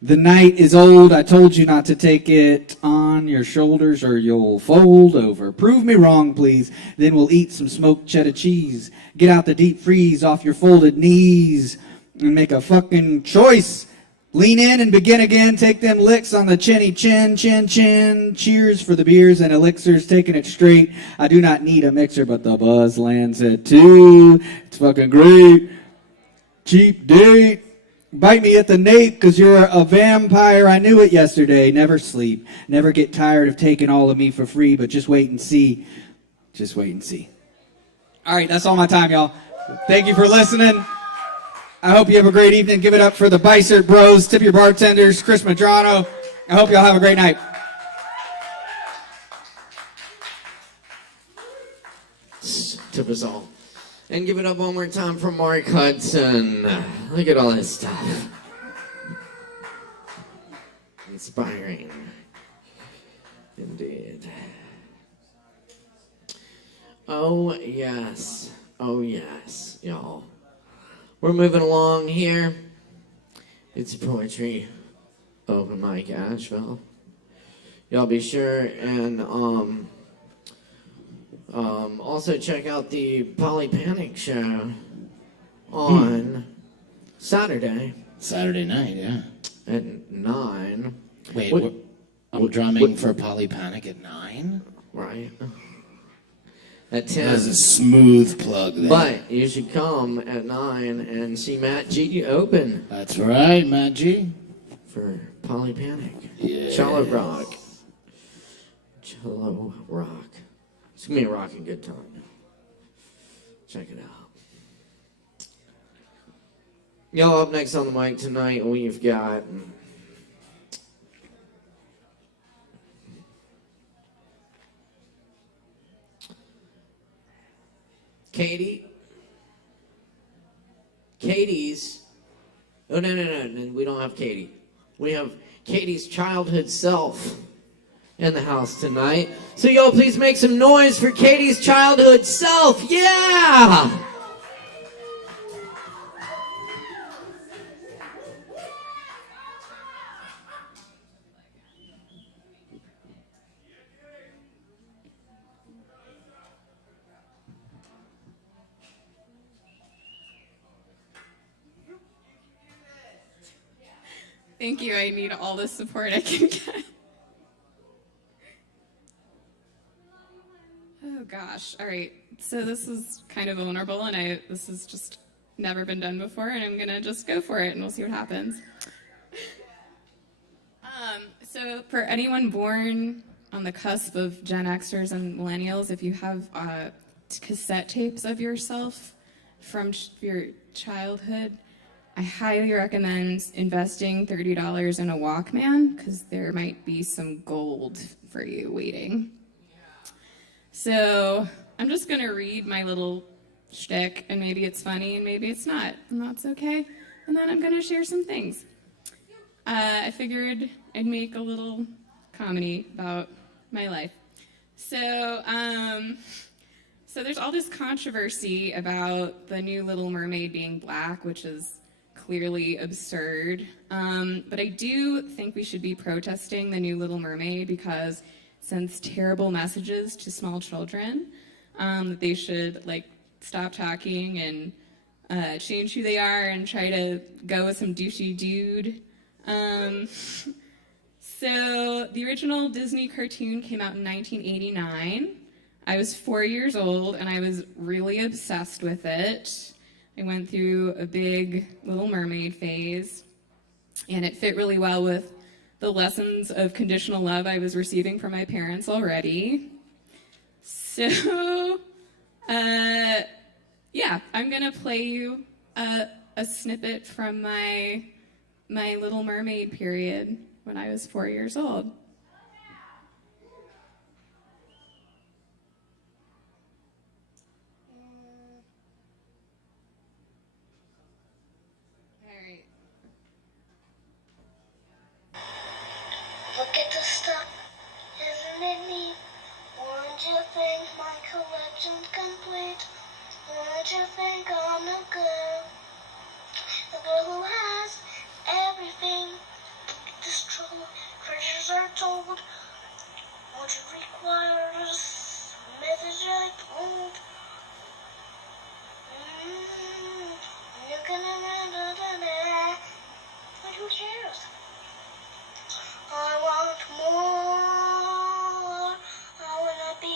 The night is old. I told you not to take it on your shoulders or you'll fold over. Prove me wrong, please. Then we'll eat some smoked cheddar cheese. Get out the deep freeze off your folded knees and make a fucking choice. Lean in and begin again. Take them licks on the chinny chin, chin, chin. Cheers for the beers and elixirs, taking it straight. I do not need a mixer, but the buzz lands at 2. It's fucking great. Cheap date. Bite me at the nape because you're a vampire. I knew it yesterday. Never sleep. Never get tired of taking all of me for free, but just wait and see. Just wait and see. All right, that's all my time, y'all. Thank you for listening. I hope you have a great evening. Give it up for the Beissert Bros. Tip your bartenders, Chris Medrano. I hope y'all have a great night. Tip us all. And give it up one more time for Mark Hudson. Look at all this stuff. Inspiring. Indeed. Oh, yes. Oh, yes, y'all. We're moving along here. It's Poetry Open Mic Asheville. Y'all be sure and also check out the Polly Panic show on Saturday. Saturday night, yeah. At 9. Wait, I'm drumming for Polly Panic at 9? Right. At 10. That's a smooth plug there. But you should come at 9 and see Matt G open. That's right, Matt G. For Polly Panic. Yeah. Cello Rock. Cello Rock. It's going to be a rocking good time. Check it out. Y'all, up next on the mic tonight, we've got... Katie's... Oh, no, we don't have Katie. We have Katie's childhood self in the house tonight. So y'all please make some noise for Katie's childhood self. Yeah! Thank you. I need all the support I can get. Oh gosh. All right. So this is kind of vulnerable, and this has just never been done before, and I'm gonna just go for it, and we'll see what happens. So for anyone born on the cusp of Gen Xers and Millennials, if you have cassette tapes of yourself from your childhood, I highly recommend investing $30 in a Walkman, because there might be some gold for you waiting. So I'm just going to read my little shtick, and maybe it's funny and maybe it's not, and that's okay. And then I'm going to share some things. I figured I'd make a little comedy about my life. So there's all this controversy about the new Little Mermaid being black, which is clearly absurd. But I do think we should be protesting the new Little Mermaid because it sends terrible messages to small children that they should stop talking and change who they are and try to go with some douchey dude. So the original Disney cartoon came out in 1989. I was 4 years old and I was really obsessed with it. I went through a big Little Mermaid phase, and it fit really well with the lessons of conditional love I was receiving from my parents already. So, yeah, I'm gonna play you a snippet from my Little Mermaid period when I was 4 years old. Look at the stuff, isn't it neat? Won't you think my collection's complete? Won't you think I'm the girl who has everything? This trouble, creatures are told. What it requires, message I told. You can remember that, but who cares? I want more. I wanna be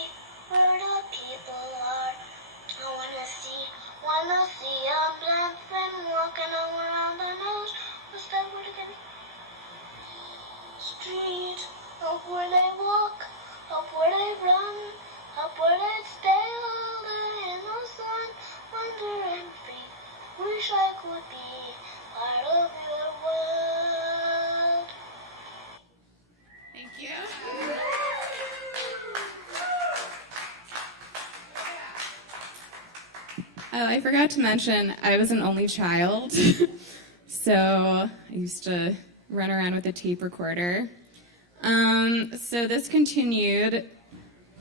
where the people are. I wanna see a black friend walking around the nose. What's that word again? Street, up where they walk, up where they run, up where they stay all day in the sun, wandering free. Wish I could be part of your world. Thank you. Oh, I forgot to mention, I was an only child, so I used to run around with a tape recorder. So this continued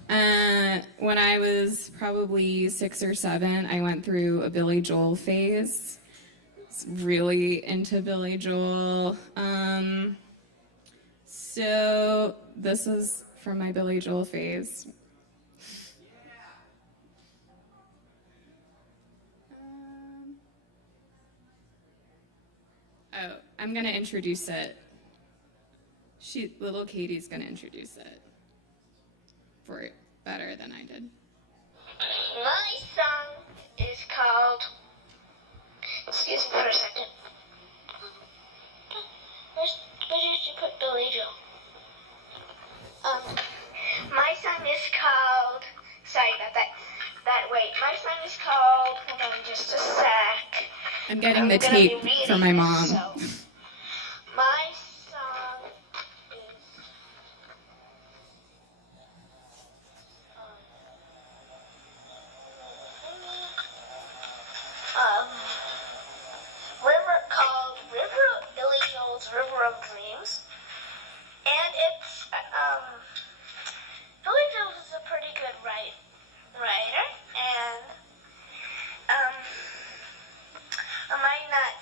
when I was probably 6 or 7. I went through a Billy Joel phase. I was really into Billy Joel. So this is from my Billy Joel phase. Oh, I'm gonna introduce it. Little Katie's gonna introduce it for it better than I did. My song is called, excuse me for a second. Where did you put Billy Joel? My song is called, sorry about that. Wait, my song is called, hold on just a sec. I'm getting the tape for my mom. So, my song is, Billy Joel's River of Dreams. And it's, Billy Joel is a pretty good writer, and, I might not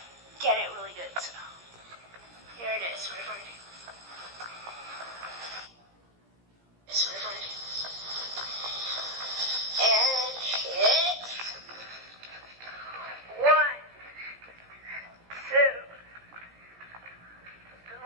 get it really good, so here it is. And it's 1, 2, 3,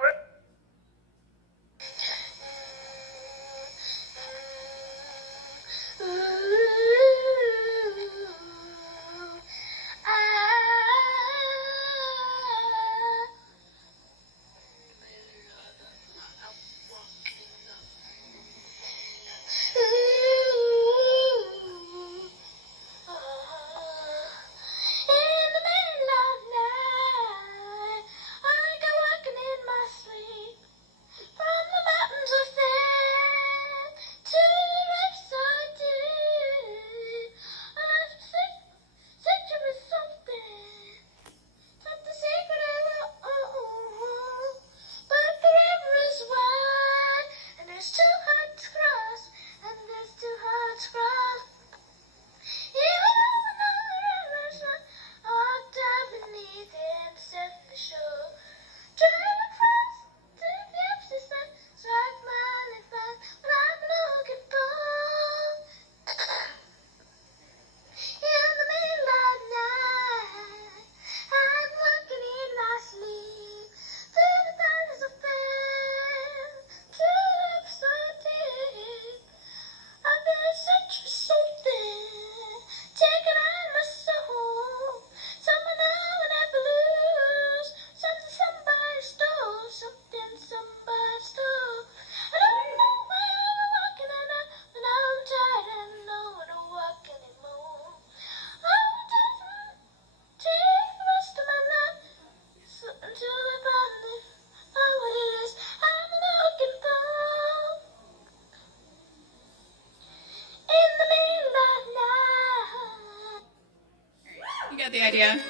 you.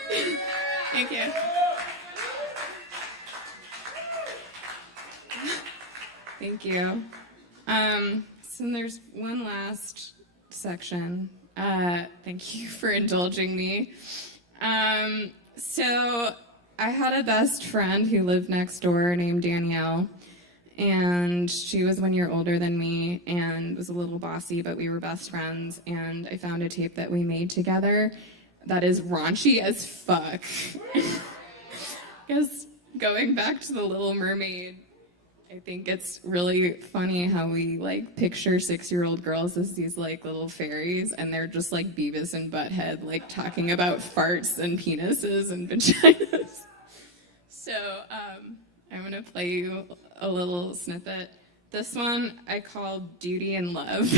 Thank you. Thank you. So there's one last section. Thank you for indulging me. So I had a best friend who lived next door named Danielle, and she was 1 year older than me and was a little bossy, but we were best friends, and I found a tape that we made together that is raunchy as fuck. Because going back to The Little Mermaid, I think it's really funny how we like picture 6-year-old girls as these like little fairies, and they're just like Beavis and Butthead, like talking about farts and penises and vaginas. So I'm gonna play you a little snippet. This one I call Duty and Love.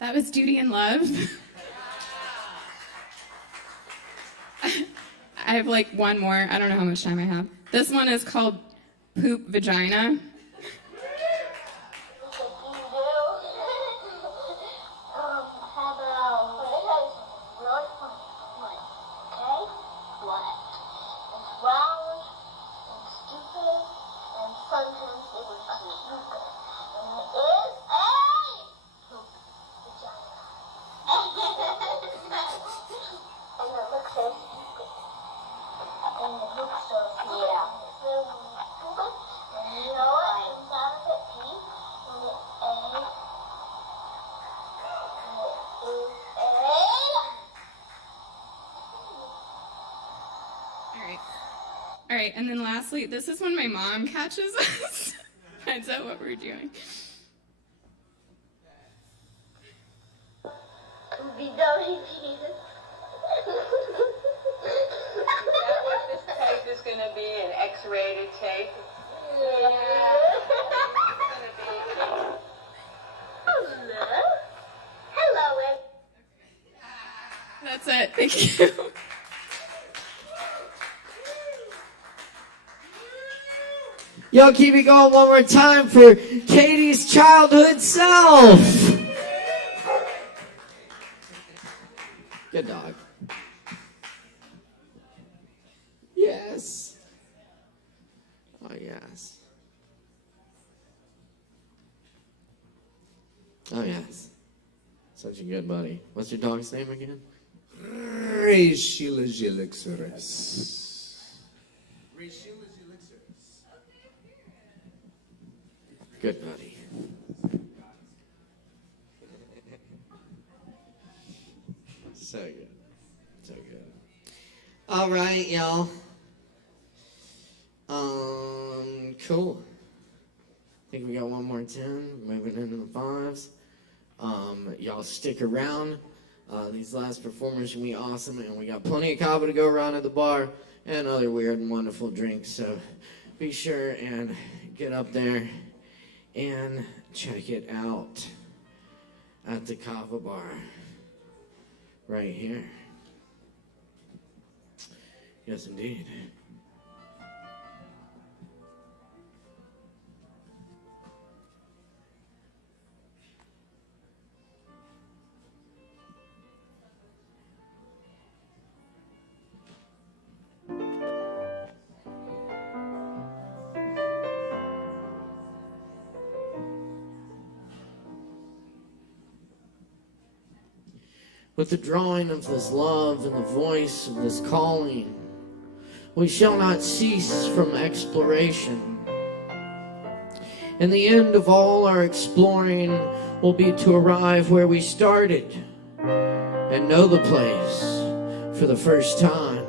That was Duty and Love. I have like one more. I don't know how much time I have. This one is called Poop Vagina. All right, and then lastly, this is when my mom catches us. Finds out what we're doing. Is that what this tape is going to be, an X-rated tape? Yeah. Hello. That's it. Thank you. Yo, keep it going one more time for Katie's childhood self. Good dog. Yes. Oh, yes. Oh, yes. Such a good buddy. What's your dog's name again? ASHEViLLE. Good buddy. So good. So good. All right, y'all. Cool. I think we got one more 10. Moving into the 5s. Y'all stick around. These last performers are going to be awesome, and we got plenty of Kava to go around at the bar and other weird and wonderful drinks. So be sure and get up there and check it out at the Kava bar right here. Yes, indeed. with the drawing of this love and the voice of this calling. We shall not cease from exploration. And the end of all our exploring will be to arrive where we started and know the place for the first time.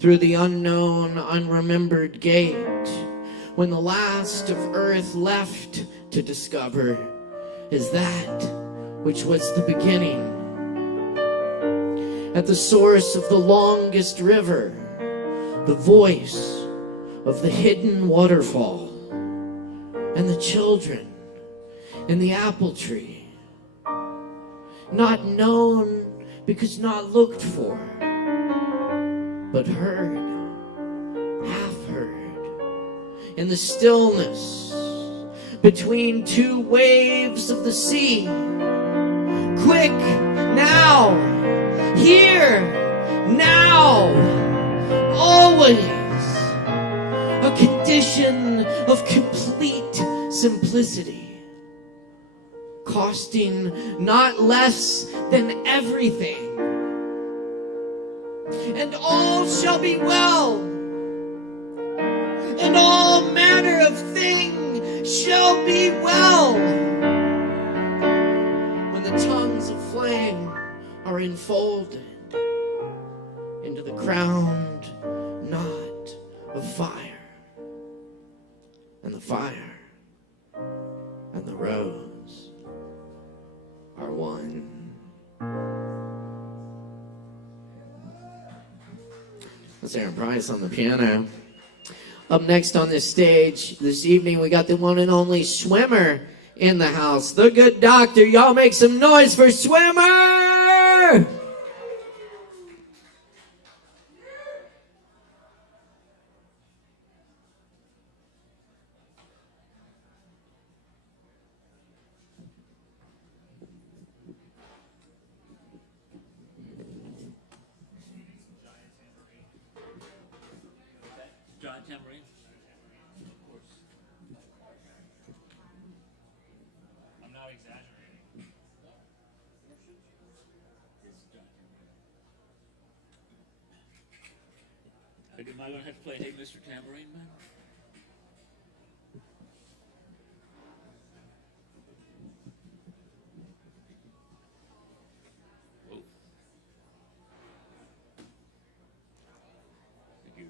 Through the unknown, unremembered gate, when the last of earth left to discover is that which was the beginning. At the source of the longest river, the voice of the hidden waterfall, and the children in the apple tree, not known because not looked for, but heard, half heard, in the stillness between two waves of the sea. Quick, now, here, now, always, a condition of complete simplicity, costing not less than everything. And all shall be well, and all manner of thing shall be well, when the tongues of flame are enfolded into the crowned knot of fire, and the fire and the rose are one. That's Aaron Price on the piano. Up next on this stage this evening, we got the one and only Swimmer in the house. The Good Doctor. Y'all make some noise for Swimmer! Giant tambourine? Of course. I'm not exaggerating. Am I going to have to play Hey Mr. Tambourine Man? Whoa. Thank you.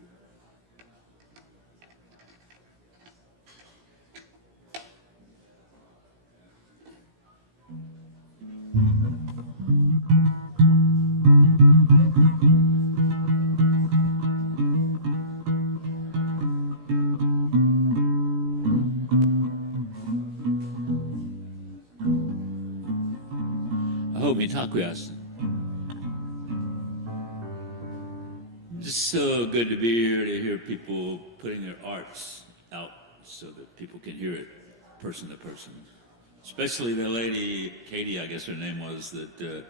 Takuyas. It's so good to be here to hear people putting their arts out so that people can hear it person to person. Especially the lady, Katie, I guess her name was, that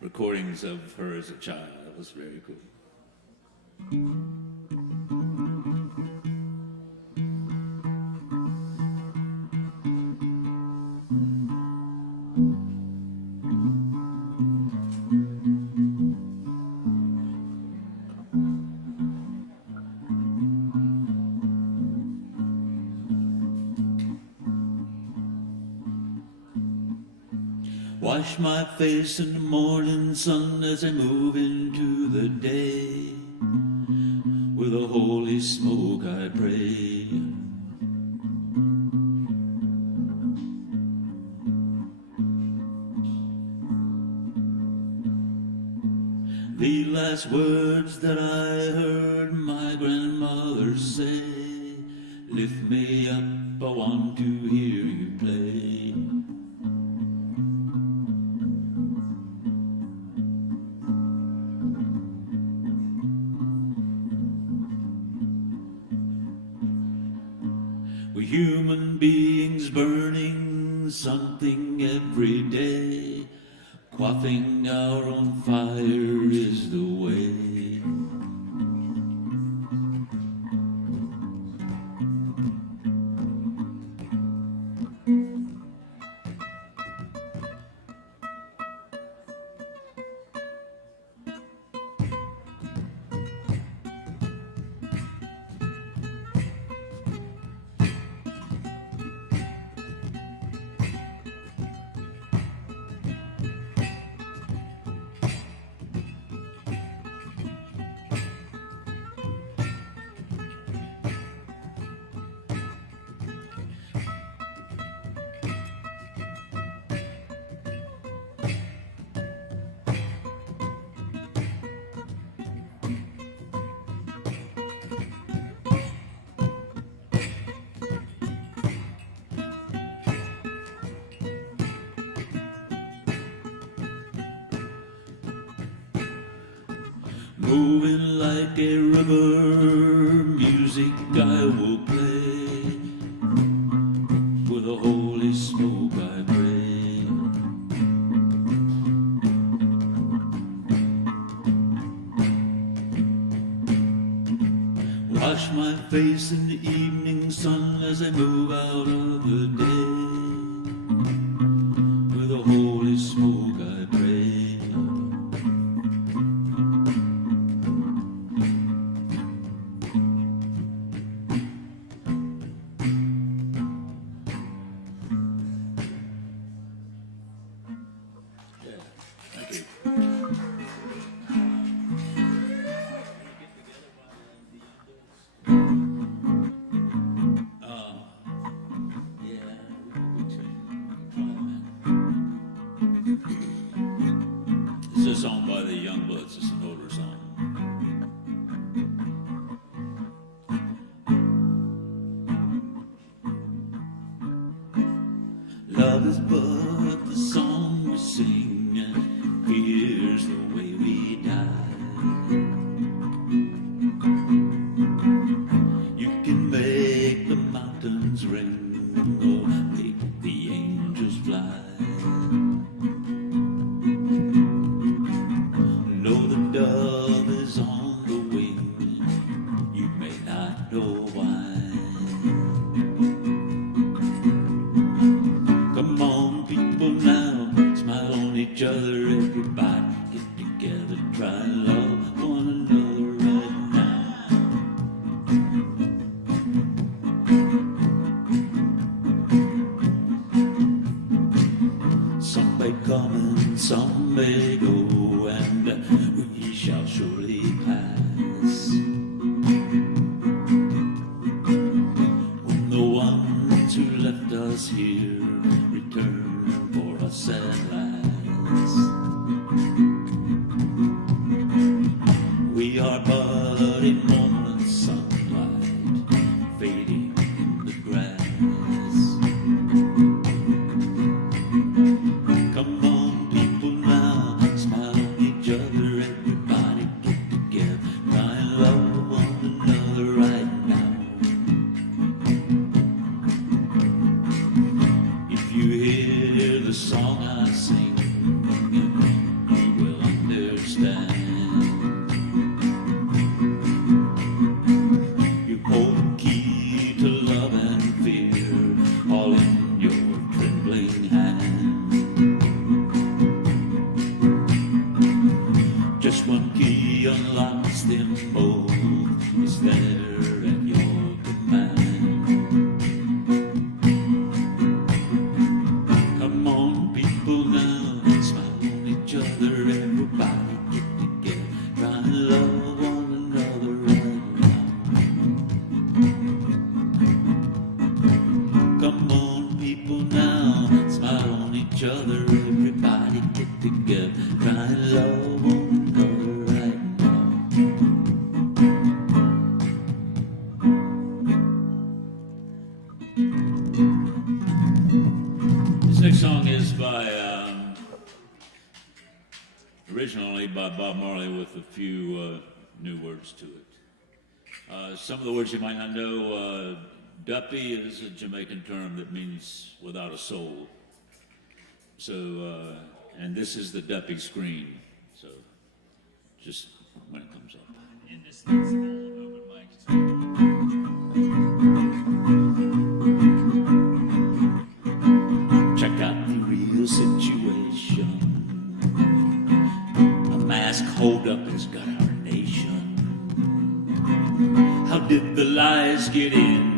recordings of her as a child. That was very cool. Wash my face in the morning sun as I move into the day. With a holy smoke I pray. The last words that I heard my grandmother say, lift me up, I want to hear you play. Human beings burning something every day, quaffing our own fire is the way. Moving like a river, music I will play. With a holy smoke I pray. Wash my face in the evening sun as I move out of the day. With a holy smoke I pray. It's a song by the Youngbloods. It's an older song. Love is but the song we sing, and here's the way we die. You can make the mountains ring, or make the angels fly. Know the dove is on the wing, you may not know why. Come on, people, now, smile on each other, everybody, get together, try and love one another right now. Some may come and some may go, and we shall surely pass. When the ones who left us here return for us at last, we are but a moment's sunlight fading in the grass. Come on, people, now, smile on each other, everybody get together, try and love one another right now. If you hear the song I sing, you will understand. You hold the key to love and fear, all in your trembling hand. Just one key unlocks them both, it's there at your command. Come on, people, now, smile on each other, everybody get together, try and love one another right now. Come on, people, now, smile on each other, everybody get together, try and love one another right now. This next song is by, originally by Bob Marley with a few new words to it. Some of the words you might not know, duppy is a Jamaican term that means without a soul. So, and this is the duppy screen. So, just when it comes up. In this small open mic. Check out the real situation. A mask holdup has got our nation. How did the lies get in?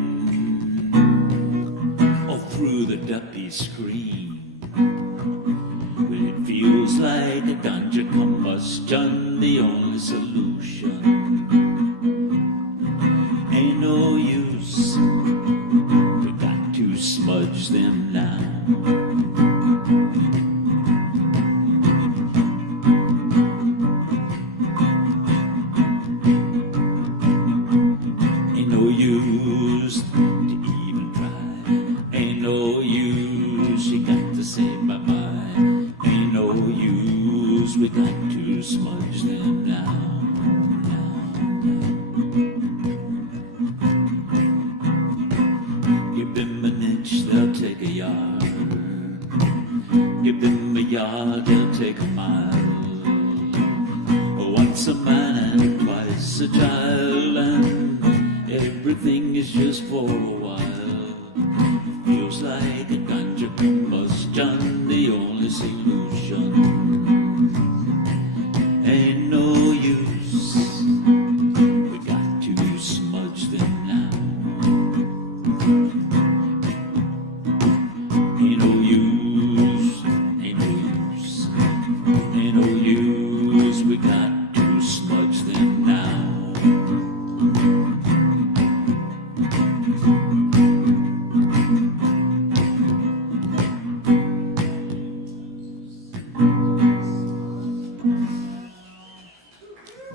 Or through the duppy screen? Well, it feels like a dungeon combustion, the only solution. Ain't no use, we got to smudge them now. Ain't no use to even try. Ain't no use, you got to say bye-bye. Ain't no use, we got to smudge them now. take a mile. Once a man and twice a child, and everything is just for a while. Feels like a ganja combustion, the only solution. Ain't no use, we got to smudge them now. Ain't no use, ain't no use, ain't no use, we got to smudge them now.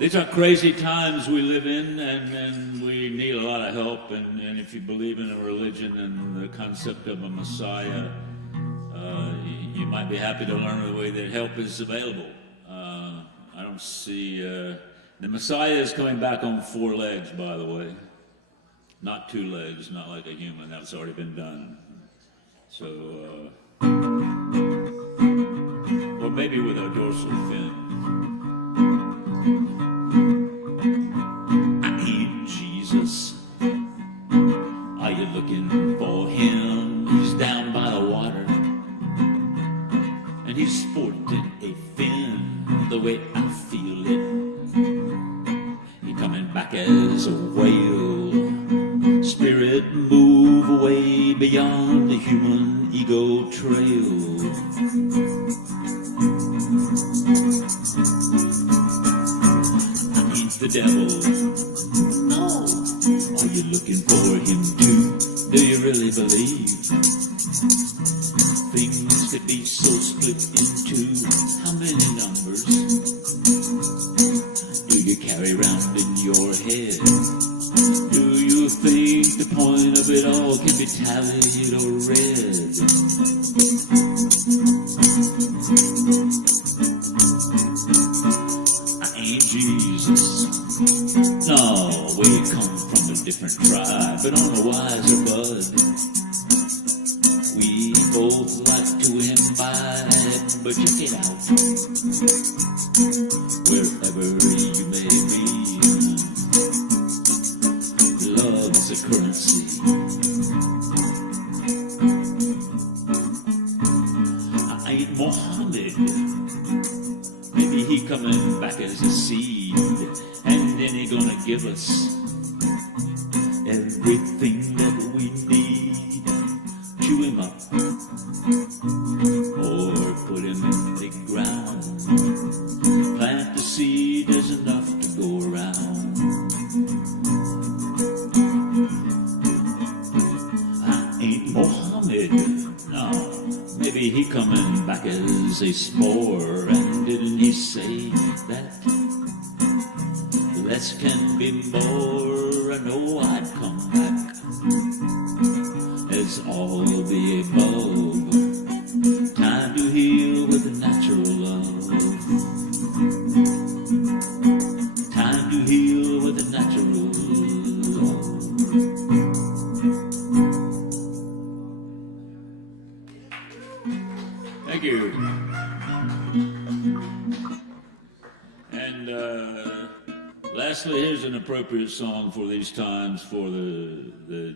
These are crazy times we live in, and we need a lot of help. And if you believe in a religion and the concept of a Messiah, you might be happy to learn the way that help is available. I don't see... the Messiah is coming back on 4 legs, by the way. Not 2 legs, not like a human. That's already been done. So... or maybe with a dorsal fin. I ain't Jesus. Are you looking for him? He's down by the water, and he's sporting a fin the way I feel it. He coming back as a whale. Spirit move away beyond the human ego trail. The devil. No. Are you looking for him too? Do you really believe things could be so split into how many numbers do you carry around in your head? Do you think the point of it all can be tallied or read? I ain't Jesus. No, we come from a different tribe, but on a wiser bud. We both like to imbibe, but check it out. Wherever you may be, love is a currency. I ain't Mohammed. Maybe he coming back as a seed, and then he gonna give us everything that we need. Chew him up, or put him in the ground. Plant the seed, there's enough to go around. I ain't Mohammed, no. Maybe he coming back as a spore, and didn't he say that less can be more? I know I'd come back as all the above. Time to heal with a natural love. Time to heal with a natural love. Thank you. And lastly, here's an appropriate song for these times, for the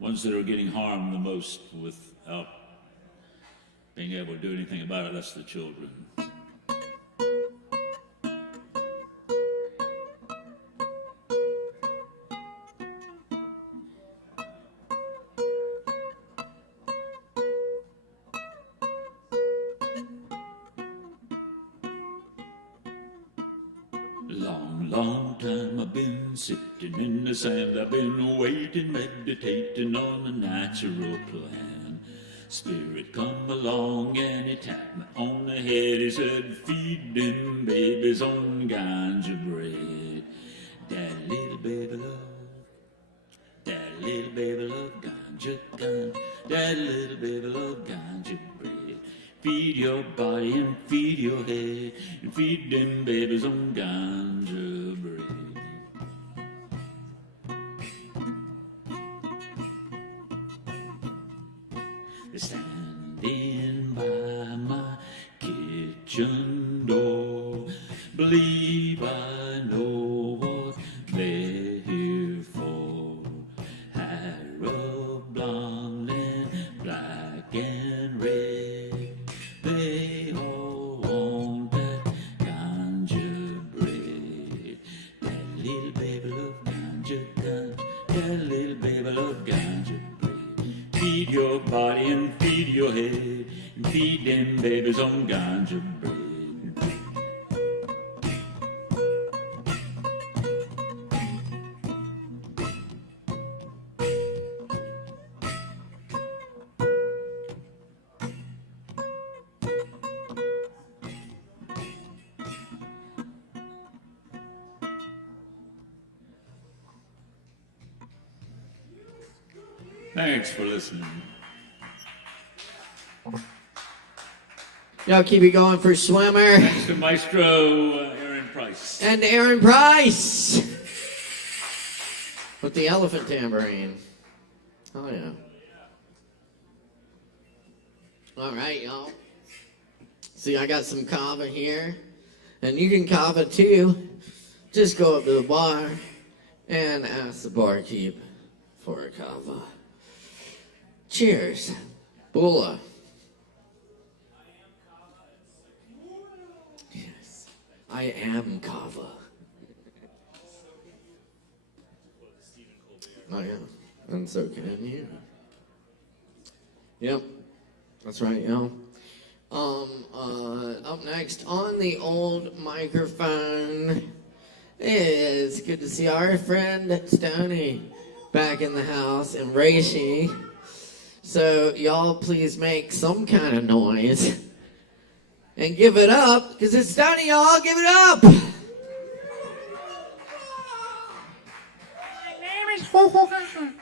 ones that are getting harmed the most without being able to do anything about it. That's the children. Long time I've been sitting in the sand. I've been waiting, meditating on a natural plan. Spirit come along and he tapped me on the head. He said, feed them babies on ganja bread. Daddy little baby love, daddy little baby love ganja, ganja. Daddy little baby love ganja bread. Feed your body and feed your head, and feed them babies on ganja bread. They're standing by my kitchen kitchen door. Believe I know what they're here for. Hair of blonde and black and red. They all want that ganja bread. That little baby love ganja, ganja. That little baby love ganja bread. Feed your body and feed your head. And feed them babies on ganja bread. Thanks for listening. Y'all keep it going for Swimmer. Thanks to Maestro Aaron Price. And Aaron Price. With the elephant tambourine. Oh, yeah. All right, y'all. See, I got some Kava here. And you can Kava too. Just go up to the bar and ask the barkeep for a Kava. Cheers. Bula. Yes, I am Kava. Oh, yeah. And so can you. Yep. That's right, y'all. Up next on the old microphone is good to see our friend Stoney back in the house and Reishi. So y'all please make some kind of noise and give it up, because it's Stoney, y'all. Give it up. My name is Ho-Ho-Ha-Ha.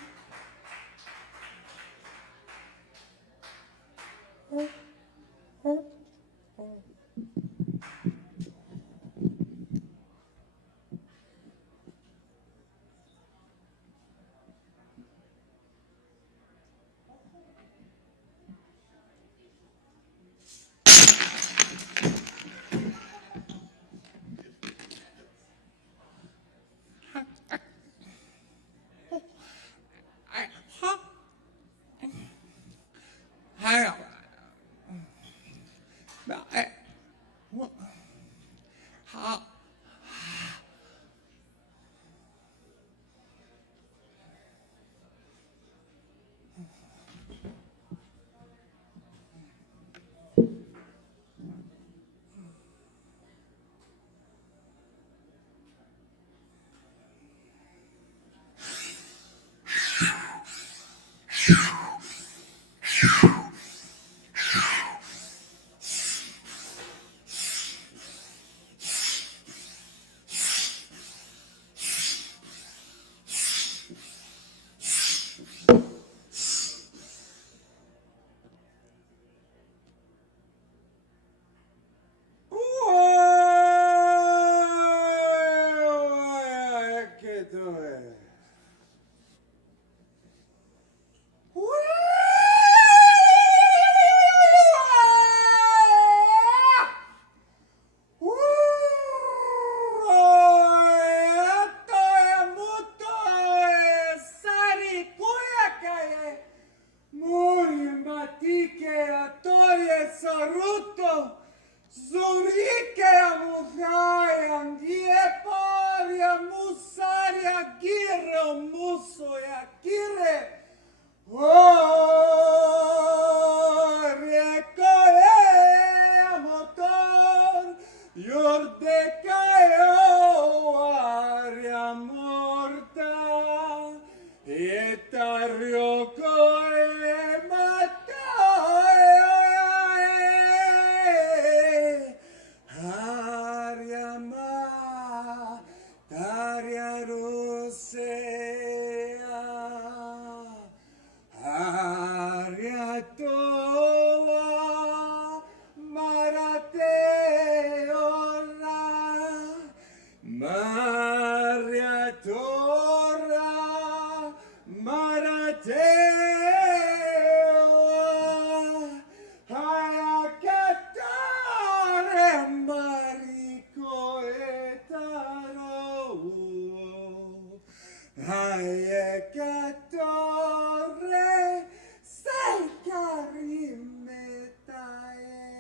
eka, do, re, sa, ka, ri, me, ta,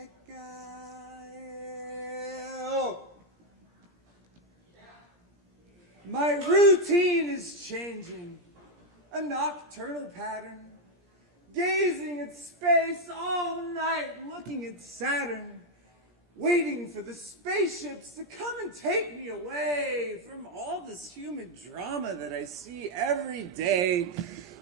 eka, oh. My routine is changing, a nocturnal pattern, gazing at space all night, looking at Saturn, waiting for the spaceships to come and take me away from all this human drama that I see every day.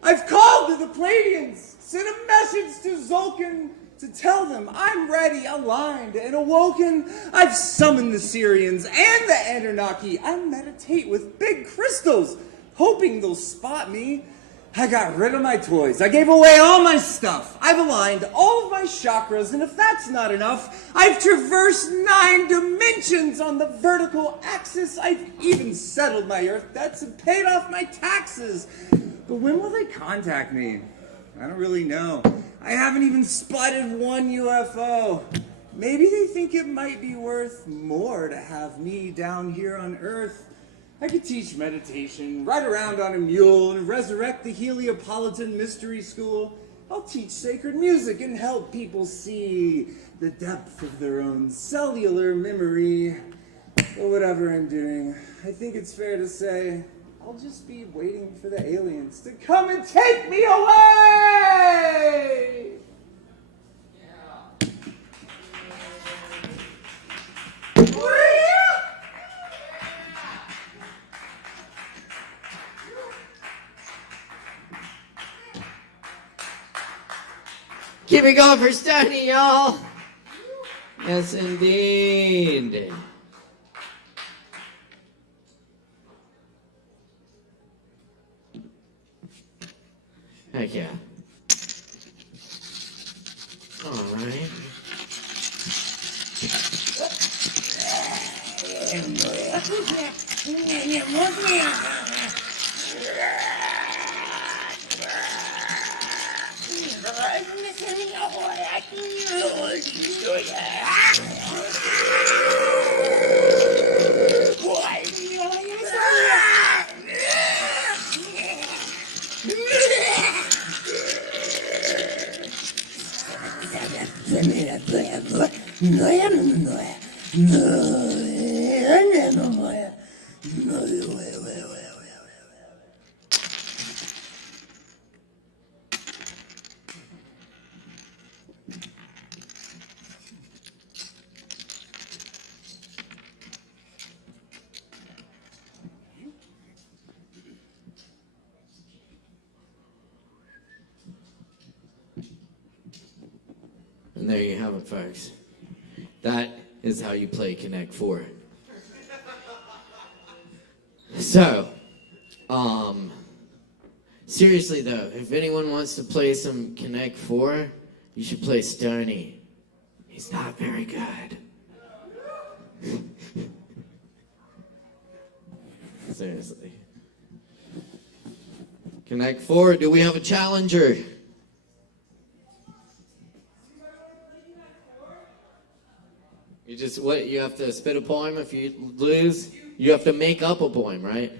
I've called to the Pleiadians, sent a message to Zulkan to tell them I'm ready, aligned, and awoken. I've summoned the Syrians and the Anunnaki. I meditate with big crystals, hoping they'll spot me. I got rid of my toys. I gave away all my stuff. I've aligned all of my chakras, and if that's not enough, I've traversed 9 dimensions on the vertical axis. I've even settled my Earth debts and paid off my taxes. But when will they contact me? I don't really know. I haven't even spotted one UFO. Maybe they think it might be worth more to have me down here on Earth. I could teach meditation, ride around on a mule, and resurrect the Heliopolitan Mystery School. I'll teach sacred music and help people see the depth of their own cellular memory. But whatever I'm doing, I think it's fair to say I'll just be waiting for the aliens to come and take me away! Keep it going for Stoney, y'all. Yes, indeed. Heck yeah. All right. And there you have it, folks. That is how you play Connect 4. So, seriously though, if anyone wants to play some Connect 4, you should play Stoney. He's not very good. Seriously. Connect 4, do we have a challenger? You have to spit a poem. If you lose, you have to make up a poem, right?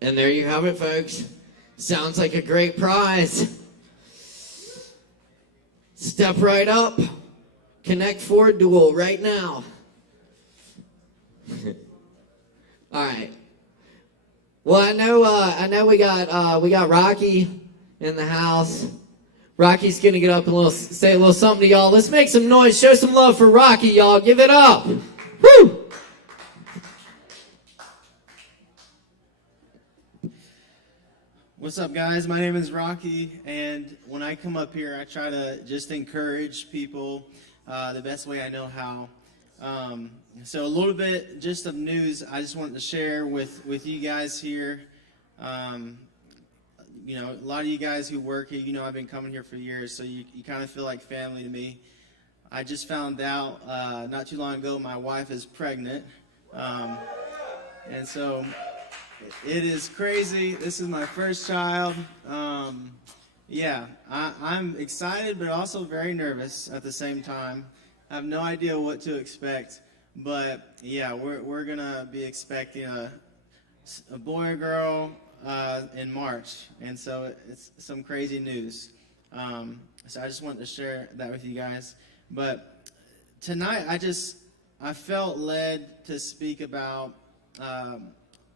And there you have it, folks. Sounds like a great prize. Step right up. Connect 4 duel right now. All right. Well, I know we got Rocky in the house. Rocky's gonna get up and say a little something to y'all. Let's make some noise. Show some love for Rocky, y'all. Give it up. Woo! What's up, guys? My name is Rocky, and when I come up here, I try to just encourage people the best way I know how. So a little bit just of news I just wanted to share with you guys here. You know, a lot of you guys who work here, you know I've been coming here for years, so you kind of feel like family to me. I just found out not too long ago my wife is pregnant. And so it is crazy. This is my first child. Yeah, I'm excited, but also very nervous at the same time. I have no idea what to expect, but yeah, we're gonna be expecting a boy or girl in March, and so it's some crazy news. So I just wanted to share that with you guys. But tonight, I felt led to speak about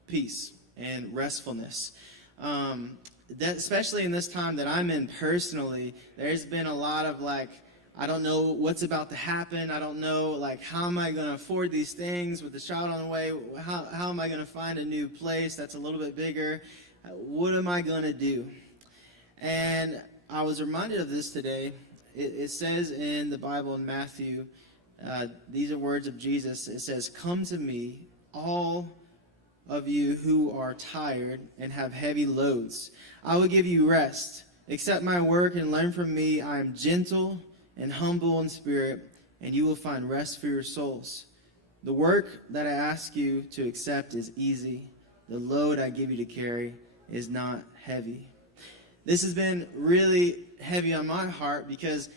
peace and restfulness. That especially in this time that I'm in personally, there's been a lot of I don't know what's about to happen. I don't know how am I going to afford these things with the child on the way? How am I going to find a new place that's a little bit bigger? What am I going to do? And I was reminded of this today. It says in the Bible in Matthew, these are words of Jesus. It says, "Come to me, all of you who are tired and have heavy loads. I will give you rest. Accept my work and learn from me. I am gentle and humble in spirit, and you will find rest for your souls. The work that I ask you to accept is easy. The load I give you to carry is not heavy." This has been really heavy on my heart because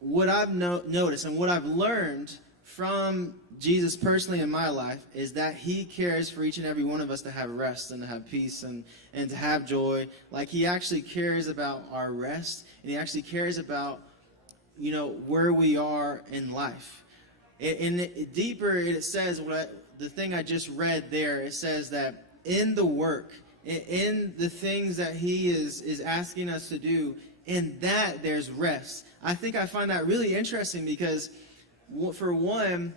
what I've noticed and what I've learned from Jesus personally in my life is that he cares for each and every one of us to have rest and to have peace and to have joy. He actually cares about our rest, and he actually cares about, where we are in life. Deeper, it says, the thing I just read there, it says that in the work, in the things that he is asking us to do, in that there's rest. I think I find that really interesting because, for one,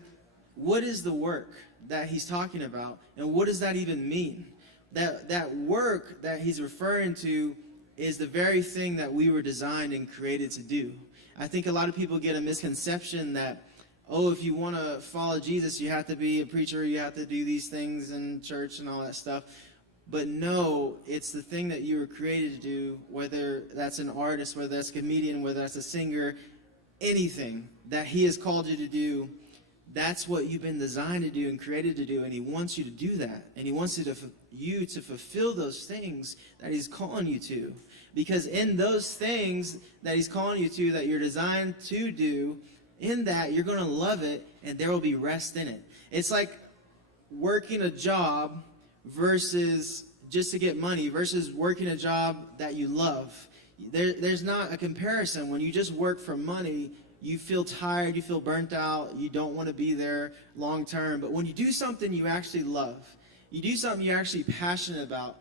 what is the work that he's talking about, and what does that even mean? That work that he's referring to is the very thing that we were designed and created to do. I think a lot of people get a misconception that, if you want to follow Jesus, you have to be a preacher, you have to do these things in church and all that stuff. But no, it's the thing that you were created to do, whether that's an artist, whether that's a comedian, whether that's a singer, anything that he has called you to do, that's what you've been designed to do and created to do, and he wants you to do that. And he wants you to fulfill those things that he's calling you to. Because in those things that he's calling you to, that you're designed to do, in that you're going to love it, and there will be rest in it. It's like working a job versus just to get money versus working a job that you love. There's not a comparison. When you just work for money, you feel tired, you feel burnt out, you don't want to be there long term. But when you do something you actually love, you do something you're actually passionate about,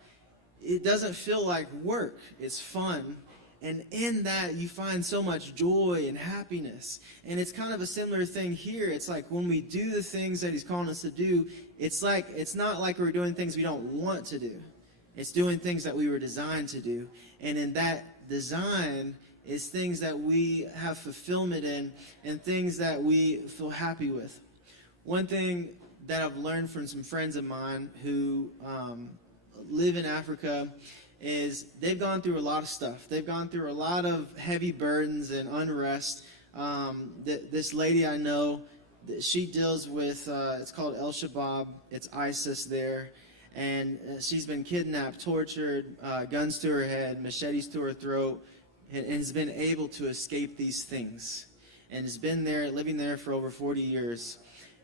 it doesn't feel like work. It's fun. And in that, you find so much joy and happiness. And it's kind of a similar thing here. It's like when we do the things that he's calling us to do, it's not like we're doing things we don't want to do. It's doing things that we were designed to do. And in that design is things that we have fulfillment in and things that we feel happy with. One thing that I've learned from some friends of mine who live in Africa is they've gone through a lot of stuff. They've gone through a lot of heavy burdens and unrest. This lady I know, she deals with, it's called ASHEViLLE. It's ISIS there. And she's been kidnapped, tortured, guns to her head, machetes to her throat, and has been able to escape these things. And has been there, living there for over 40 years.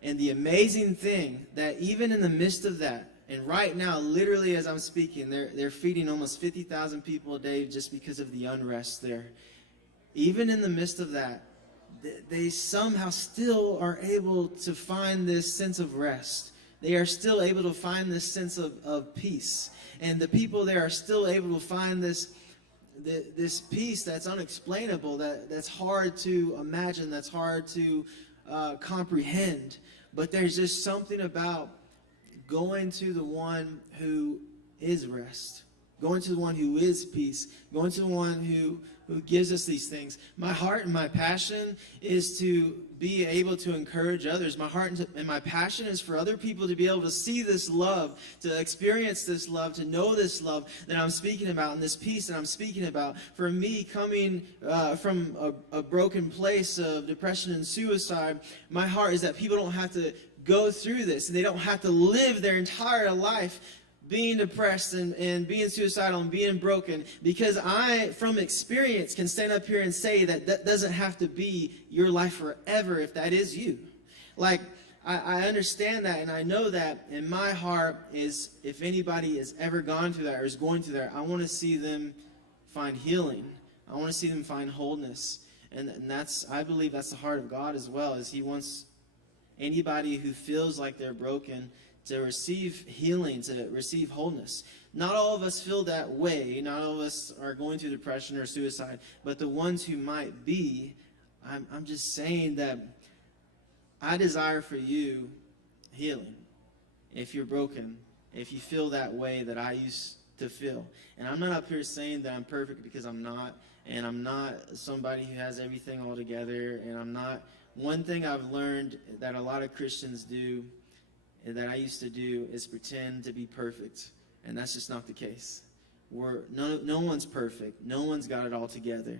And the amazing thing that even in the midst of that, and right now, literally as I'm speaking, they're feeding almost 50,000 people a day just because of the unrest there. Even in the midst of that, they somehow still are able to find this sense of rest. They are still able to find this sense of peace. And the people there are still able to find this peace that's unexplainable, that's hard to imagine, that's hard to comprehend. But there's just something about going to the one who is rest, going to the one who is peace, going to the one who gives us these things. My heart and my passion is to be able to encourage others. My heart and my passion is for other people to be able to see this love, to experience this love, to know this love that I'm speaking about and this peace that I'm speaking about. For me, coming from a broken place of depression and suicide, my heart is that people don't have to go through this, and they don't have to live their entire life being depressed and being suicidal and being broken, because I, from experience, can stand up here and say that that doesn't have to be your life forever if that is you. Like, I understand that, and I know that in my heart is, if anybody has ever gone through that or is going through that, I want to see them find healing. I want to see them find wholeness. And that's, I believe that's the heart of God as well, is he wants anybody who feels like they're broken to receive healing, to receive wholeness. Not all of us feel that way. Not all of us are going through depression or suicide. But the ones who might be, I'm just saying that I desire for you healing. If you're broken, if you feel that way that I used to feel. And I'm not up here saying that I'm perfect, because I'm not. And I'm not somebody who has everything all together. And I'm not. One thing I've learned that a lot of Christians do, that I used to do, is pretend to be perfect. And that's just not the case. No one's perfect. No one's got it all together.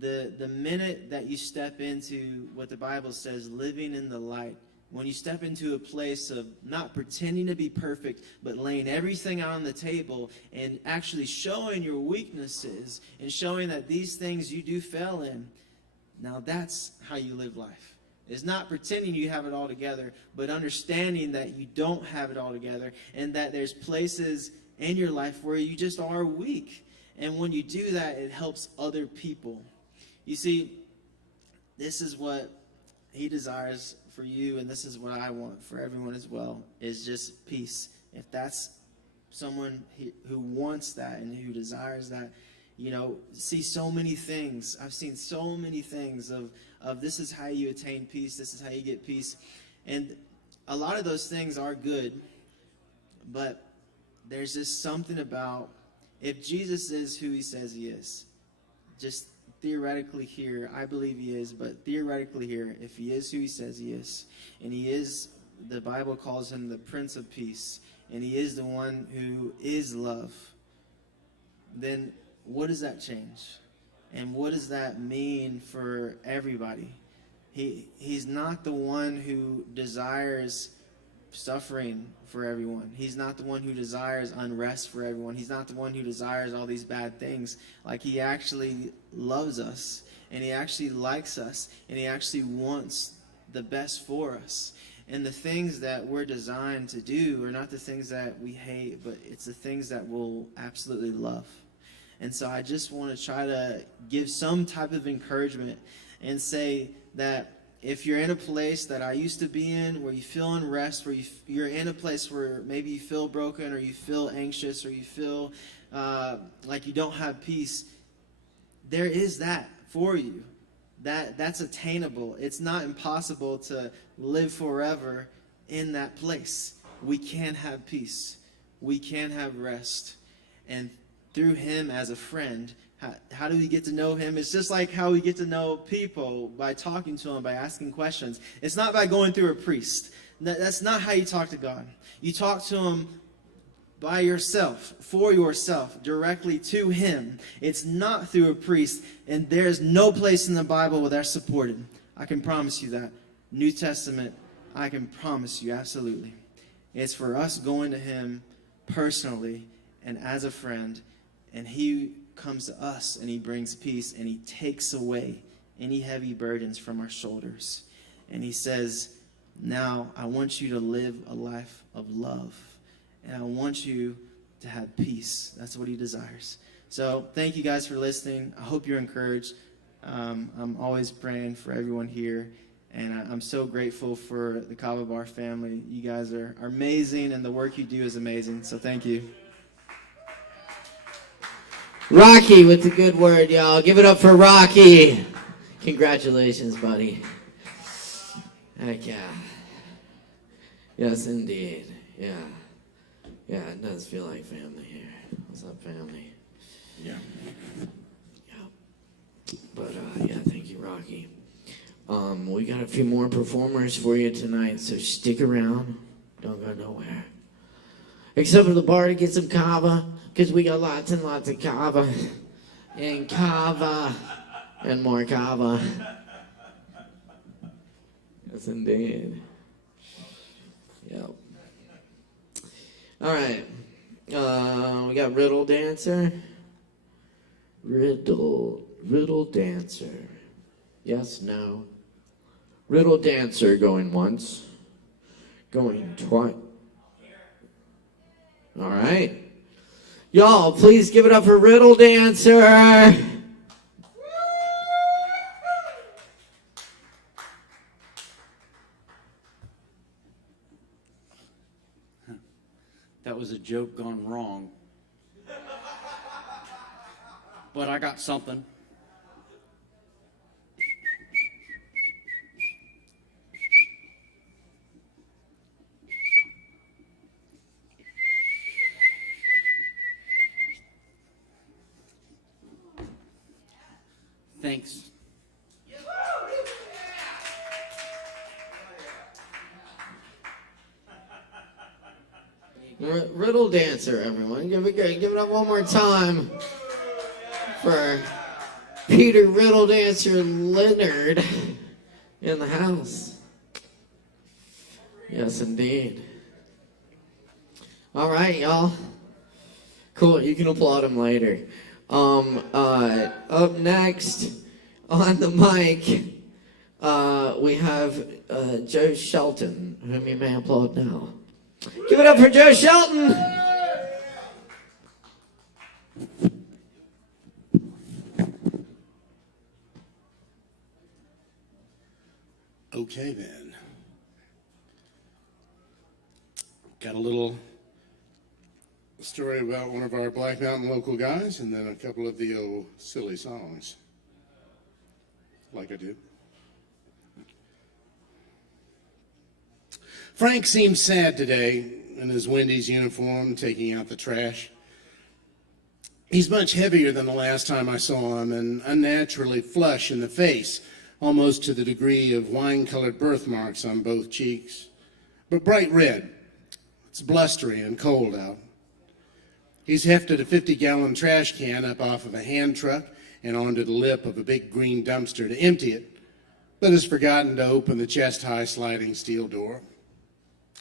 The minute that you step into what the Bible says, living in the light, when you step into a place of not pretending to be perfect, but laying everything out on the table and actually showing your weaknesses and showing that these things you do fail in, now that's how you live life. It's not pretending you have it all together, but understanding that you don't have it all together, and that there's places in your life where you just are weak. And when you do that, it helps other people. You see, this is what he desires for you, and this is what I want for everyone as well, is just peace. If that's someone who wants that and who desires that, you know, see so many things. I've seen so many things of this is how you attain peace, this is how you get peace. And a lot of those things are good, but there's just something about, if Jesus is who he says he is, just theoretically here, I believe he is, but theoretically here, if he is who he says he is, and he is, the Bible calls him the Prince of Peace, and he is the one who is love, then what does that change? And what does that mean for everybody? He's not the one who desires suffering for everyone. He's not the one who desires unrest for everyone. He's not the one who desires all these bad things. Like, he actually loves us, and he actually likes us, and he actually wants the best for us. And the things that we're designed to do are not the things that we hate, but it's the things that we'll absolutely love. And so I just want to try to give some type of encouragement and say that if you're in a place that I used to be in, where you feel unrest, where you're in a place where maybe you feel broken, or you feel anxious, or you feel like you don't have peace, there is that for you. That's attainable. It's not impossible to live forever in that place. We can have peace. We can have rest. And through him as a friend, how do we get to know him? It's just like how we get to know people, by talking to them, by asking questions. It's not by going through a priest. That's not how you talk to God. You talk to him by yourself, for yourself, directly to him. It's not through a priest, and there's no place in the Bible where that's supported. I can promise you that. New Testament, I can promise you, absolutely. It's for us going to him personally and as a friend, and he comes to us and he brings peace, and he takes away any heavy burdens from our shoulders. And he says, now I want you to live a life of love, and I want you to have peace. That's what he desires. So thank you guys for listening. I hope you're encouraged. I'm always praying for everyone here, and I'm so grateful for the Kava Bar family. You guys are amazing, and the work you do is amazing. So thank you. Rocky with the good word, y'all. Give it up for Rocky. Congratulations, buddy. Heck yeah. Yes, indeed. Yeah. Yeah, it does feel like family here. What's up, family? Yeah. Yeah. But, yeah, thank you, Rocky. We got a few more performers for you tonight, so stick around. Don't go nowhere. Except for the bar to get some Kava, because we got lots and lots of Kava. And Kava. And more Kava. Yes, indeed. Yep. All right. We got Riddle Dancer. Riddle Dancer. Yes, no. Riddle Dancer going once. Going twice. All right. Y'all, please give it up for Riddle Dancer. That was a joke gone wrong. But I got something. Thanks. Riddle Dancer, everyone. Give it up one more time for Peter Riddle Dancer Leonard in the house. Yes, indeed. All right, y'all. Cool. You can applaud him later. Up next on the mic, we have Joe Shelton, whom you may applaud now. Give it up for Joe Shelton. Okay, then. Got a little story about one of our Black Mountain local guys, and then a couple of the old silly songs, like I do. Frank seems sad today in his Wendy's uniform, taking out the trash. He's much heavier than the last time I saw him and unnaturally flush in the face, almost to the degree of wine-colored birthmarks on both cheeks. But bright red. It's blustery and cold out. He's hefted a 50-gallon trash can up off of a hand truck and onto the lip of a big green dumpster to empty it, but has forgotten to open the chest-high sliding steel door.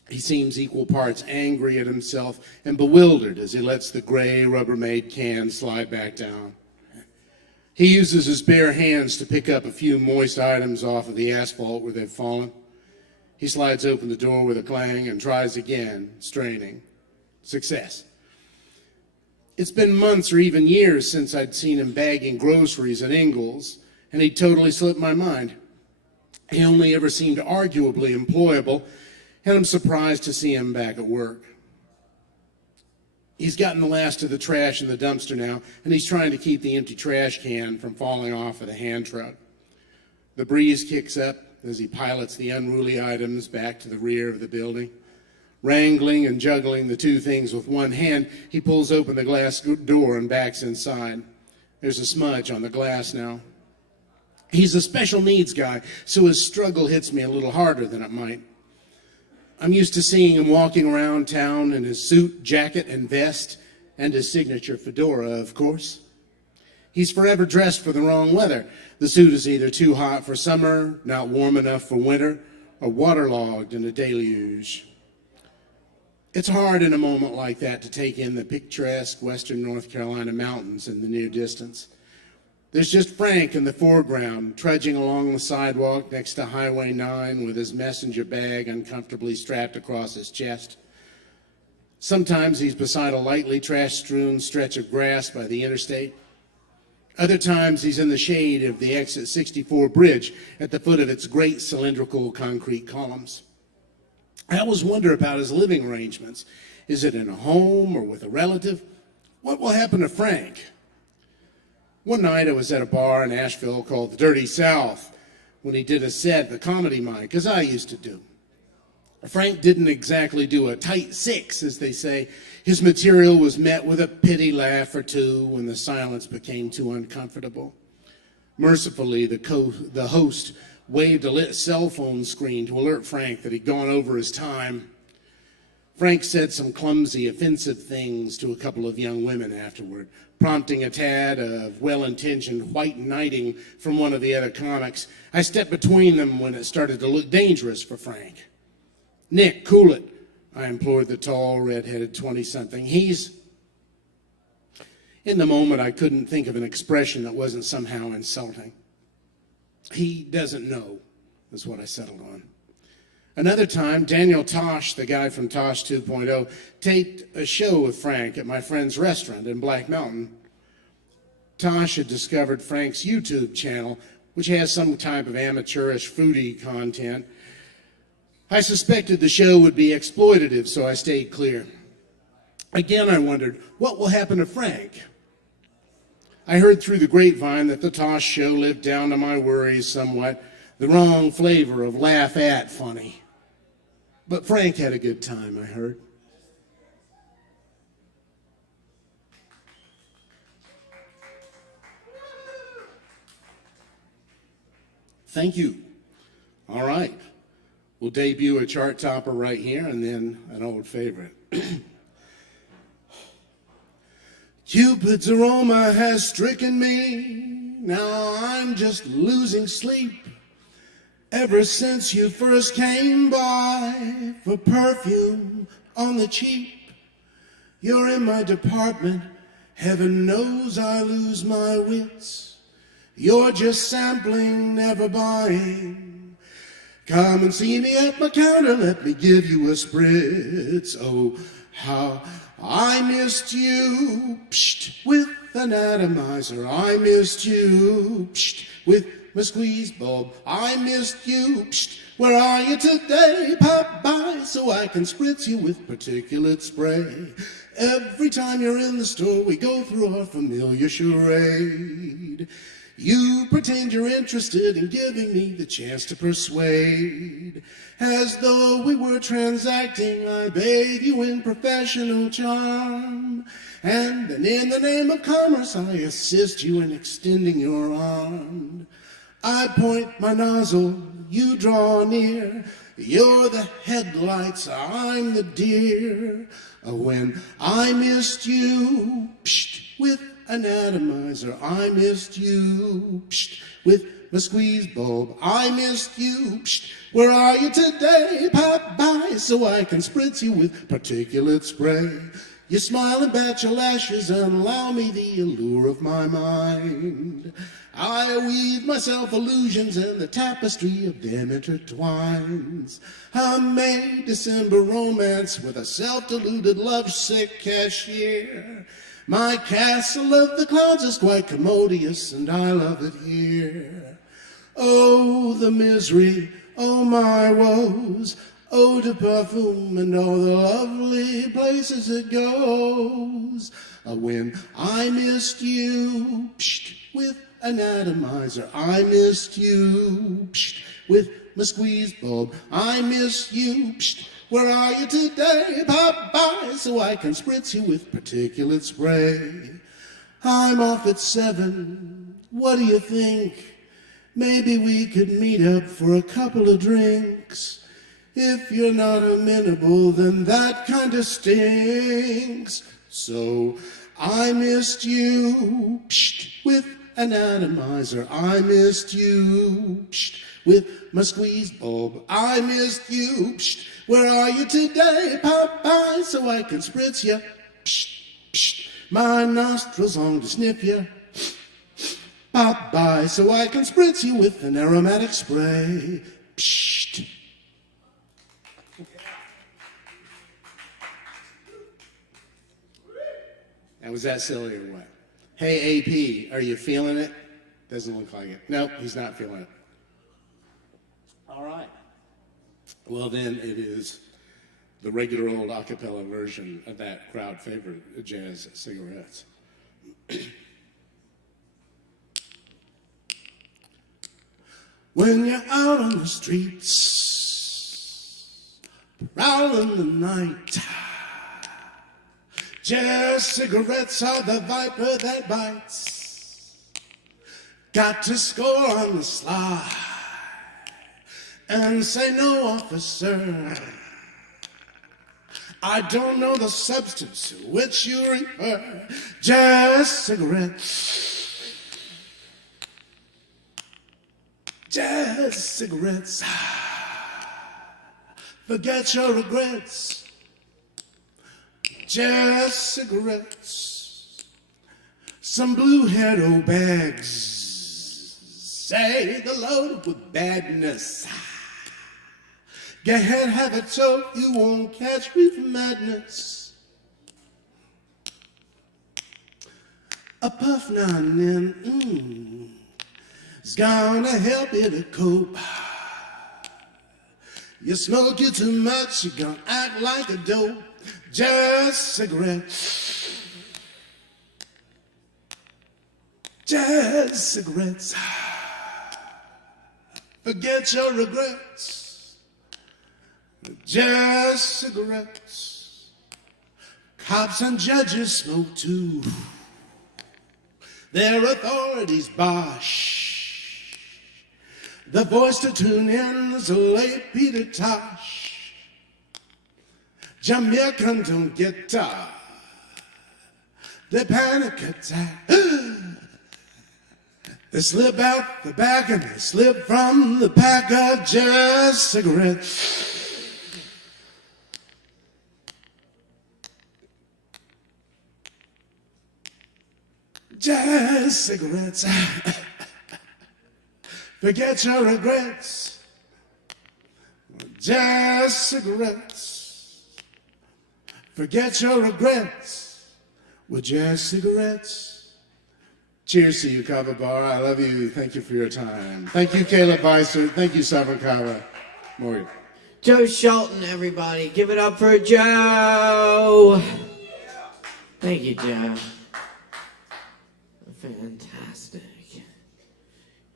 He seems equal parts angry at himself and bewildered as he lets the gray Rubbermaid can slide back down. He uses his bare hands to pick up a few moist items off of the asphalt where they've fallen. He slides open the door with a clang and tries again, straining. Success. It's been months or even years since I'd seen him bagging groceries at Ingles, and he'd totally slipped my mind. He only ever seemed arguably employable, and I'm surprised to see him back at work. He's gotten the last of the trash in the dumpster now, and he's trying to keep the empty trash can from falling off of the hand truck. The breeze kicks up as he pilots the unruly items back to the rear of the building. Wrangling and juggling the two things with one hand, he pulls open the glass door and backs inside. There's a smudge on the glass now. He's a special needs guy, so his struggle hits me a little harder than it might. I'm used to seeing him walking around town in his suit, jacket, and vest, and his signature fedora, of course. He's forever dressed for the wrong weather. The suit is either too hot for summer, not warm enough for winter, or waterlogged in a deluge. It's hard in a moment like that to take in the picturesque western North Carolina mountains in the near distance. There's just Frank in the foreground, trudging along the sidewalk next to Highway 9 with his messenger bag uncomfortably strapped across his chest. Sometimes he's beside a lightly trash-strewn stretch of grass by the interstate. Other times he's in the shade of the Exit 64 bridge at the foot of its great cylindrical concrete columns. I always wonder about his living arrangements. Is it in a home or with a relative? What will happen to Frank? One night I was at a bar in Asheville called the Dirty South when he did a set at the Comedy Mic, as I used to do. Frank didn't exactly do a tight six, as they say. His material was met with a pity laugh or two when the silence became too uncomfortable. Mercifully, the host waved a lit cell phone screen to alert Frank that he'd gone over his time. Frank said some clumsy, offensive things to a couple of young women afterward, prompting a tad of well-intentioned white knighting from one of the other comics. I stepped between them when it started to look dangerous for Frank. "Nick, cool it," I implored the tall, red-headed 20-something. He's In the moment, I couldn't think of an expression that wasn't somehow insulting. He doesn't know, is what I settled on. Another time, Daniel Tosh, the guy from Tosh 2.0, taped a show with Frank at my friend's restaurant in Black Mountain. Tosh had discovered Frank's YouTube channel, which has some type of amateurish foodie content. I suspected the show would be exploitative, so I stayed clear. Again, I wondered, what will happen to Frank? I heard through the grapevine that the Tosh show lived down to my worries somewhat, the wrong flavor of laugh at funny. But Frank had a good time, I heard. Thank you. All right. We'll debut a chart topper right here and then an old favorite. Cupid's aroma has stricken me. Now I'm just losing sleep. Ever since you first came by for perfume on the cheap. You're in my department. Heaven knows I lose my wits. You're just sampling, never buying. Come and see me at my counter. Let me give you a spritz. Oh, how I missed you, psht, with an atomizer. I missed you, psht, with my squeeze bulb. I missed you, psht, where are you today? Pop by so I can spritz you with particulate spray. Every time you're in the store, we go through our familiar charade. You pretend you're interested in giving me the chance to persuade. As though we were transacting, I bathe you in professional charm. And then in the name of commerce, I assist you in extending your arm. I point my nozzle, you draw near. You're the headlights, I'm the deer. When I missed you, psht, with an atomizer, I missed you, psht, with my squeeze bulb, I missed you, psht, where are you today? Pop by so I can spritz you with particulate spray. You smile and bat your lashes and allow me the allure of my mind. I weave myself illusions and the tapestry of them intertwines. A May December romance with a self-deluded lovesick cashier. My castle of the clouds is quite commodious, and I love it here. Oh, the misery, oh, my woes, eau de parfum and all the lovely places it goes. When I missed you, psht, with an atomizer, I missed you, psht, with my squeeze bulb, I missed you, psht, where are you today? Pop by so I can spritz you with particulate spray. I'm off at 7. What do you think? Maybe we could meet up for a couple of drinks. If you're not amenable, then that kind of stinks. So I missed you, psht, with an atomizer. I missed you, psht, with my squeeze bulb. I missed you, psht, where are you today? Pop by so I can spritz you, psht, psht, my nostrils long to sniff you. Pop by so I can spritz you with an aromatic spray, psht. Now, was that silly or what? Hey, AP, are you feeling it? Doesn't look like it. Nope, he's not feeling it. All right. Well, then it is the regular old a cappella version of that crowd favorite, Jazz Cigarettes. When you're out on the streets, prowling the night, Jazz cigarettes are the viper that bites. Got to score on the sly and say, no, officer, I don't know the substance to which you refer. Jazz cigarettes, Jazz cigarettes, forget your regrets. Jazz cigarettes, Some blue-haired old bags say they're loaded with badness. Go ahead, have it so you won't catch me for madness. A puff now and then, is gonna help you to cope. You smoke you too much, you're gonna act like a dope. Just cigarettes. Just cigarettes. Forget your regrets. Just cigarettes. Cops and judges smoke too. Their authorities bosh. The voice to tune in is a late Peter Tosh. Jamaican don't get tired. They panic attack. They slip out the back and they slip from the pack of just cigarettes. Just cigarettes. Forget your regrets. Just cigarettes. Forget your regrets. With just cigarettes. Cheers to you, Kava Bar. I love you. Thank you for your time. Thank you, Caleb Beissert. Thank you, Sovereign Kava. Morgan. Joe Shelton, everybody. Give it up for Joe. Thank you, Joe. Fantastic.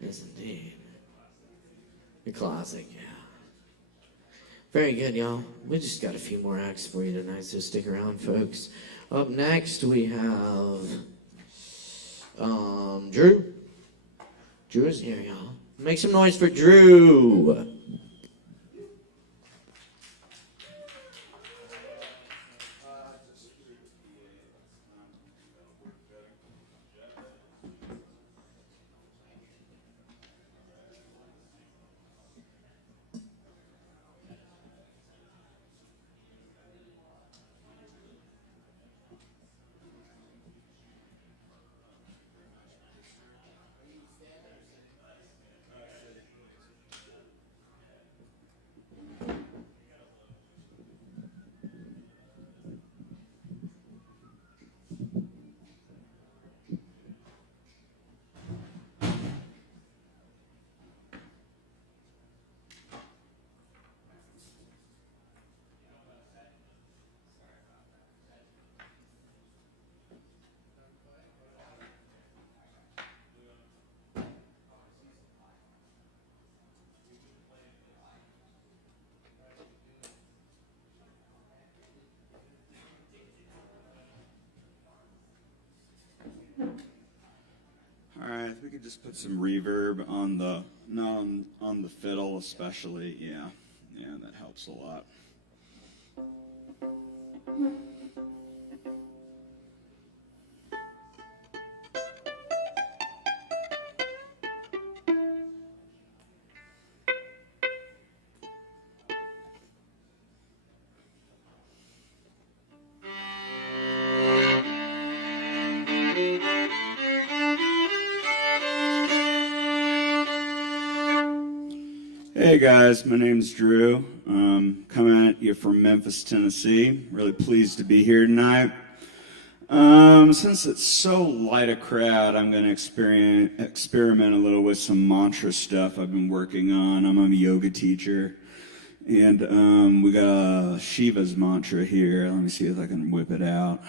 Yes, indeed. A classic, yeah. Very good, y'all. We just got a few more acts for you tonight, so stick around, folks. Up next, we have Drew. Drew is here, y'all. Make some noise for Drew. All right, if we could just put some reverb on the, not on the fiddle especially, yeah, that helps a lot. Hey guys, my name's Drew. Coming at you from Memphis, Tennessee. Really pleased to be here tonight. Since it's so light a crowd, I'm going to experiment a little with some mantra stuff I've been working on. I'm a yoga teacher, and we got Shiva's mantra here. Let me see if I can whip it out.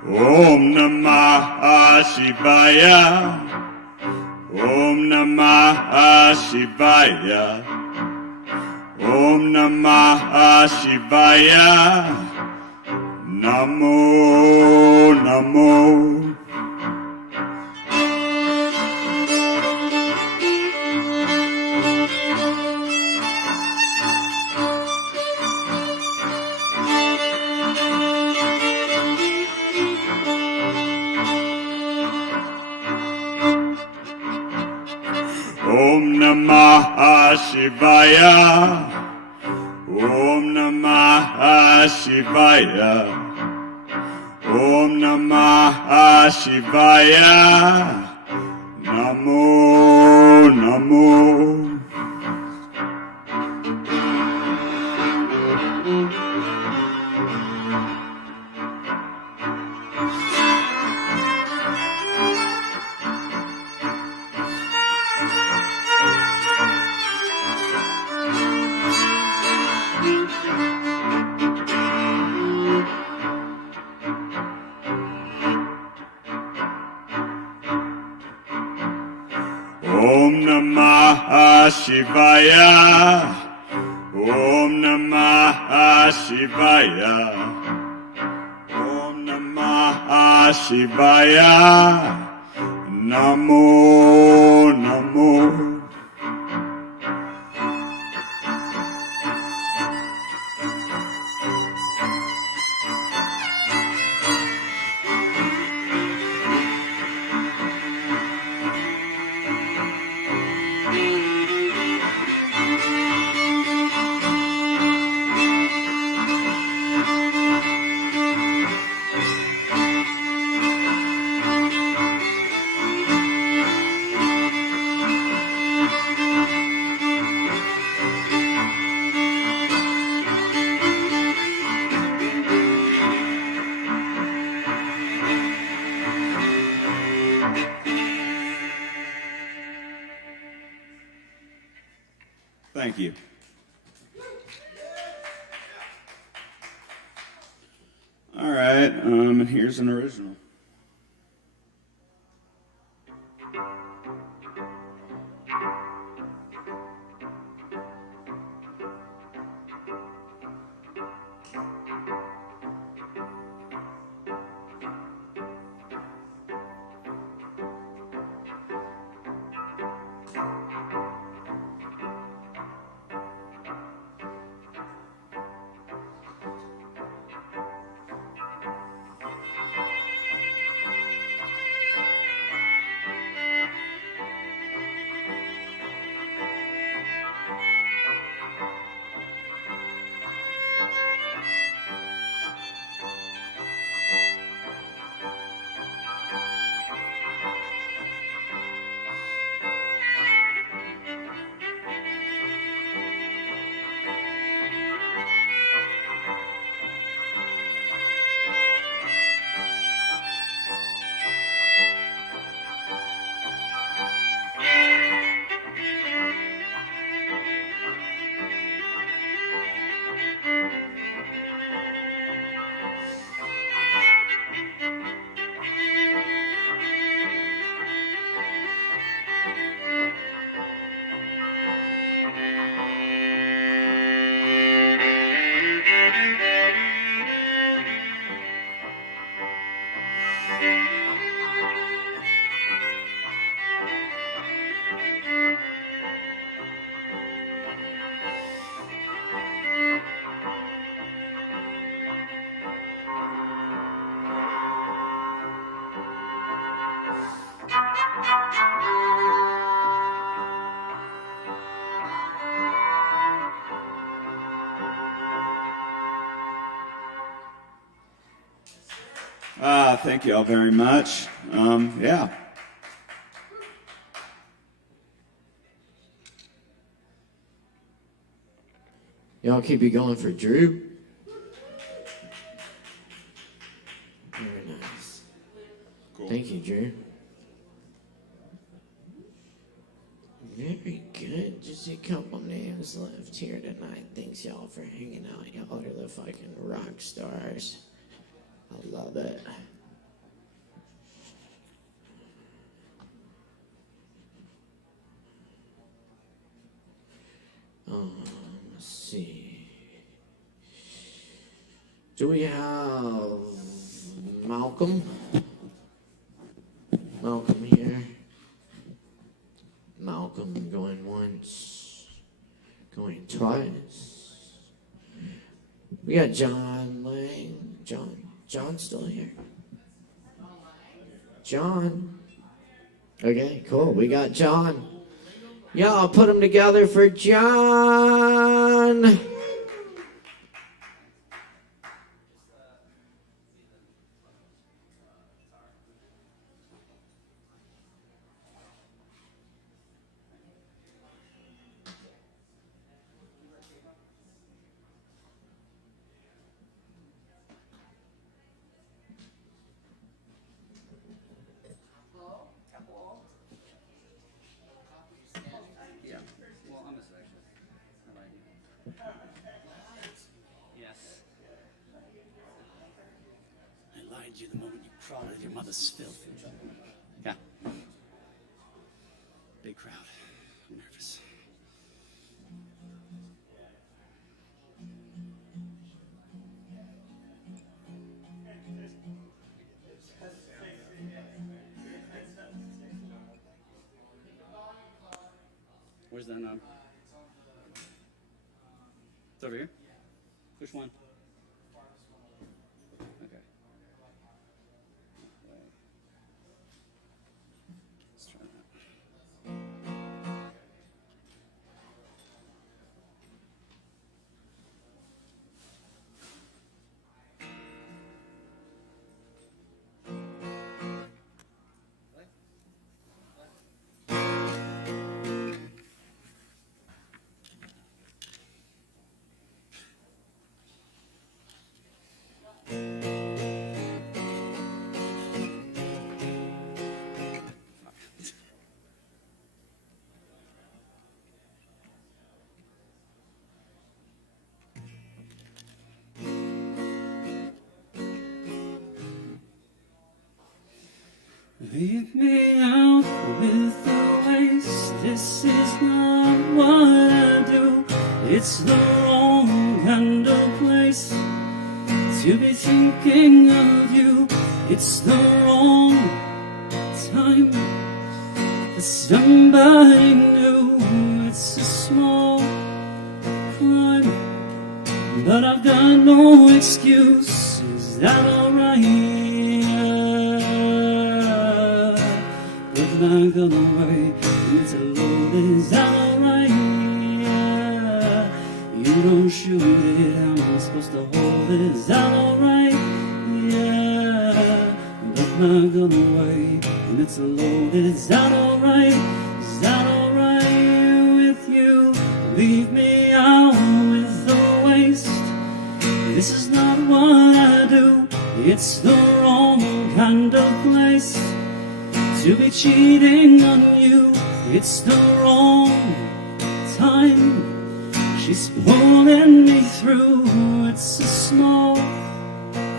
Om Namah Shivaya. Om Namah Shivaya. Om Namah Shivaya. Namo Namo. Om Namah Shivaya. Om Namah Shivaya. Om Namah Shivaya. Namo Namo. Om Namah Shivaya. Om Namah Shivaya. Om Namah Shivaya. Namo Namo. Thank you. All right, and here's an original. Thank you all very much. Yeah. Y'all keep it going for Drew. Very nice. Cool. Thank you, Drew. Very good. Just a couple names left here tonight. Thanks y'all for hanging out. Y'all are the fucking rock stars. I love it. Do we have Malcolm? Malcolm here. Malcolm going once, going twice. We got John Lang. John's still here. John. Okay, cool. We got John. Y'all put them together for John. You the moment you crawled out of your mother's filth. Yeah. Big crowd. I'm nervous. Where's that knob? It's over here? Which one? Okay. Let's try that. Leave me out with the waste. This is not what I do. It's the wrong kind of place to be thinking of you. It's the wrong time for somebody new. It's a small crime, but I've got no excuse. Is that alright? My gun away, it's a load, is that alright? You don't shoot it, how am I supposed to hold it? Is that alright? Yeah, but my gun away, and it's a load, is that alright? Is that alright with you? Leave me out with the waste. This is not what I do, it's the wrong kind of place to be cheating on you. It's the wrong time. She's pulling me through. It's a small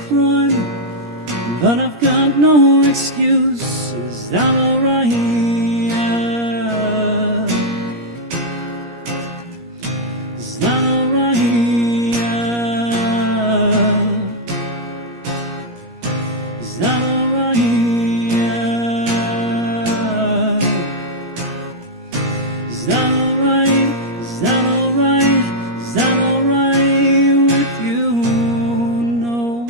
crime, but I've got no excuse. Is that alright? Yeah. Is that alright? Yeah. Is that alright? Is that alright? Is that alright? Is that alright with you? No.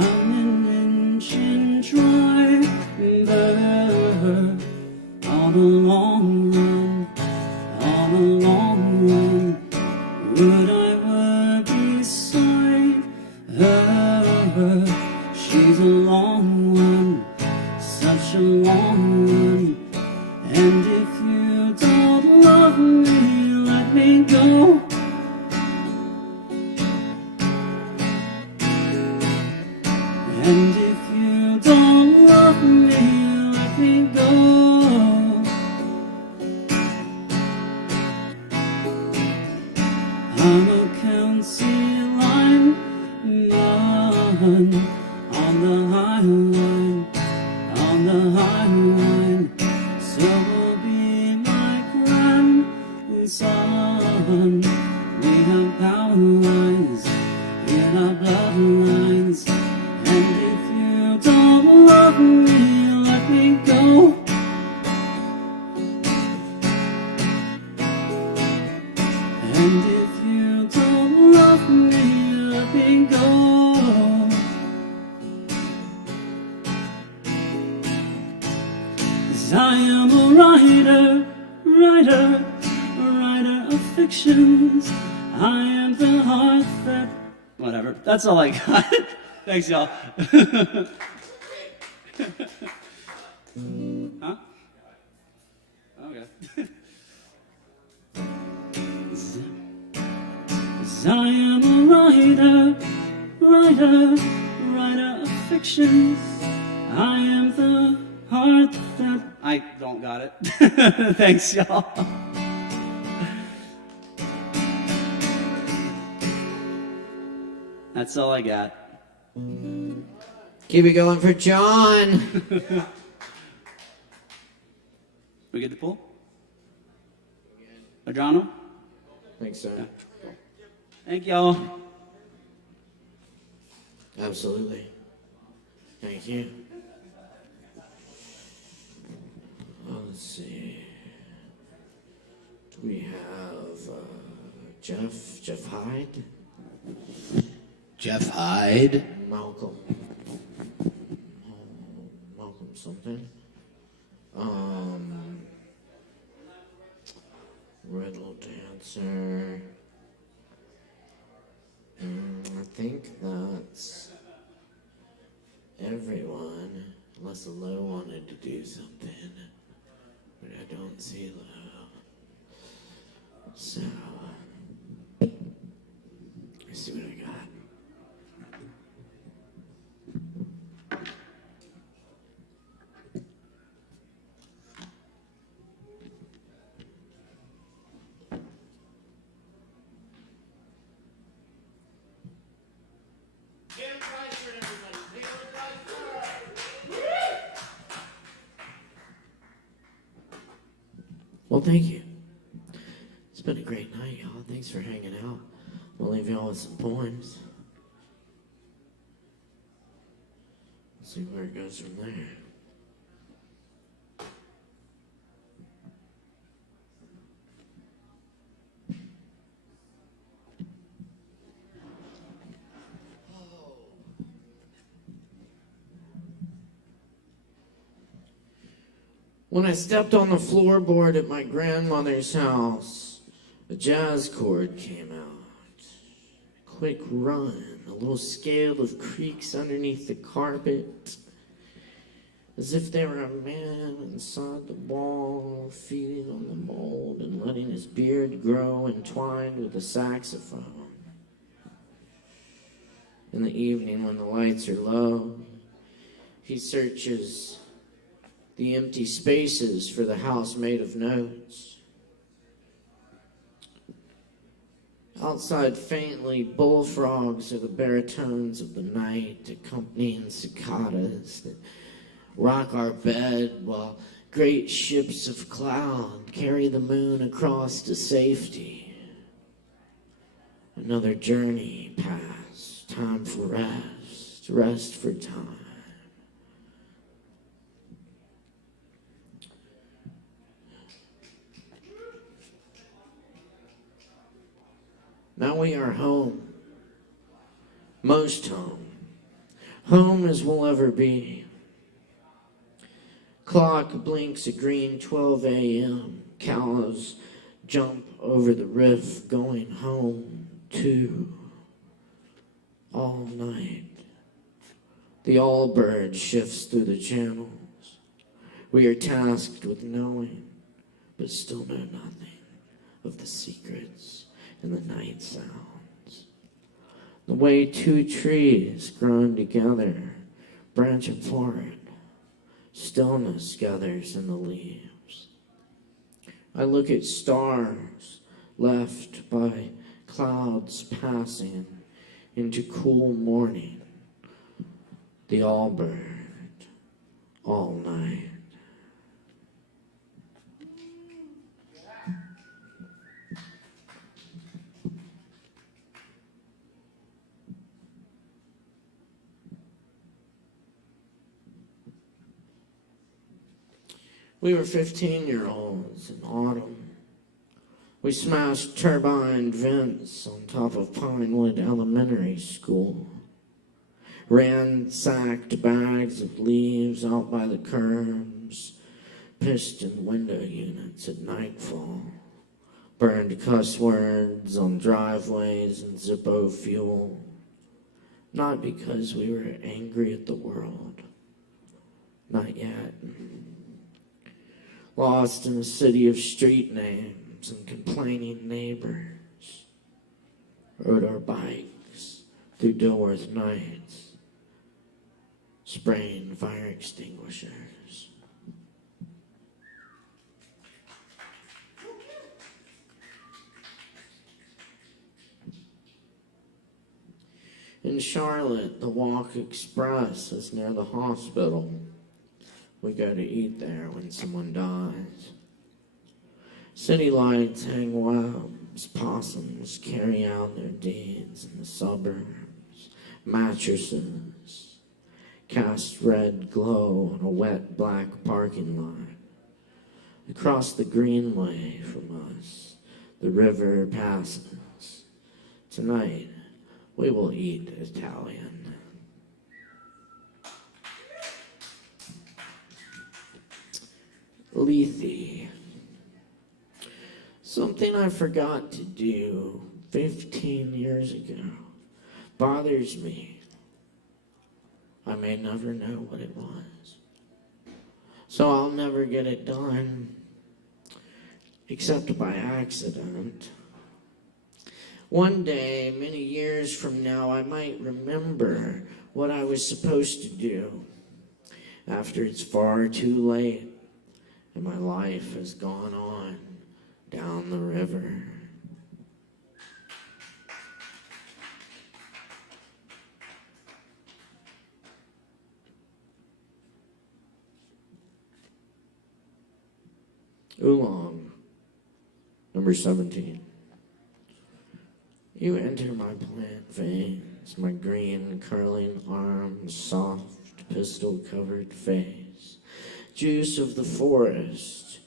I'm an engine driver on a long run, on a long run. Would I were beside her? She's a long one, such a long one. And if you don't love me, let me go. And if you don't And if you don't love me, let me go. 'Cause I am a writer, a writer of fictions. I am the heart that... Whatever, that's all I got. Thanks, y'all. Huh? Okay. 'Cause I am a writer of fictions. I am the heart that... I don't got it. Thanks, y'all. That's all I got. Keep it going for John. We get the pool? Medrano? Thanks, sir. Yeah. Thank y'all. Absolutely. Thank you. Let's see. Do we have Jeff Hyde? Jeff Hyde. Malcolm something. Riddle dancer. I think that's everyone, unless Lo wanted to do something, but I don't see Lo. So, let's see what I got. Well, thank you. It's been a great night, y'all. Thanks for hanging out. We'll leave y'all with some poems. See where it goes from there. When I stepped on the floorboard at my grandmother's house, a jazz chord came out. A quick run, a little scale of creaks underneath the carpet, as if there were a man inside the wall, feeding on the mold and letting his beard grow entwined with a saxophone. In the evening, when the lights are low, he searches the empty spaces for the house made of notes. Outside faintly, bullfrogs are the baritones of the night, accompanying cicadas that rock our bed while great ships of cloud carry the moon across to safety. Another journey past, time for rest, rest for time. Now we are home. Most home. Home as we'll ever be. Clock blinks a green 12 a.m. Cows jump over the riff, going home too. All night. The Allbird shifts through the channels. We are tasked with knowing, but still know nothing of the secrets and the night sounds. The way two trees grown together branch apart, stillness gathers in the leaves. I look at stars left by clouds passing into cool morning. The Allbird, all night. We were 15-year-olds in autumn. We smashed turbine vents on top of Pinewood Elementary School. Ransacked bags of leaves out by the curbs. Pissed in window units at nightfall. Burned cuss words on driveways and Zippo fuel. Not because we were angry at the world. Not yet. Lost in a city of street names and complaining neighbors. Rode our bikes through Dilworth nights. Spraying fire extinguishers. In Charlotte, the Walk Express is near the hospital. We go to eat there when someone dies. City lights hang webs, possums carry out their deeds in the suburbs. Mattresses cast red glow on a wet black parking lot. Across the greenway from us, the river passes. Tonight, we will eat Italian. Lethe. Something I forgot to do 15 years ago bothers me. I may never know what it was. So I'll never get it done, except by accident. One day, many years from now, I might remember what I was supposed to do after it's far too late and my life has gone on down the river. Oolong, number 17. You enter my plant veins, my green curling arms, soft pistol-covered face, juice of the forest,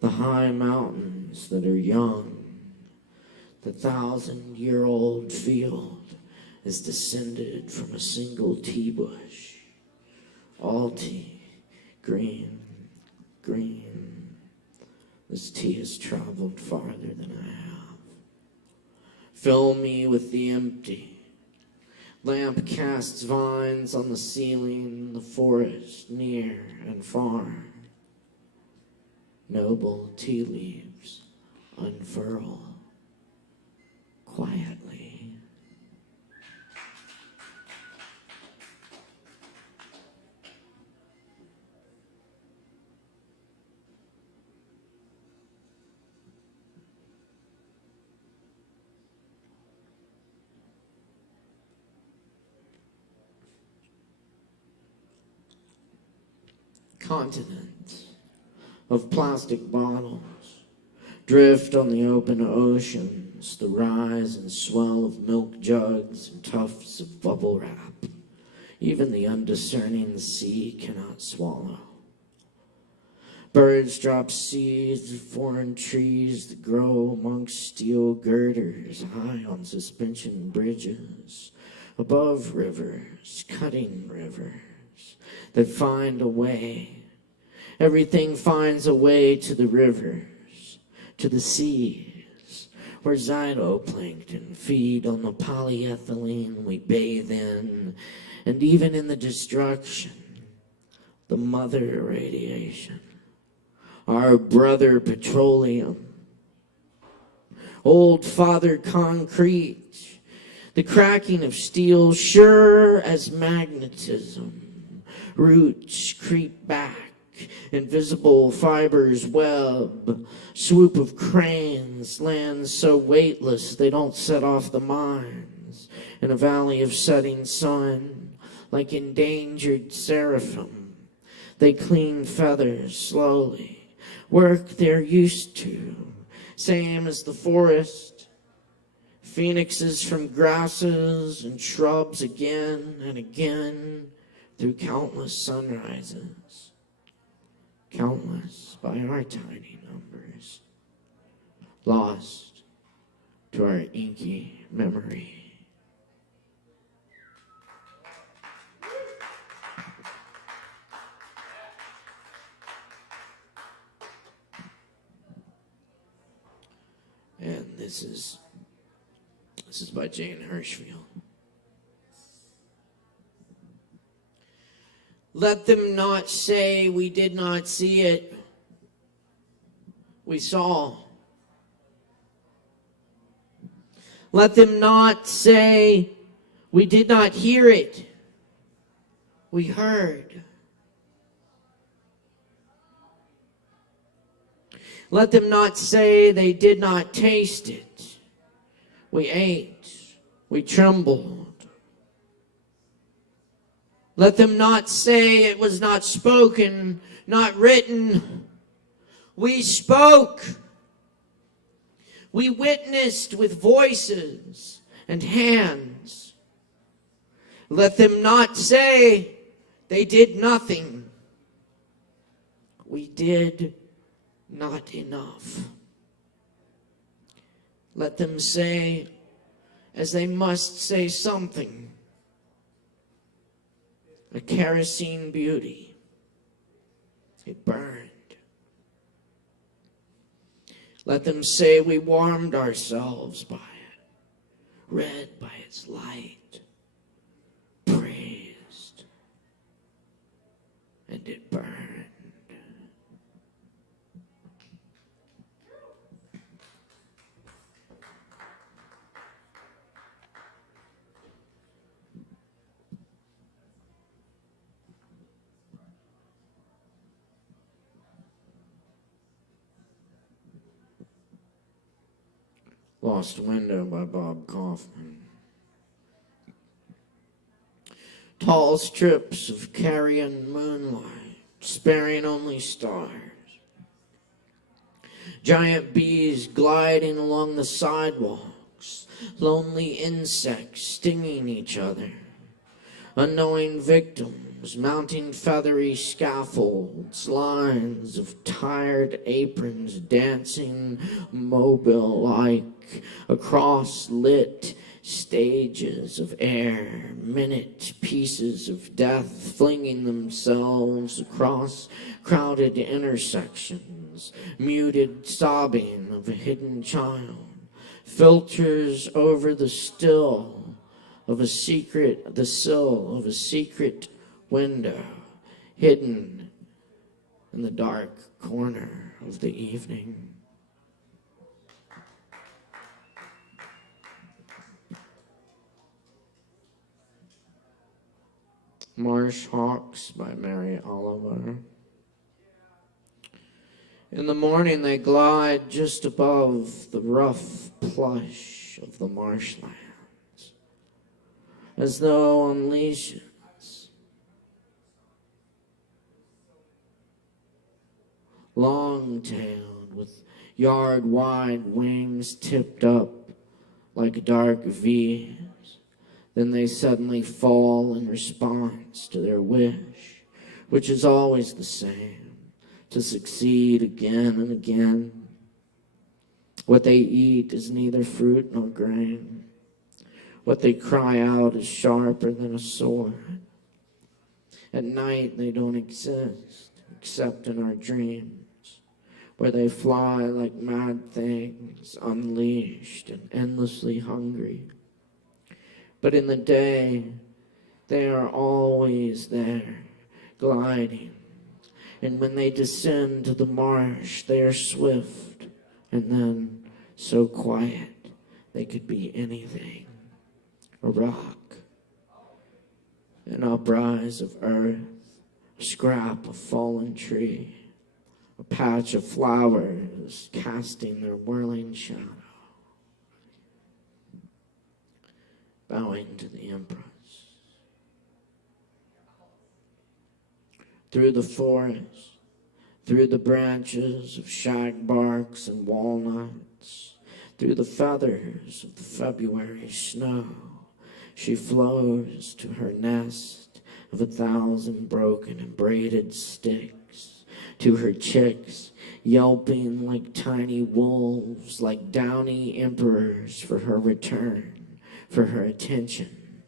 the high mountains that are young. The 1,000-year-old field is descended from a single tea bush. All tea, green, green. This tea has traveled farther than I have. Fill me with the empty. Lamp casts vines on the ceiling, the forest near and far. Noble tea leaves unfurl quietly. Continents of plastic bottles drift on the open oceans, the rise and swell of milk jugs and tufts of bubble wrap. Even the undiscerning sea cannot swallow. Birds drop seeds of foreign trees that grow amongst steel girders high on suspension bridges, above rivers, cutting rivers that find a way. Everything finds a way to the rivers, to the seas, where zytoplankton feed on the polyethylene we bathe in, and even in the destruction, the mother radiation, our brother petroleum, old father concrete, the cracking of steel sure as magnetism, roots creep back. Invisible fibers web, swoop of cranes, lands so weightless they don't set off the mines. In a valley of setting sun, like endangered seraphim, they clean feathers slowly, work they're used to, same as the forest. Phoenixes from grasses and shrubs again and again through countless sunrises. Countless by our tiny numbers. lost to our inky memory. And this is by Jane Hirschfield. Let them not say we did not see it. We saw. Let them not say we did not hear it. We heard. Let them not say they did not taste it. We ate. We trembled. Let them not say it was not spoken, not written. We spoke. We witnessed with voices and hands. Let them not say they did nothing. We did not enough. Let them say, as they must say something, a kerosene beauty. It burned. Let them say we warmed ourselves by it, read by its light, praised, and it burned. Lost Window by Bob Kaufman. Tall strips of carrion moonlight, sparing only stars. Giant bees gliding along the sidewalks, lonely insects stinging each other. Unknowing victims mounting feathery scaffolds, lines of tired aprons dancing mobile-like across lit stages of air, minute pieces of death flinging themselves across crowded intersections, muted sobbing of a hidden child, filters over the sill of a secret window, hidden in the dark corner of the evening. Marsh Hawks by Mary Oliver. In the morning they glide just above the rough plush of the marshlands, as though on leashes. Long-tailed, with yard-wide wings tipped up like dark V's. Then they suddenly fall in response to their wish, which is always the same, to succeed again and again. What they eat is neither fruit nor grain. What they cry out is sharper than a sword. At night they don't exist, except in our dreams, where they fly like mad things, unleashed and endlessly hungry. But in the day, they are always there, gliding. And when they descend to the marsh, they are swift, and then so quiet they could be anything. A rock, an uprise of earth, a scrap of fallen tree, a patch of flowers casting their whirling shadow. Bowing to the Empress. Through the forest, through the branches of shagbarks and walnuts, through the feathers of the February snow, she flows to her nest of 1,000 broken and braided sticks, to her chicks yelping like tiny wolves, like downy emperors for her return, for her attention,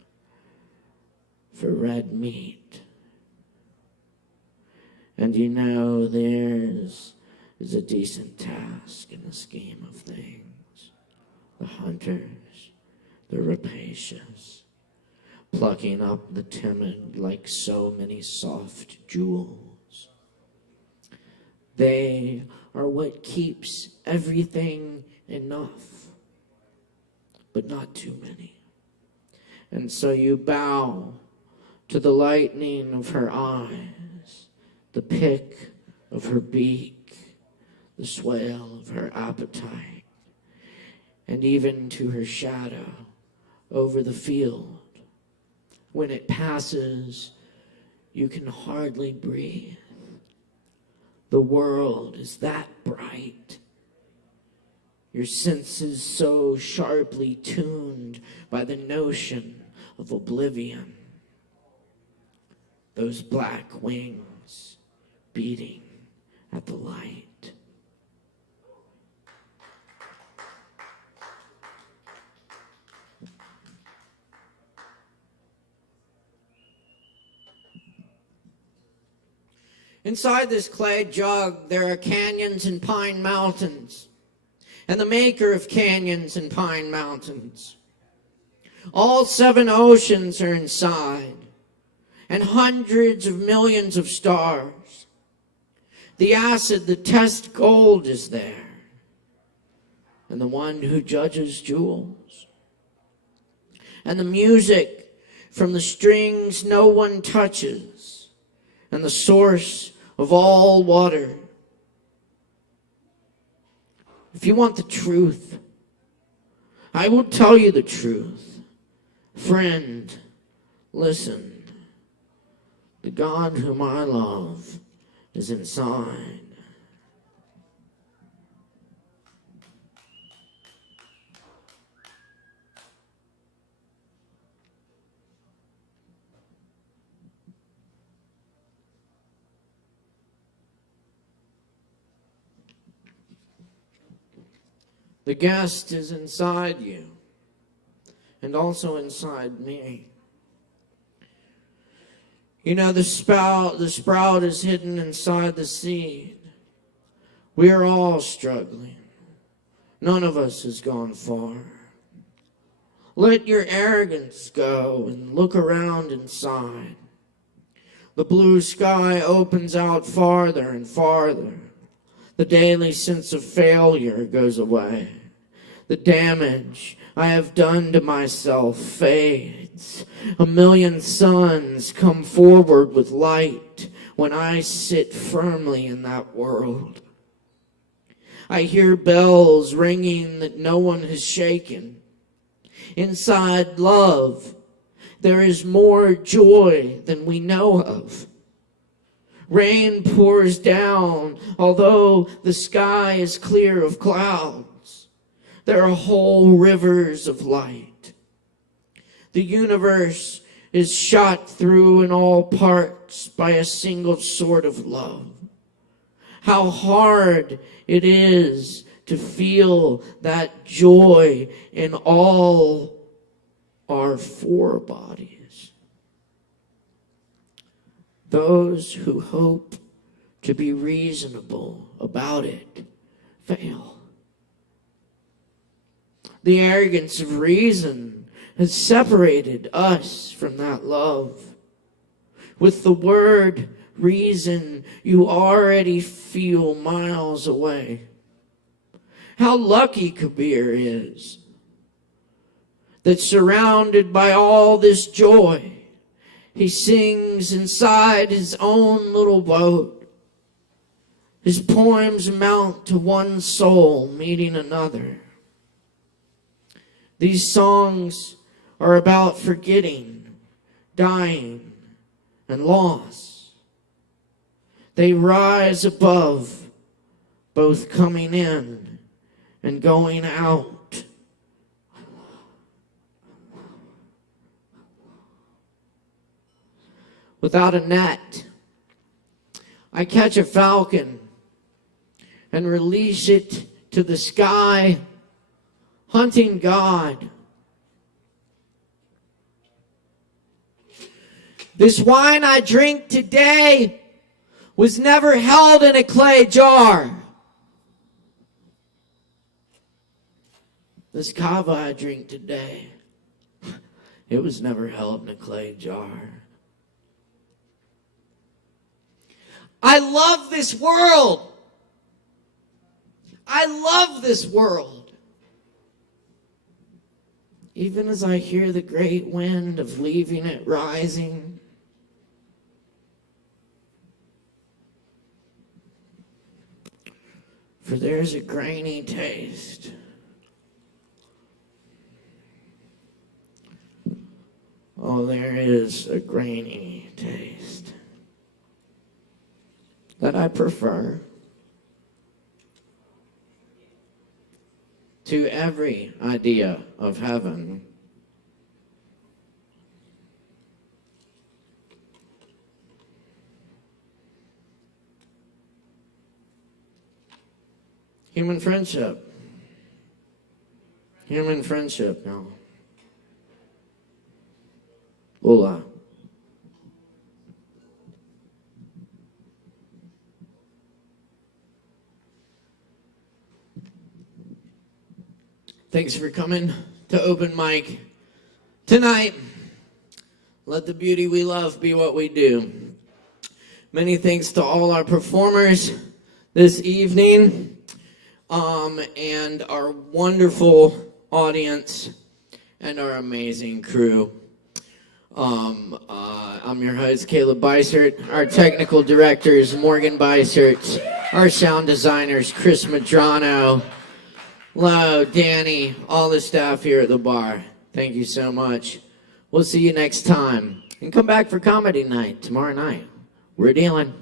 for red meat. And you know theirs is a decent task in the scheme of things. The hunters, the rapacious, plucking up the timid like so many soft jewels. They are what keeps everything enough, but not too many. And so you bow to the lightning of her eyes, the pick of her beak, the swale of her appetite, and even to her shadow over the field. When it passes, you can hardly breathe. The world is that bright. Your senses so sharply tuned by the notion of oblivion. Those black wings beating at the light. Inside this clay jug, there are canyons and pine mountains, and the maker of canyons and pine mountains. All 7 oceans are inside, and hundreds of millions of stars. The acid that tests gold is there, and the one who judges jewels. And the music from the strings no one touches, and the source of all water. If you want the truth, I will tell you the truth. Friend, listen. The God whom I love is inside. The guest is inside you, and also inside me. You know, the sprout is hidden inside the seed. We are all struggling. None of us has gone far. Let your arrogance go and look around inside. The blue sky opens out farther and farther. The daily sense of failure goes away. The damage I have done to myself fades. A million suns come forward with light when I sit firmly in that world. I hear bells ringing that no one has shaken. Inside love, there is more joy than we know of. Rain pours down, although the sky is clear of clouds. There are whole rivers of light. The universe is shot through in all parts by a single sort of love. How hard it is to feel that joy in all our 4 bodies. Those who hope to be reasonable about it fail. The arrogance of reason has separated us from that love. With the word reason, you already feel miles away. How lucky Kabir is that surrounded by all this joy, he sings inside his own little boat. His poems amount to one soul meeting another. These songs are about forgetting, dying, and loss. They rise above both coming in and going out. Without a net, I catch a falcon and release it to the sky, hunting God. This wine I drink today was never held in a clay jar. This Kava I drink today, it was never held in a clay jar. I love this world. I love this world. Even as I hear the great wind of leaving it rising, for there's a grainy taste. Oh, there is a grainy taste that I prefer to every idea of heaven. Human friendship. Human friendship, y'all. Hola. Thanks for coming to Open Mic tonight. Let the beauty we love be what we do. Many thanks to all our performers this evening, and our wonderful audience and our amazing crew. I'm your host, Caleb Beissert. Our technical directors, Morgan Beissert. Our sound designers, Chris Medrano, Lo, Danny, all the staff here at the bar. Thank you so much. We'll see you next time. And come back for comedy night tomorrow night. We're dealing.